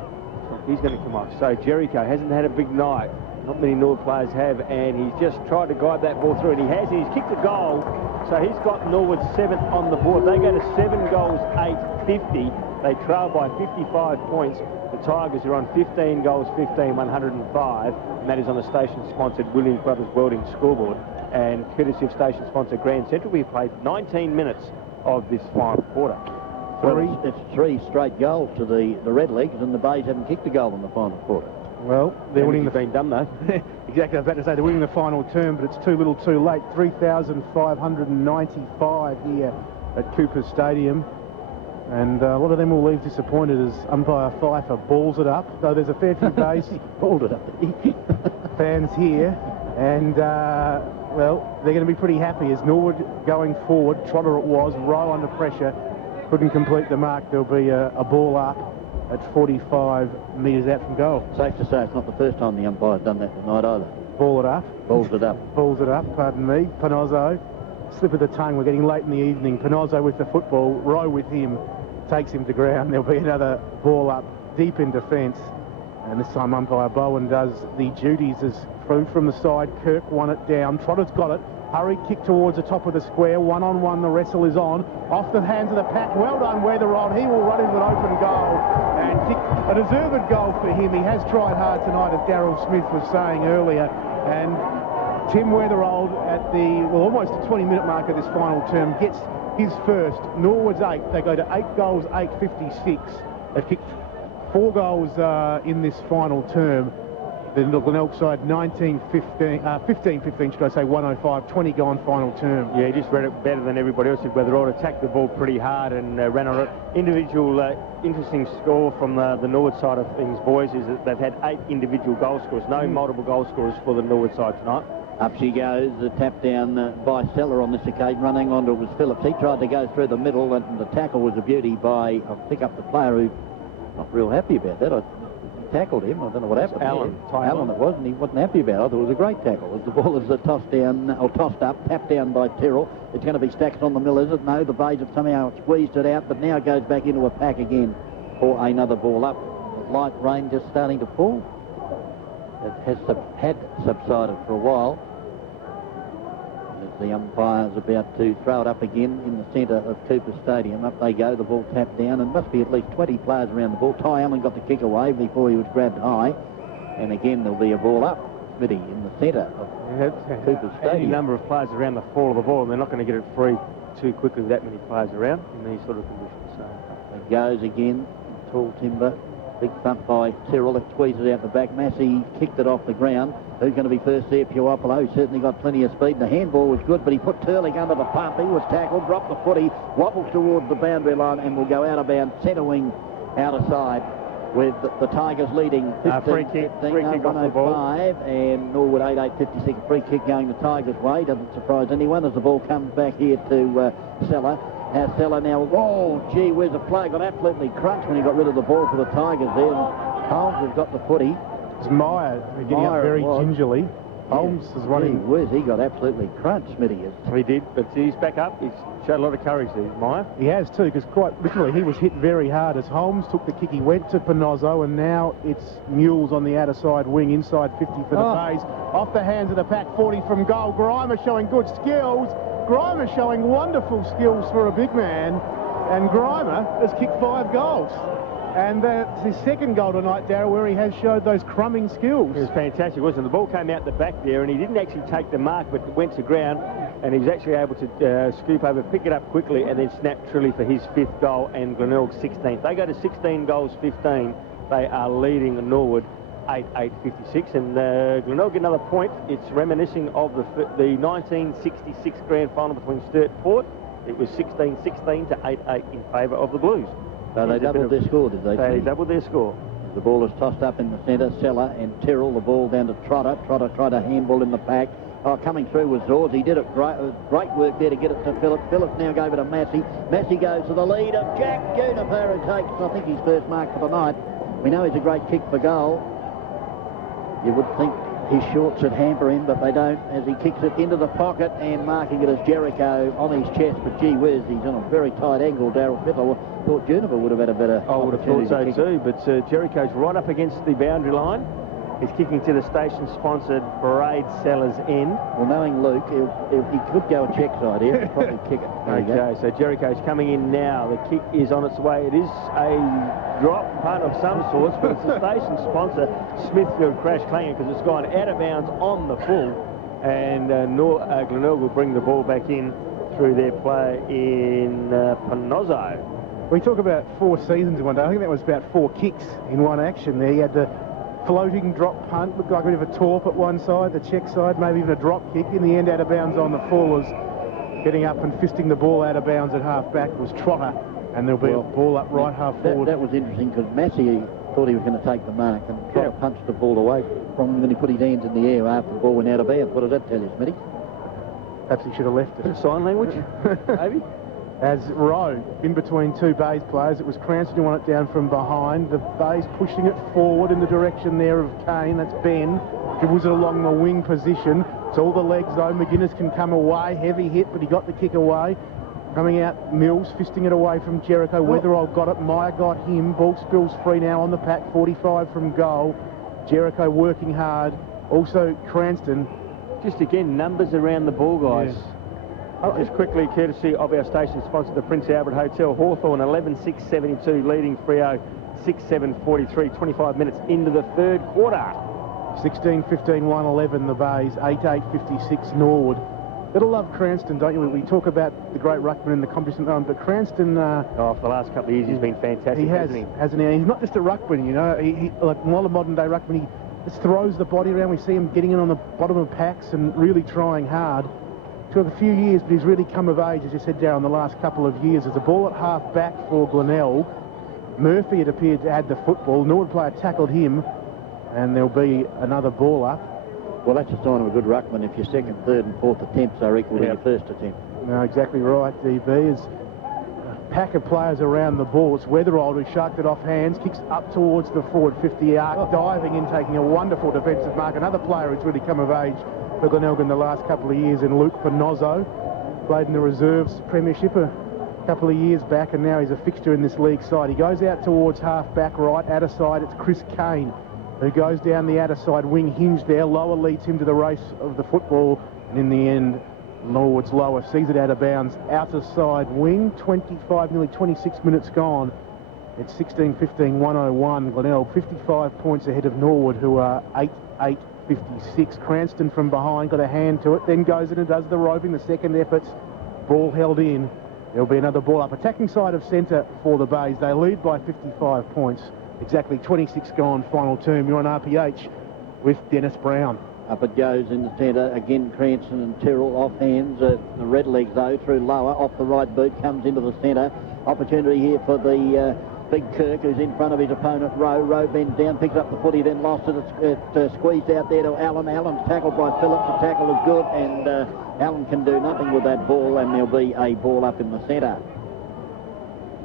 He's going to come off. So Jericho hasn't had a big night. Not many Norwood players have, and he's just tried to guide that ball through, and he has. He's kicked a goal, so he's got Norwood 7th on the board. They go to 7 goals, 8-50. They trail by 55 points. The Tigers are on 15 goals, 15, 105, and that is on the station-sponsored Williams Brothers Welding scoreboard. And courtesy of station-sponsored Grand Central, we played 19 minutes of this final quarter. Well, it's 3 straight goals to the Redlegs, and the Bays haven't kicked a goal in the final quarter. Well, they're winning the... been done, though. Exactly, I was about to say they're winning the final term, but it's too little too late. 3,595 here at Cooper Stadium. And a lot of them will leave disappointed as umpire Pfeiffer balls it up, though there's a fair few Bays Balled it up. fans here. And, well, they're going to be pretty happy as Norwood going forward. Trotter it was, Rowe under pressure, couldn't complete the mark. There'll be a ball up at 45 metres out from goal. Safe to say it's not the first time the umpire's done that tonight either. Ball it up. Balls it up. Balls it up, pardon me. Panozzo, slip of the tongue. We're getting late in the evening. Panozzo with the football, Rowe with him, takes him to ground. There'll be another ball up deep in defence. And this time umpire Bowen does the duties as through from the side. Kirk won it down. Trotter's got it. Hurry kick towards the top of the square. 1-on-1, the wrestle is on. Off the hands of the pack. Well done, Weatherald. He will run into an open goal and kick a deserved goal for him. He has tried hard tonight, as Daryl Smith was saying earlier. And Tim Weatherald at the, well, almost the 20-minute mark of this final term gets his first. Norwood's 8. They go to 8 goals, 8-56. They've kicked 4 goals in this final term. The Glenelg side 15-15 should I say, 105, 20 gone final term. Yeah, he just read it better than everybody else. Weatherald attacked the ball pretty hard and ran on it. Individual interesting score from the Norwood side of things, boys, is that they've had 8 individual goal scorers. No multiple goal scorers for the Norwood side tonight. Up she goes, the tap down by Seller on this occasion. Running onto it was Phillips. He tried to go through the middle, and the tackle was a beauty by, I'll pick up the player who not real happy about that. I tackled him. I don't know what happened. Allen it was, and he wasn't happy about it. I thought it was a great tackle. As the ball is tossed down, or tossed up, tapped down by Tyrrell. It's going to be Stacks on the mill, is it? No, the Bays have somehow squeezed it out, but now it goes back into a pack again for another ball up. Light rain just starting to fall. It has had subsided for a while. As the umpire's about to throw it up again in the centre of Cooper Stadium. Up they go, the ball tapped down, and must be at least 20 players around the ball. Ty Allen got the kick away before he was grabbed high. And again, there'll be a ball up, Smitty, in the centre of Cooper Stadium. Any number of players around the fall of the ball, and they're not going to get it free too quickly with that many players around in these sort of conditions. So it goes again, tall timber. Big thump by Tyrrell. It squeezes out the back. Massey kicked it off the ground. Who's going to be first there? Puopolo, who certainly got plenty of speed. The handball was good, but he put Turling under the pump. He was tackled, dropped the footy, wobbles towards the boundary line, and will go out of bounds, centre wing, outer side, with the Tigers leading 15, free kick off the ball. And Norwood 8-8-56. Free kick going the Tigers' way. Doesn't surprise anyone as the ball comes back here to Seller. Now Seller now, oh gee whiz, the play got absolutely crunched when he got rid of the ball for the Tigers there. Holmes has got the footy. It's Meyer getting up very gingerly. Holmes is running. Gee whiz, he got absolutely crunched, Smitty is. He did, but he's back up. He's showed a lot of courage there, Meyer. He has too, because quite literally he was hit very hard as Holmes took the kick. He went to Panozzo, and now it's Mules on the outer side wing, inside 50 for the Bays. Off the hands of the pack, 40 from goal. Grimer showing good skills. Grimer showing wonderful skills for a big man, and Grimer has kicked 5 goals. And that's his second goal tonight, Darryl, where he has showed those crumbing skills. It was fantastic, wasn't it? The ball came out the back there, and he didn't actually take the mark, but it went to ground, and he was actually able to scoop over, pick it up quickly, and then snap truly for his 5th goal, and Glenelg 16th. They go to 16 goals, 15. They are leading Norwood 8.8.56. And Glenelg another point. It's reminiscing of the 1966 grand final between Sturt Port. It was 16-16 to 8-8 in favour of the Blues. So they doubled their score, did they? They doubled their score. The ball is tossed up in the centre. Seller and Tyrrell, the ball down to Trotter. Trotter tried a handball in the pack. Oh, coming through was Zorz. He did it great work there to get it to Phillips. Phillips now gave it to Massey. Massey goes to the lead of Jack Juniper, who takes, I think, his first mark for the night. We know he's a great kick for goal. You would think his shorts would hamper him, but they don't, as he kicks it into the pocket and marking it as Jericho on his chest. But gee whiz, he's on a very tight angle. Darryl Fittler thought Juniper would have had a better I would have thought so too, but Jericho's right up against the boundary line. He's kicking to the station-sponsored Parade Sellers end. Well, knowing Luke, he could go a check side here. He'll probably kick it. Okay, so Jericho's coming in now. The kick is on its way. It is a drop punt of some sorts, but it's the station sponsor, Smithfield Crash Clanger, because it's gone out of bounds on the full. And Glenelg will bring the ball back in through their player in Panozzo. We talk about 4 seasons in one day. I think that was about 4 kicks in one action there. He had the floating drop punt, looked like a bit of a torp at one side, the check side, maybe even a drop kick. In the end, out of bounds on the full, as getting up and fisting the ball out of bounds at half back was Trotter, and there'll be a ball up right half forward. That was interesting, because Massey thought he was going to take the mark, and Trotter punched the ball away from him, and then he put his hands in the air after the ball went out of bounds. What does that tell you, Smitty? Perhaps he should have left it. Sign language, maybe? As Rowe, in between 2 Bays players, it was Cranston who won it down from behind. The Bays pushing it forward in the direction there of Kane. That's Ben. Dribbles it along the wing position. It's all the legs though. McGuinness can come away. Heavy hit, but he got the kick away. Coming out, Mills fisting it away from Jericho. Weatherall got it. Meyer got him. Ball spills free now on the pack. 45 from goal. Jericho working hard. Also Cranston. Just again, numbers around the ball, guys. Yes. Just quickly, courtesy of our station sponsor, the Prince Albert Hotel. Hawthorn 11-6-72, leading Freo 6-7-43, 25 minutes into the third quarter. 16-15-1-11 the Bays, 8-8-56 Norwood. Gotta love Cranston, don't you? We talk about the great ruckman in the competition, but Cranston... for the last couple of years, he's been fantastic, hasn't he? Hasn't he? He's not just a ruckman, you know. He like a lot of modern-day ruckman, he just throws the body around. We see him getting in on the bottom of packs and really trying hard. Took a few years, but he's really come of age, as you said, Darren, the last couple of years. There's a ball at half back for Glenelg. Murphy, it appeared, to add the football. Norwood player tackled him, and there'll be another ball up. Well, that's a sign of a good ruckman if your second, third and fourth attempts are equal to your first attempt. No, exactly right, DB. Is a pack of players around the ball. It's Weatherall who sharked it off hands, kicks up towards the forward 50 arc, diving in, taking a wonderful defensive mark. Another player who's really come of age for Glenelg in the last couple of years, in Luke Panozzo. Played in the reserves premiership a couple of years back, and now he's a fixture in this league side. He goes out towards half back right, outer side. It's Chris Kane who goes down the outer side wing hinge there. Lower leads him to the race of the football, and in the end, Norwood's lower sees it out of bounds. Outer side wing, 25, nearly 26 minutes gone. It's 16-15-101. Glenelg 55 points ahead of Norwood, who are 8-8-56. Cranston from behind got a hand to it, then goes in and does the roping. The second effort, ball held in. There'll be another ball up. Attacking side of centre for the Bays. They lead by 55 points. Exactly 26 gone, final term. You're on RPH with Dennis Brown. Up it goes in the centre. Again, Cranston and Tyrrell off hands. The red legs, though, through lower. Off the right boot, comes into the centre. Opportunity here for the big Kirk, who's in front of his opponent, Rowe. Rowe bends down, picks up the footy, then lost it. It's squeezed out there to Allen. Allen's tackled by Phillips. The tackle is good, and Allen can do nothing with that ball, and there'll be a ball up in the centre.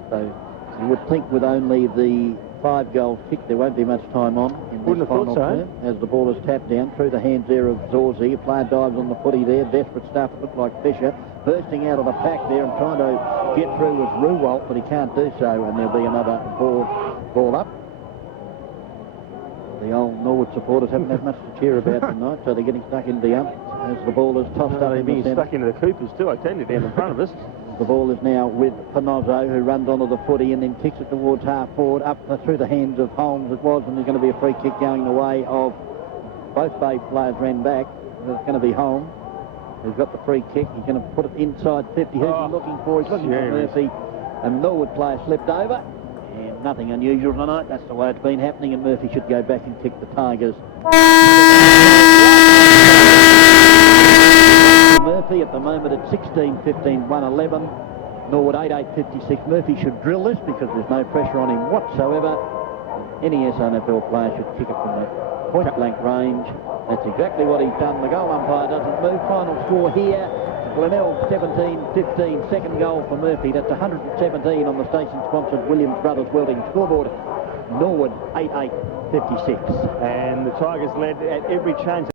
So you would think with only the 5 goals kicked, there won't be much time on in this final term, as the ball is tapped down through the hands there of Zorzi. A player dives on the footy there. Desperate stuff. It looked like Fisher bursting out of the pack there and trying to get through with Ruwalt, but he can't do so, and there'll be another ball up. The old Norwood supporters haven't had much to cheer about tonight, so they're getting stuck into the ump as the ball is tossed up. They're in the being centre. stuck into the Coopers too, I tell you, down in front of us. The ball is now with Panozzo, who runs onto the footy and then kicks it towards half forward, up through the hands of Holmes it was, and there's going to be a free kick going the way of both Bay players ran back. It's going to be Holmes who's got the free kick. He's going to put it inside 50. Who's he looking for? He's looking for Murphy. And Norwood player slipped over, And nothing unusual tonight. That's the way it's been happening, and Murphy should go back and kick the Tigers. Murphy at the moment at 16-15, 111. Norwood 8-8-56. Murphy should drill this because there's no pressure on him whatsoever. Any SANFL player should kick it from the point-blank range. That's exactly what he's done. The goal umpire doesn't move. Final score here. Glenelg 17-15. Second goal for Murphy. That's 117 on the station-sponsored Williams Brothers Welding scoreboard. Norwood 8-8-56. And the Tigers led at every change.